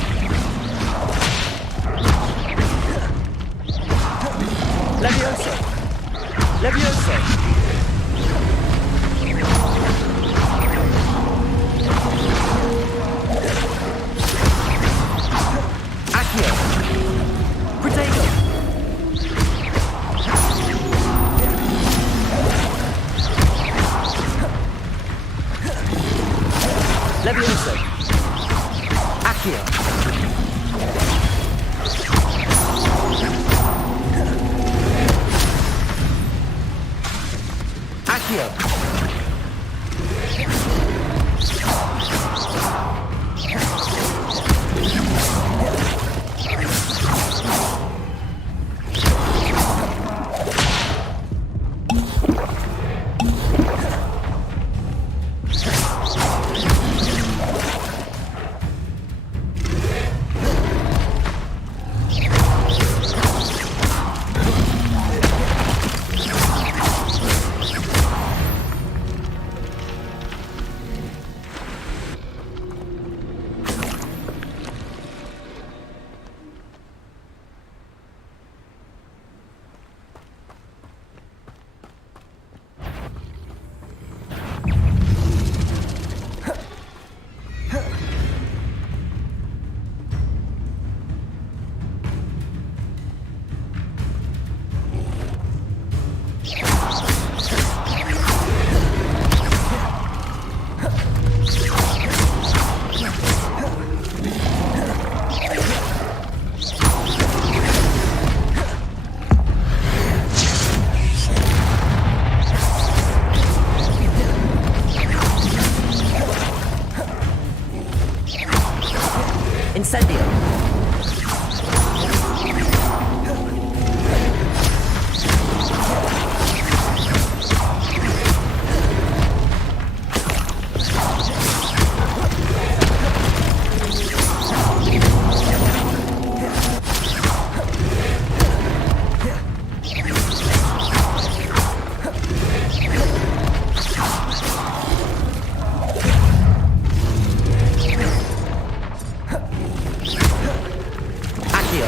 Accio.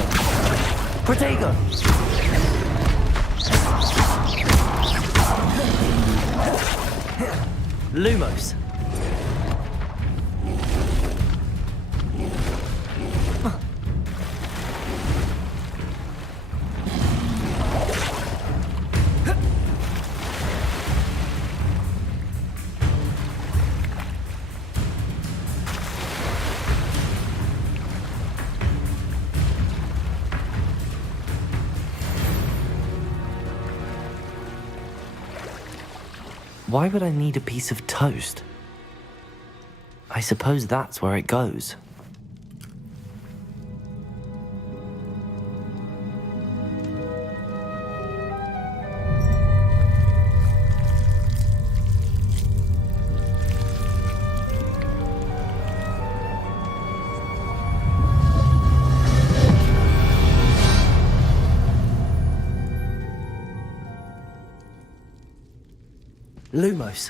Protego. Lumos. Why would I need a piece of toast? I suppose that's where it goes. Lumos.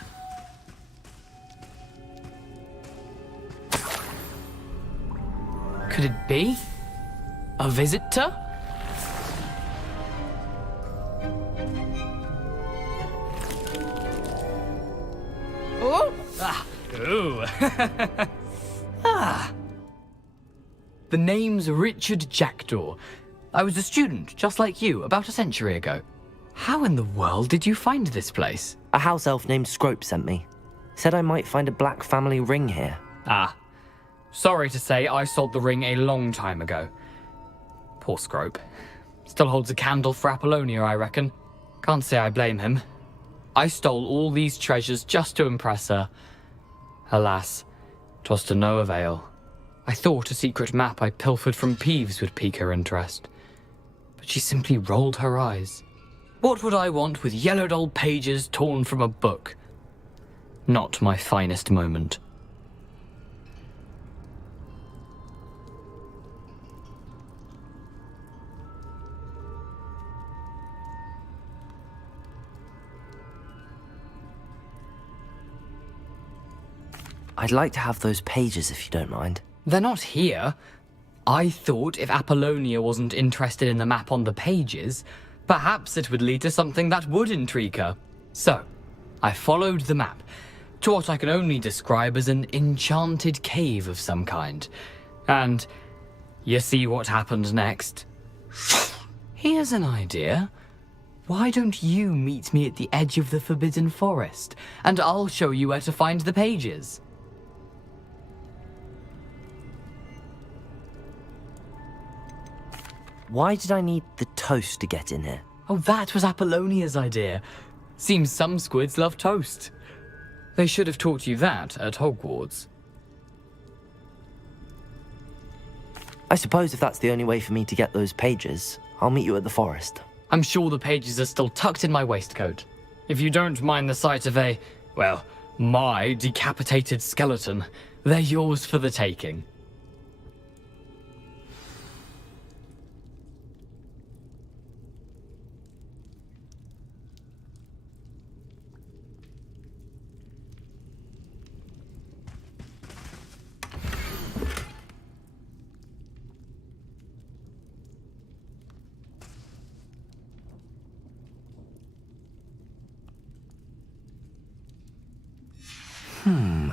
Could it be? A visitor? Oh! Ah! Ooh! Ah! The name's Richard Jackdaw. I was a student, just like you, about a century ago. How in the world did you find this place? A house elf named Scrope sent me. Said I might find a black family ring here. Ah. Sorry to say, I sold the ring a long time ago. Poor Scrope. Still holds a candle for Apollonia, I reckon. Can't say I blame him. I stole all these treasures just to impress her. Alas, 'twas to no avail. I thought a secret map I pilfered from Peeves would pique her interest. But she simply rolled her eyes. What would I want with yellowed old pages torn from a book? Not my finest moment. I'd like to have those pages if you don't mind. They're not here. I thought if Apollonia wasn't interested in the map on the pages, perhaps it would lead to something that would intrigue her. So, I followed the map to what I can only describe as an enchanted cave of some kind. And you see what happened next? Here's an idea. Why don't you meet me at the edge of the Forbidden Forest, and I'll show you where to find the pages. Why did I need the toast to get in here? Oh, that was Apollonia's idea. Seems some squids love toast. They should have taught you that at Hogwarts. I suppose if that's the only way for me to get those pages, I'll meet you at the forest. I'm sure the pages are still tucked in my waistcoat. If you don't mind the sight of a, well, my decapitated skeleton, they're yours for the taking.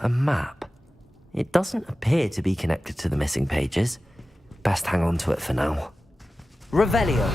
A map. It doesn't appear to be connected to the missing pages. Best hang on to it for now. Revelio.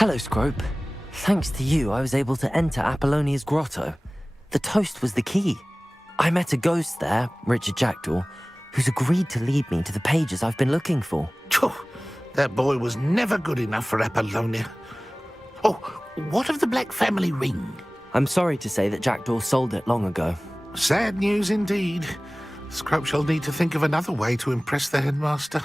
Hello, Scrope. Thanks to you, I was able to enter Apollonia's grotto. The toast was the key. I met a ghost there, Richard Jackdaw, who's agreed to lead me to the pages I've been looking for. Phew, that boy was never good enough for Apollonia. Oh, what of the Black family ring? I'm sorry to say that Jackdaw sold it long ago. Sad news indeed. Scrope shall need to think of another way to impress the headmaster.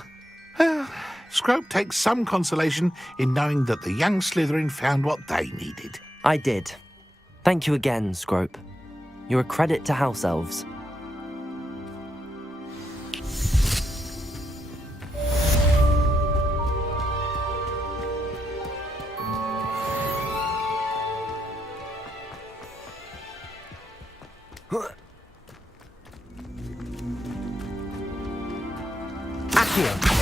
Scrope takes some consolation in knowing that the young Slytherin found what they needed. I did. Thank you again, Scrope. You're a credit to House Elves. Accio!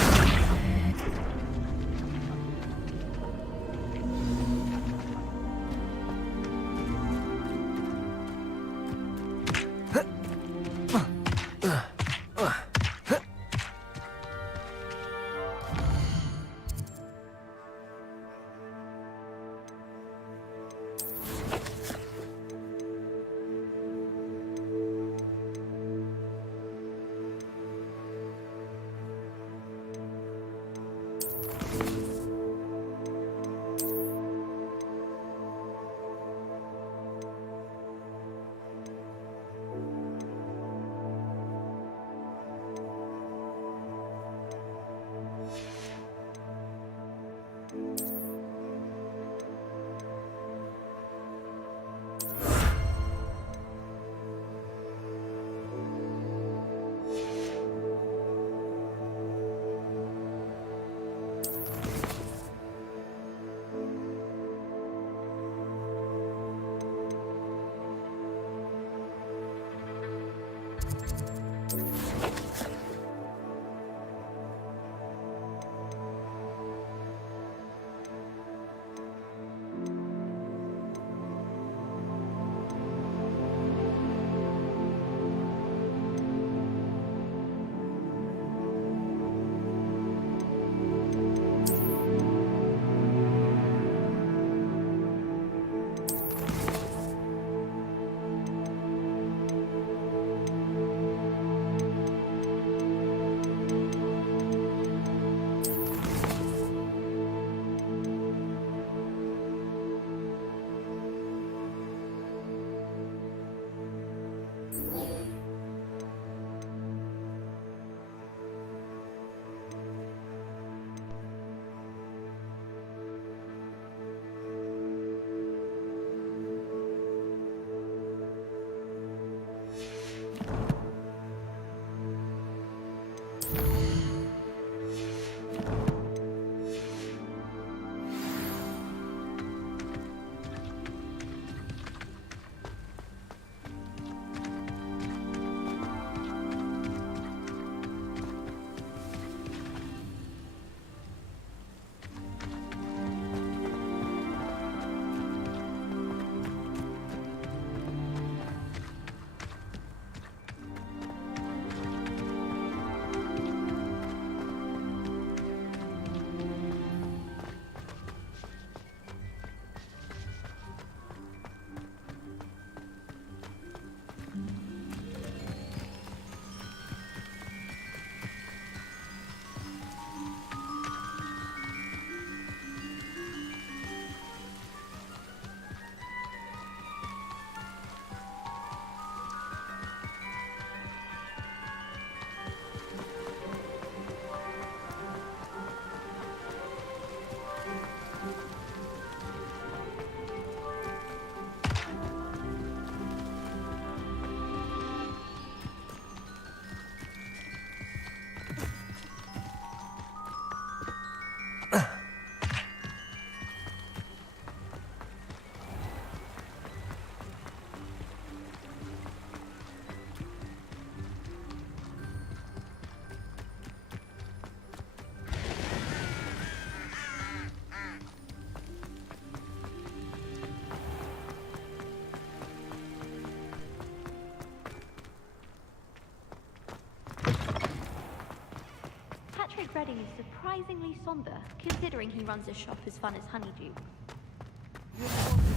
Redding is surprisingly somber, considering he runs a shop as fun as Honeydew.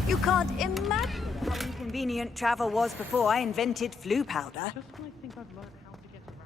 You can't imagine how inconvenient travel was before I invented flu powder. Just when I think I've learned how to get around.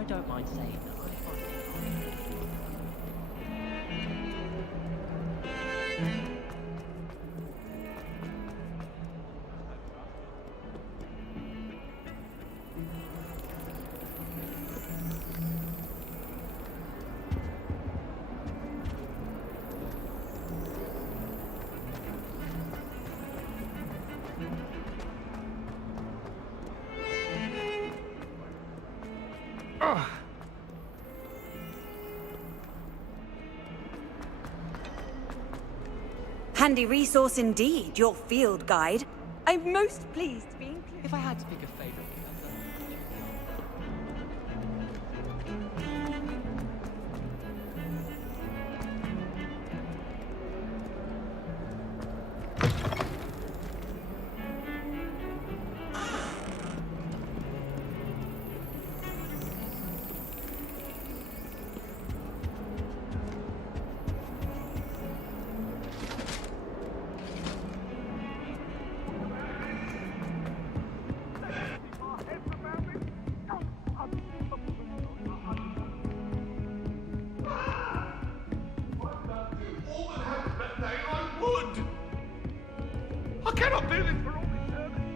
I don't mind saying that I find it Handy resource indeed, your field guide. I'm most pleased to be included. If I had to pick a favourite I cannot do this for all eternity.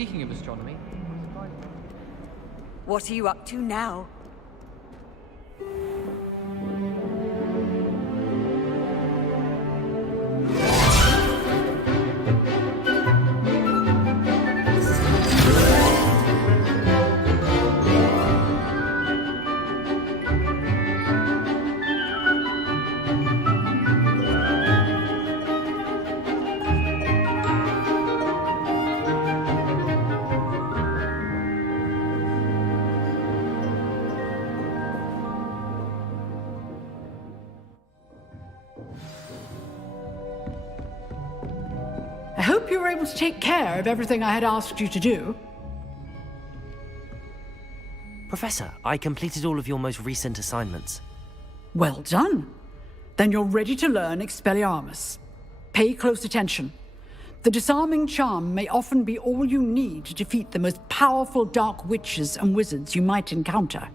Speaking of astronomy, What are you up to now? I hope you were able to take care of everything I had asked you to do. Professor, I completed all of your most recent assignments. Well done. Then you're ready to learn Expelliarmus. Pay close attention. The disarming charm may often be all you need to defeat the most powerful dark witches and wizards you might encounter.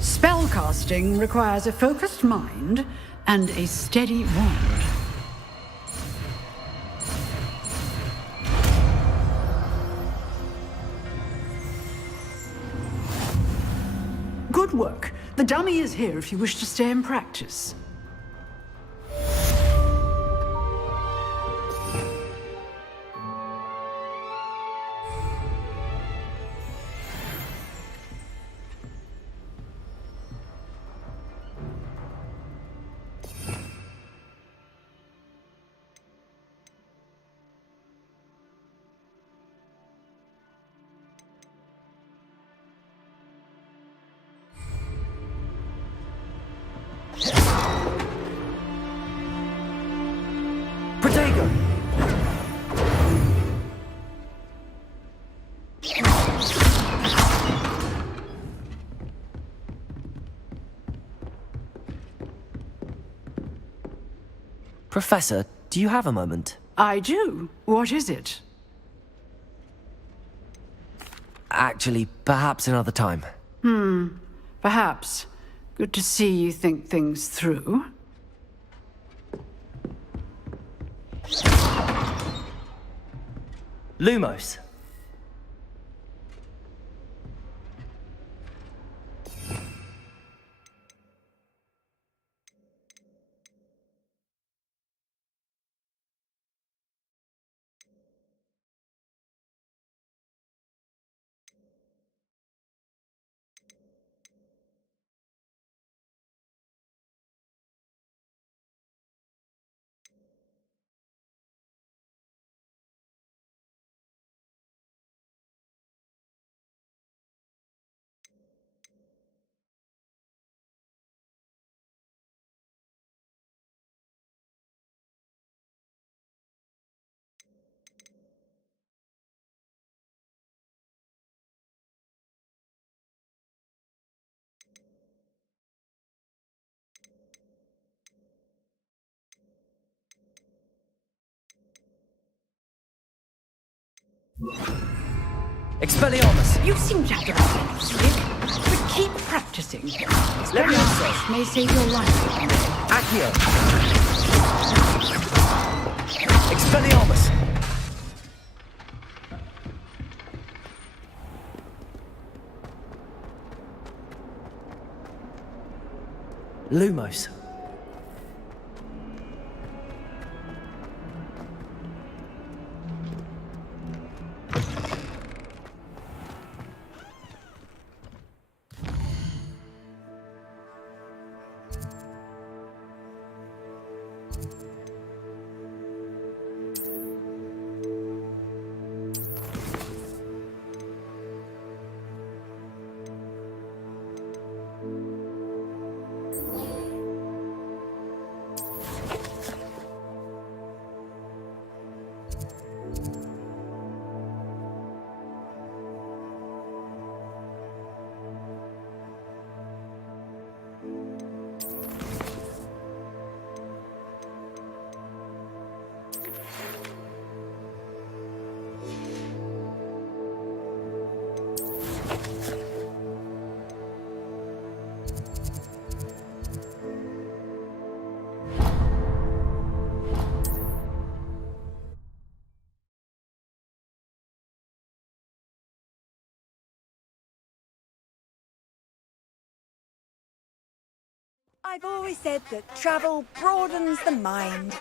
Spellcasting requires a focused mind and a steady wand. Good work. The dummy is here if you wish to stay and practice. Protego! Professor, do you have a moment? I do. What is it? Actually, perhaps another time. Perhaps. Good to see you think things through. Lumos. Expelliarmus! You seem to have the sense, but keep practicing. Experience may save your life. Accio! Expelliarmus! Lumos. I've always said that travel broadens the mind.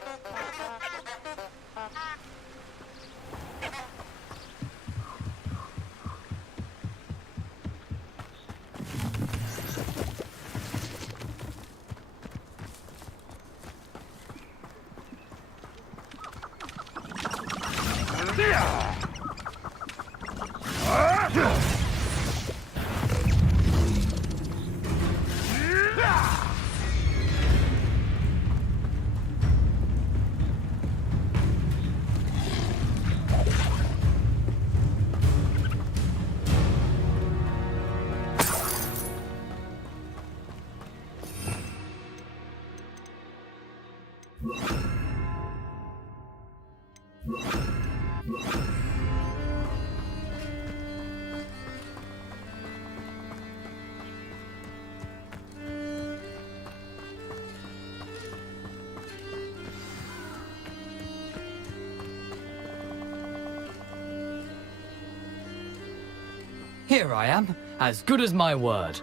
Here I am, as good as my word.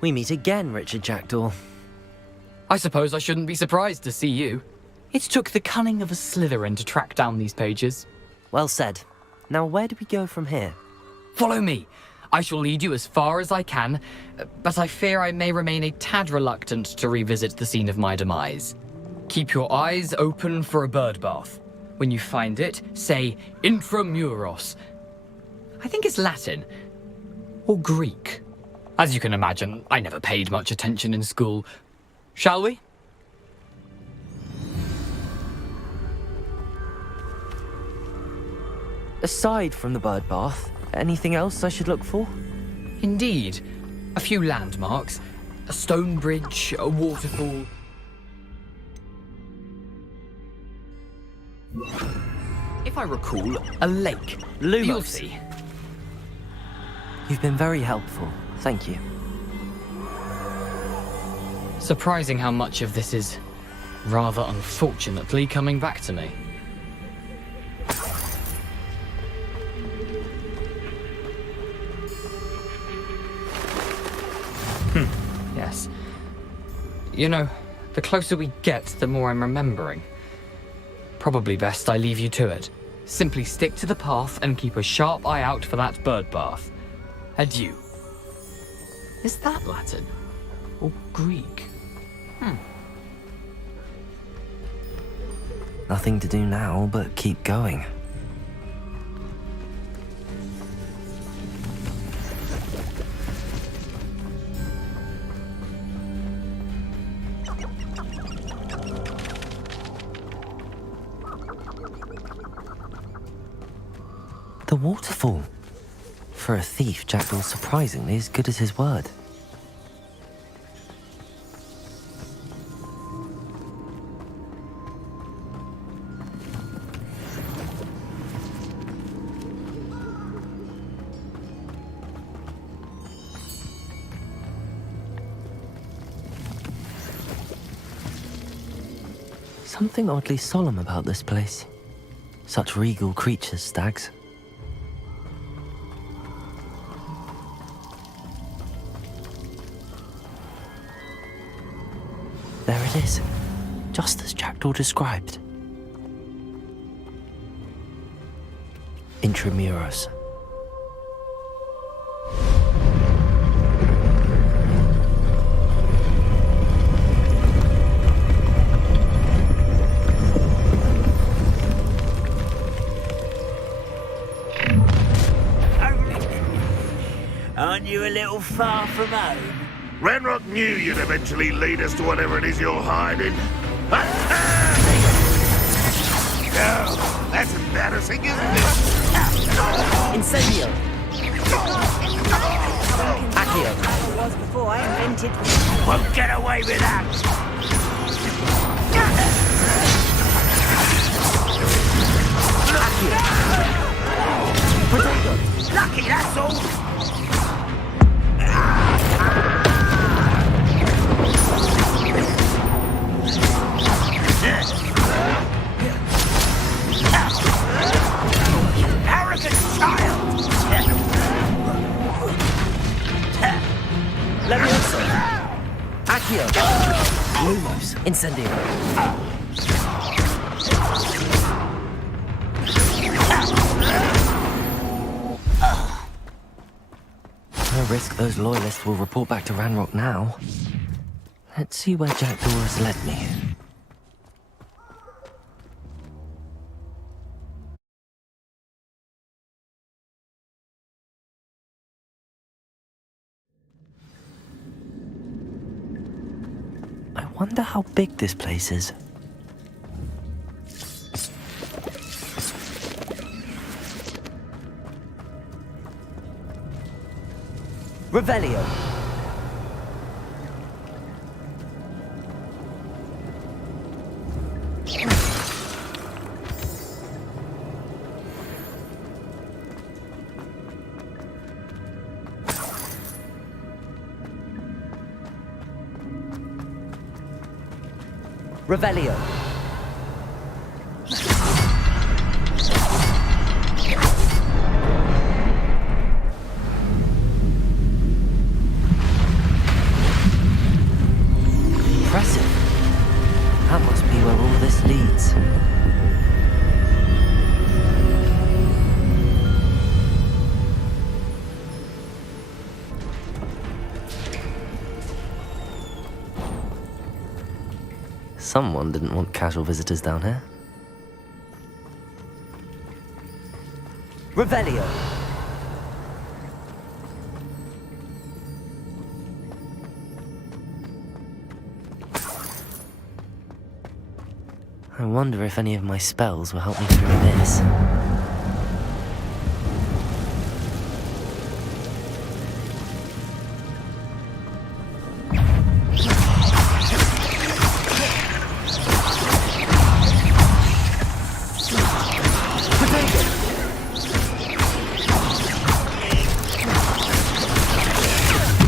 We meet again, Richard Jackdaw. I suppose I shouldn't be surprised to see you. It took the cunning of a Slytherin to track down these pages. Well said. Now where do we go from here? Follow me. I shall lead you as far as I can, but I fear I may remain a tad reluctant to revisit the scene of my demise. Keep your eyes open for a bird bath. When you find it, say intramuros. I think it's Latin. Or Greek. As you can imagine, I never paid much attention in school. Shall we? Aside from the bird bath, anything else I should look for? Indeed. A few landmarks. A stone bridge, a waterfall. If I recall, a lake. Lumos. You'll see. You've been very helpful. Thank you. Surprising how much of this is, rather unfortunately, coming back to me. Yes. You know, the closer we get, the more I'm remembering. Probably best I leave you to it. Simply stick to the path and keep a sharp eye out for that bird bath. Adieu. Is that Latin? Or Greek? Nothing to do now but keep going. The waterfall. For a thief, Jackdaw's surprisingly as good as his word. Something oddly solemn about this place. Such regal creatures, stags. There it is, just as Jackdaw described. Intramuros. Aren't you a little far from home? Ranrock knew you'd eventually lead us to whatever it is you're hiding. Oh, that's embarrassing, isn't it? Incendio! Accio! I was before I invented... Won't get away with that! Accio! Lucky, that's all! Arrogant child! Levioso! Accio! Lumos! Incendio! No risk those loyalists will report back to Ranrock now. Let's see where Jackdaw has led me. I wonder how big this place is. Revelio. Revelio. Impressive. That must be where all this leads. Someone didn't want casual visitors down here. Revelio. I wonder if any of my spells will help me through this.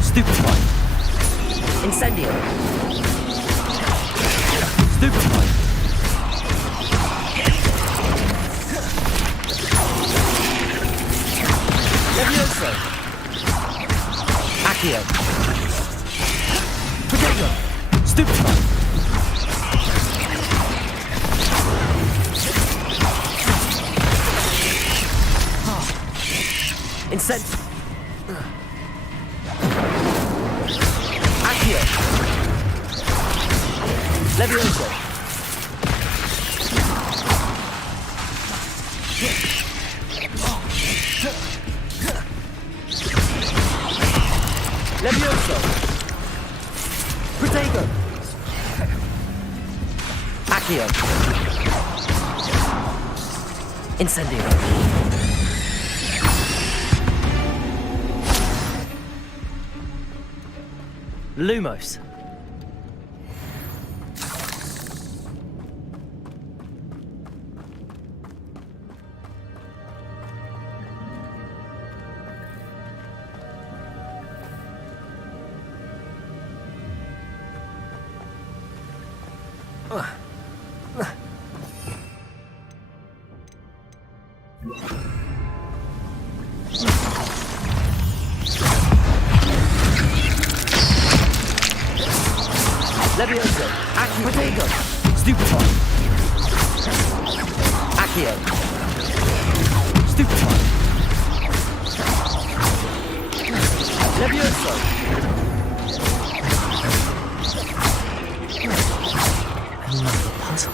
Stupefy. Incendio. Stupefy. Levioso. Accio. Potato. Stupefy. Incense. Accio. Levioso. Levioso. Protego. Accio. Incendio. Lumos. Levioso. Accio. Protego. Stupefy. Accio. Stupefy. Levioso. Another puzzle.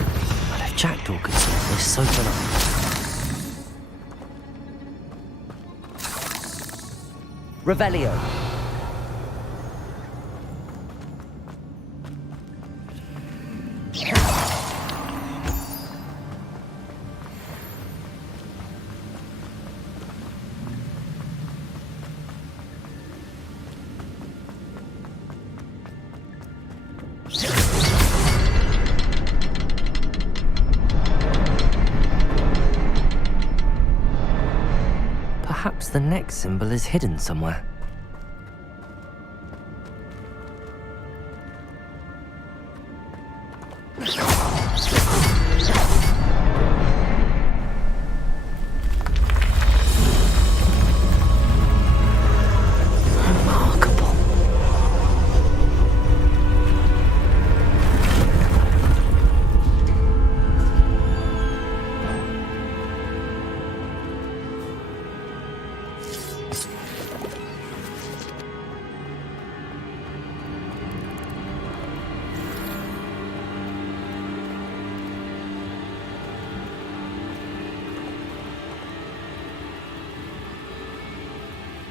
But if Jackdaw could solve this so phenomenal. Revelio. Perhaps the next symbol is hidden somewhere.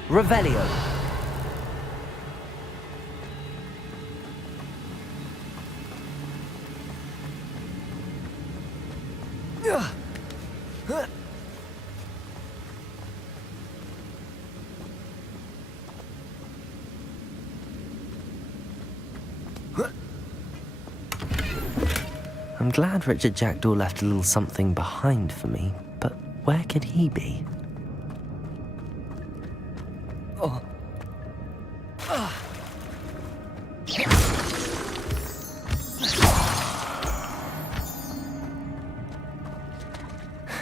Revelio. I'm glad Richard Jackdaw left a little something behind for me, but where could he be? Oh.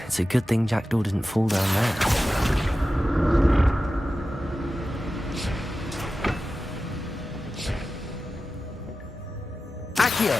It's a good thing Jackdaw didn't fall down there. Accio!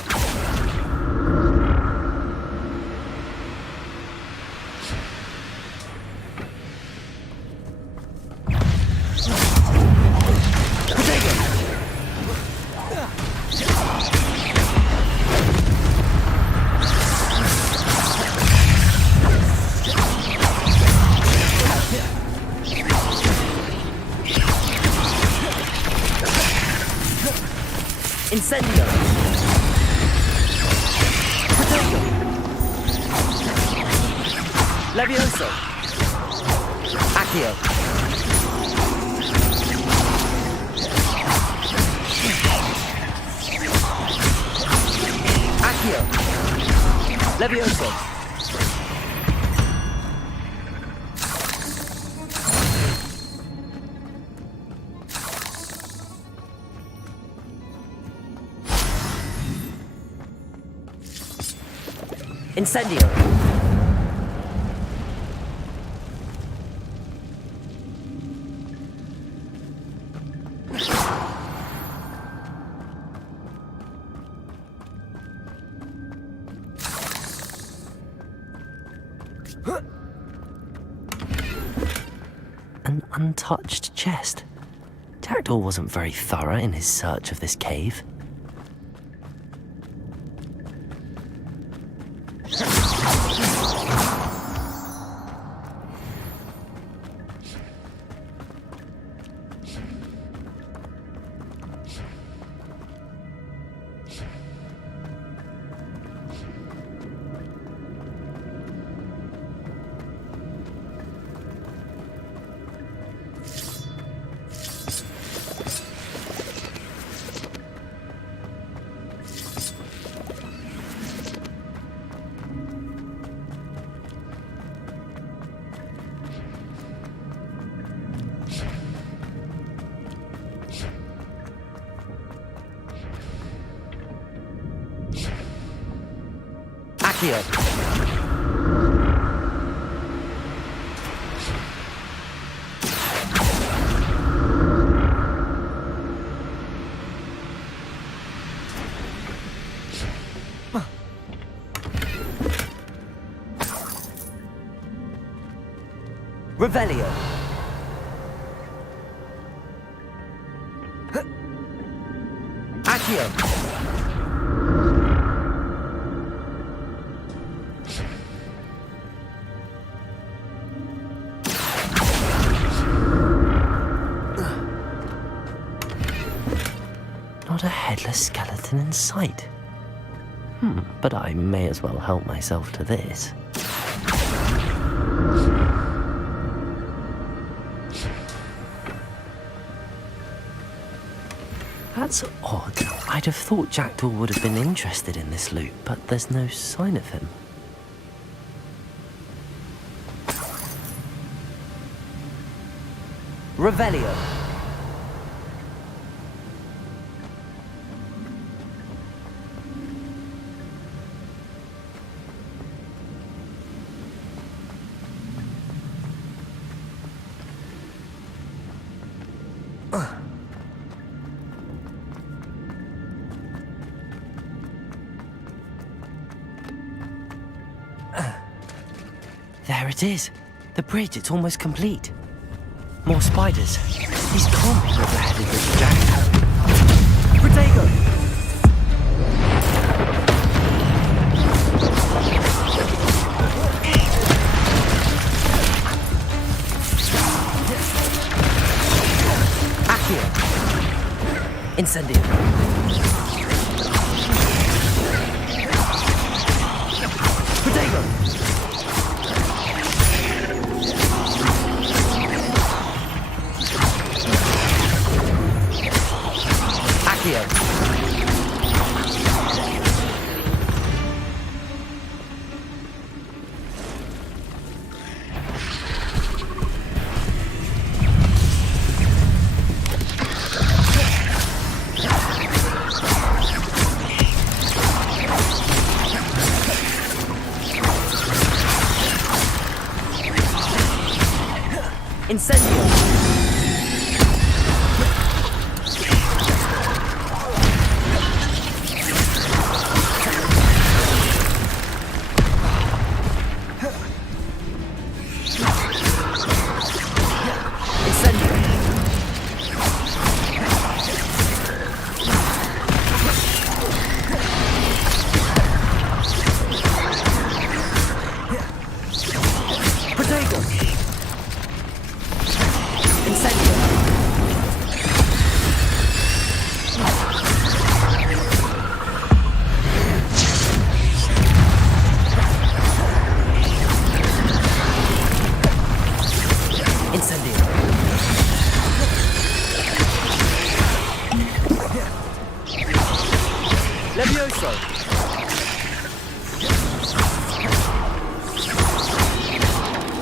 Incendio! Potato! Levioso! Accio! Accio! Levioso! Incendio! An untouched chest. Jackdaw wasn't very thorough in his search of this cave. Accio! Revelio! Accio! Not a headless skeleton in sight. But I may as well help myself to this. That's odd. I'd have thought Jackdaw would have been interested in this loot, but there's no sign of him. Revelio. There it is. The bridge, it's almost complete. More spiders. These can't be river-headed Richard Jackdaw. Protego! Accio! Incendio! Protego! Incendio! Protego! Levioso!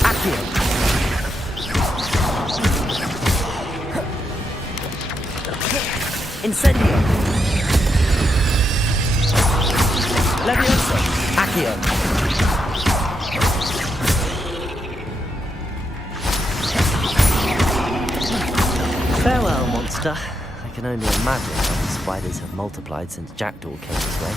Accio! Incendio! Levioso! Accio! Farewell, monster. I can only imagine how the spiders have multiplied since Jackdaw came this way.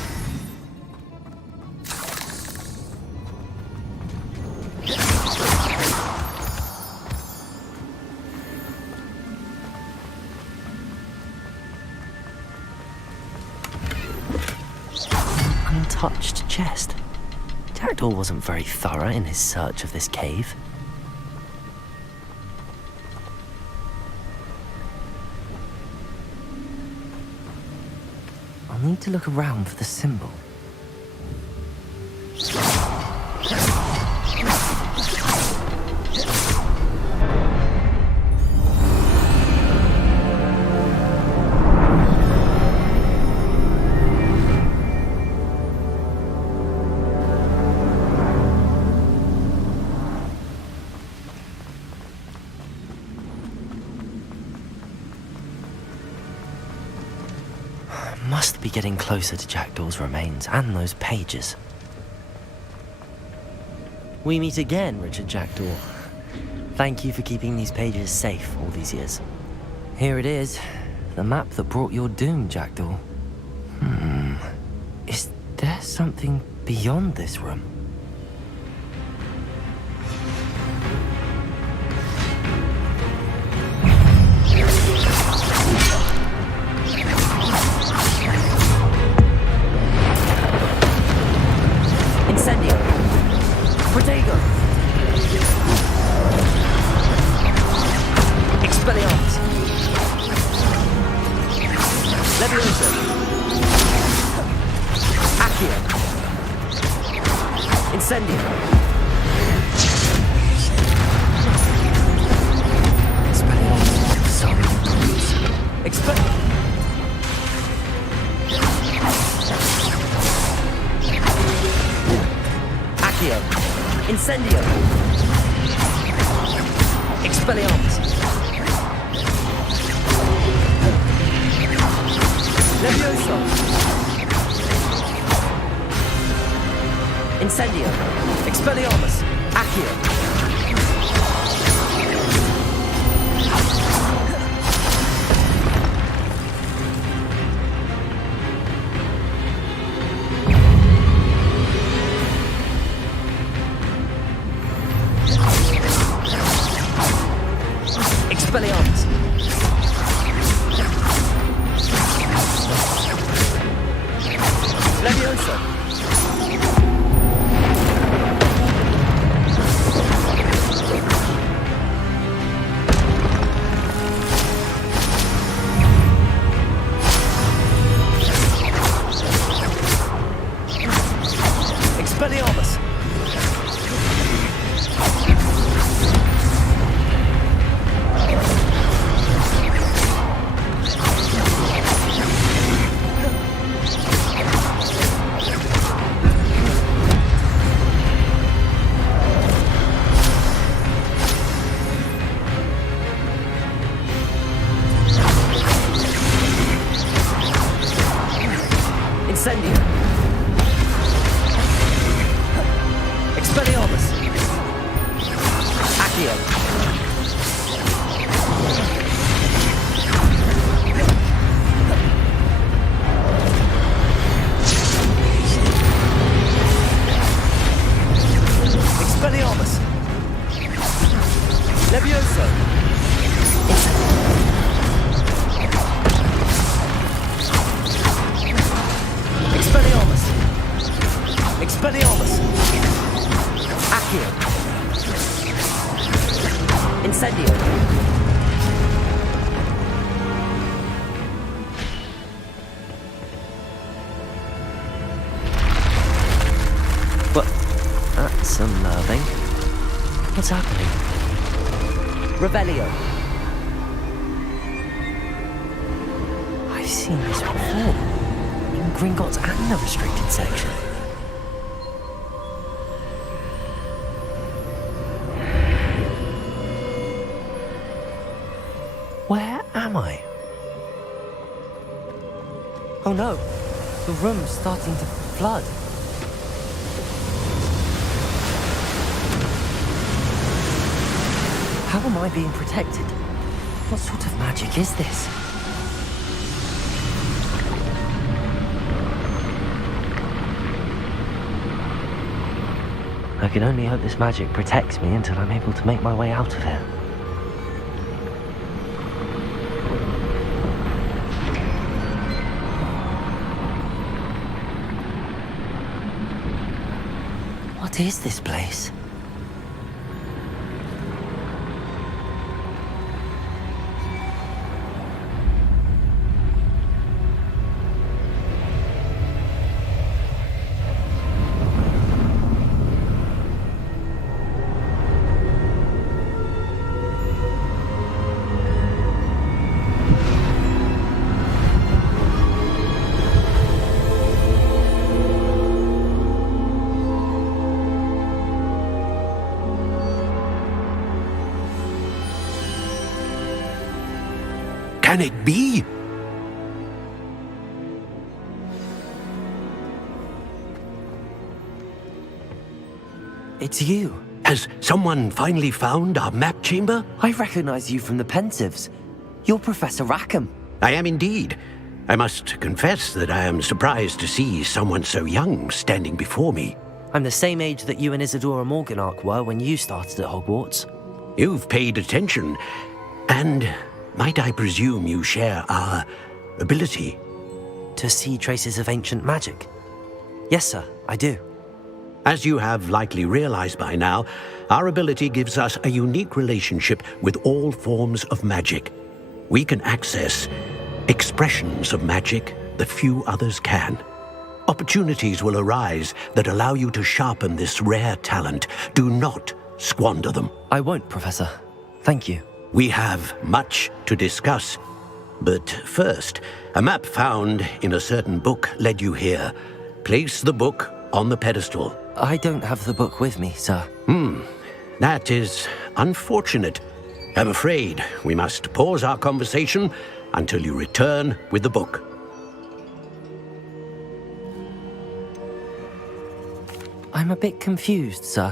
Untouched chest. Jackdaw wasn't very thorough in his search of this cave. I'll need to look around for the symbol. Must be getting closer to Jackdaw's remains and those pages. We meet again, Richard Jackdaw. Thank you for keeping these pages safe all these years. Here it is, the map that brought your doom, Jackdaw. Is there something beyond this room? Incendio! Protego! Expelliarmus! Levioso! Accio! Incendio! Expelliarmus! Sorry. Accio! Incendio! Expelliarmus! Levioso! Incendio! Expelliarmus! Accio! Expelliarmus! Levioso! Expelliarmus! Incendio! Expelliarmus! Accio! Expelliarmus! Levioso! Expelliarmus! Expelliarmus! Accio! Incendio! What? That's unnerving. What's happening? Revelio! I've seen this before. In Gringotts and the restricted section. Where am I? Oh no, the room's starting to flood. How am I being protected? What sort of magic is this? I can only hope this magic protects me until I'm able to make my way out of here. What is this place? Can it be? It's you. Has someone finally found our map chamber? I recognize you from the Pensieves. You're Professor Rackham. I am indeed. I must confess that I am surprised to see someone so young standing before me. I'm the same age that you and Isadora Morganach were when you started at Hogwarts. You've paid attention, and might I presume you share our ability? To see traces of ancient magic? Yes, sir, I do. As you have likely realized by now, our ability gives us a unique relationship with all forms of magic. We can access expressions of magic that few others can. Opportunities will arise that allow you to sharpen this rare talent. Do not squander them. I won't, Professor. Thank you. We have much to discuss. But first, a map found in a certain book led you here. Place the book on the pedestal. I don't have the book with me, sir. That is unfortunate. I'm afraid we must pause our conversation until you return with the book. I'm a bit confused, sir.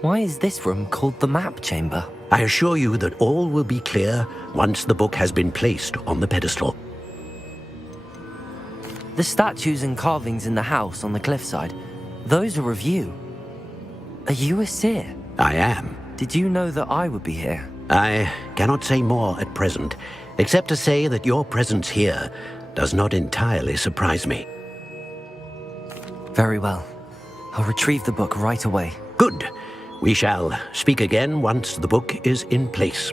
Why is this room called the map chamber? I assure you that all will be clear once the book has been placed on the pedestal. The statues and carvings in the house on the cliffside, those are of you. Are you a seer? I am. Did you know that I would be here? I cannot say more at present, except to say that your presence here does not entirely surprise me. Very well. I'll retrieve the book right away. Good. We shall speak again once the book is in place.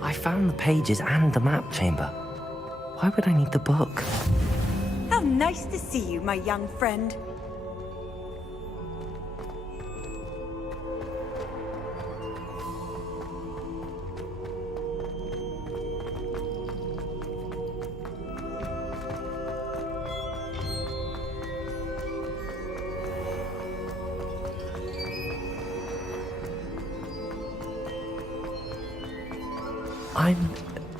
I found the pages and the map chamber. Why would I need the book? How nice to see you, my young friend. I'm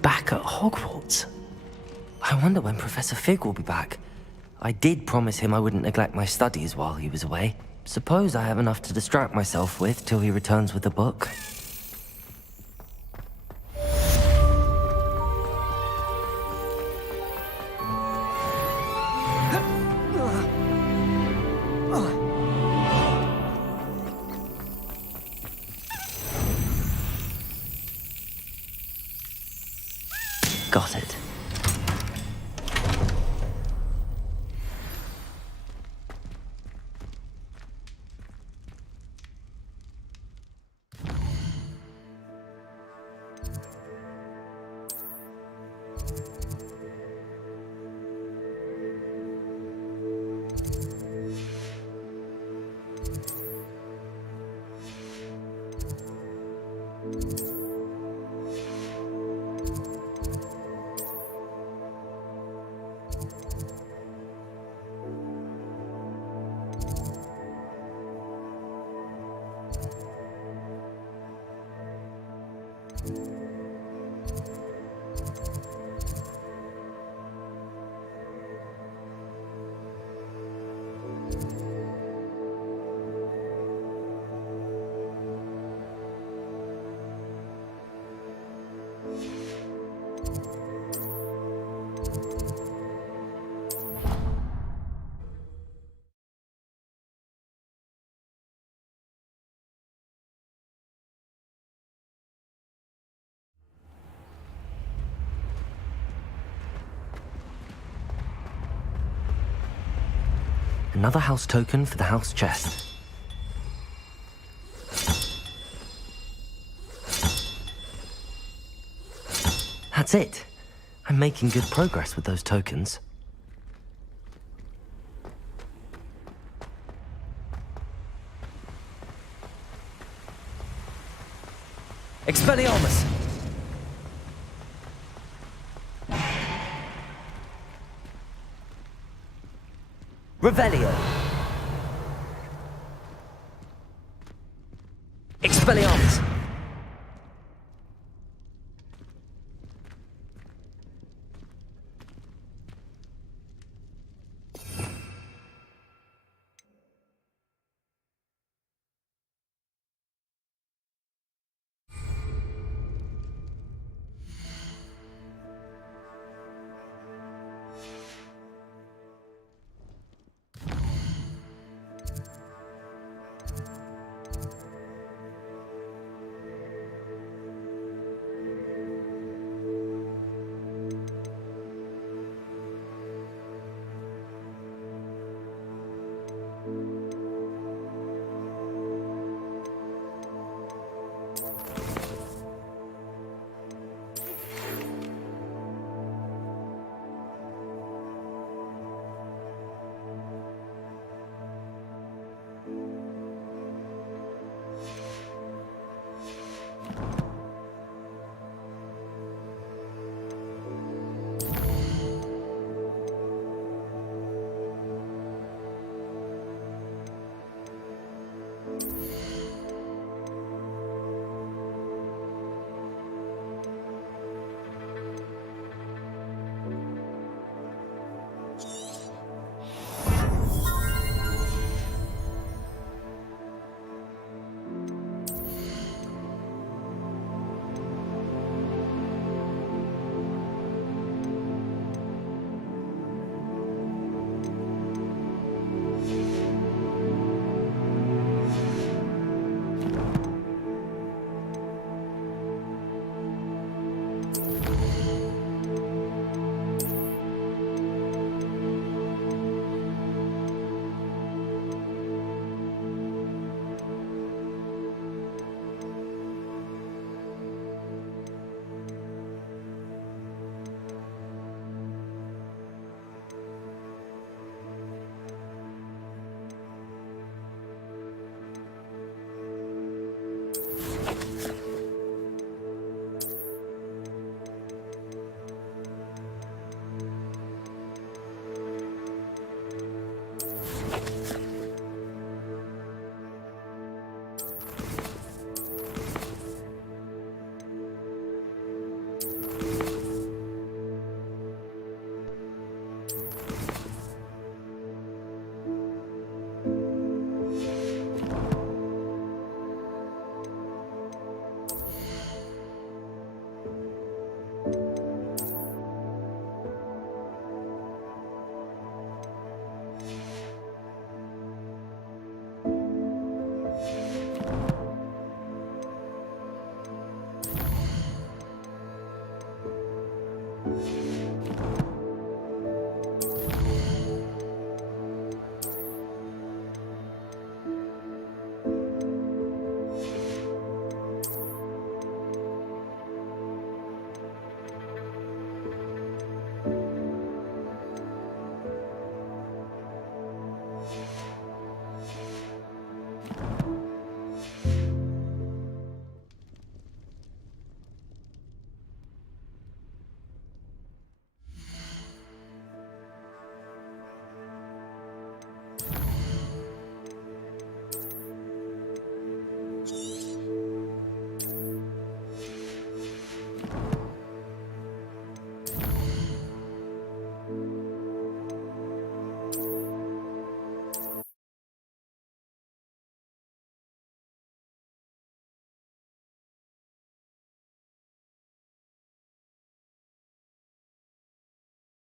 back at Hogwarts. I wonder when Professor Fig will be back. I did promise him I wouldn't neglect my studies while he was away. Suppose I have enough to distract myself with till he returns with the book. Got it. Another house token for the house chest. That's it. I'm making good progress with those tokens. Expelliarmus! Revelio!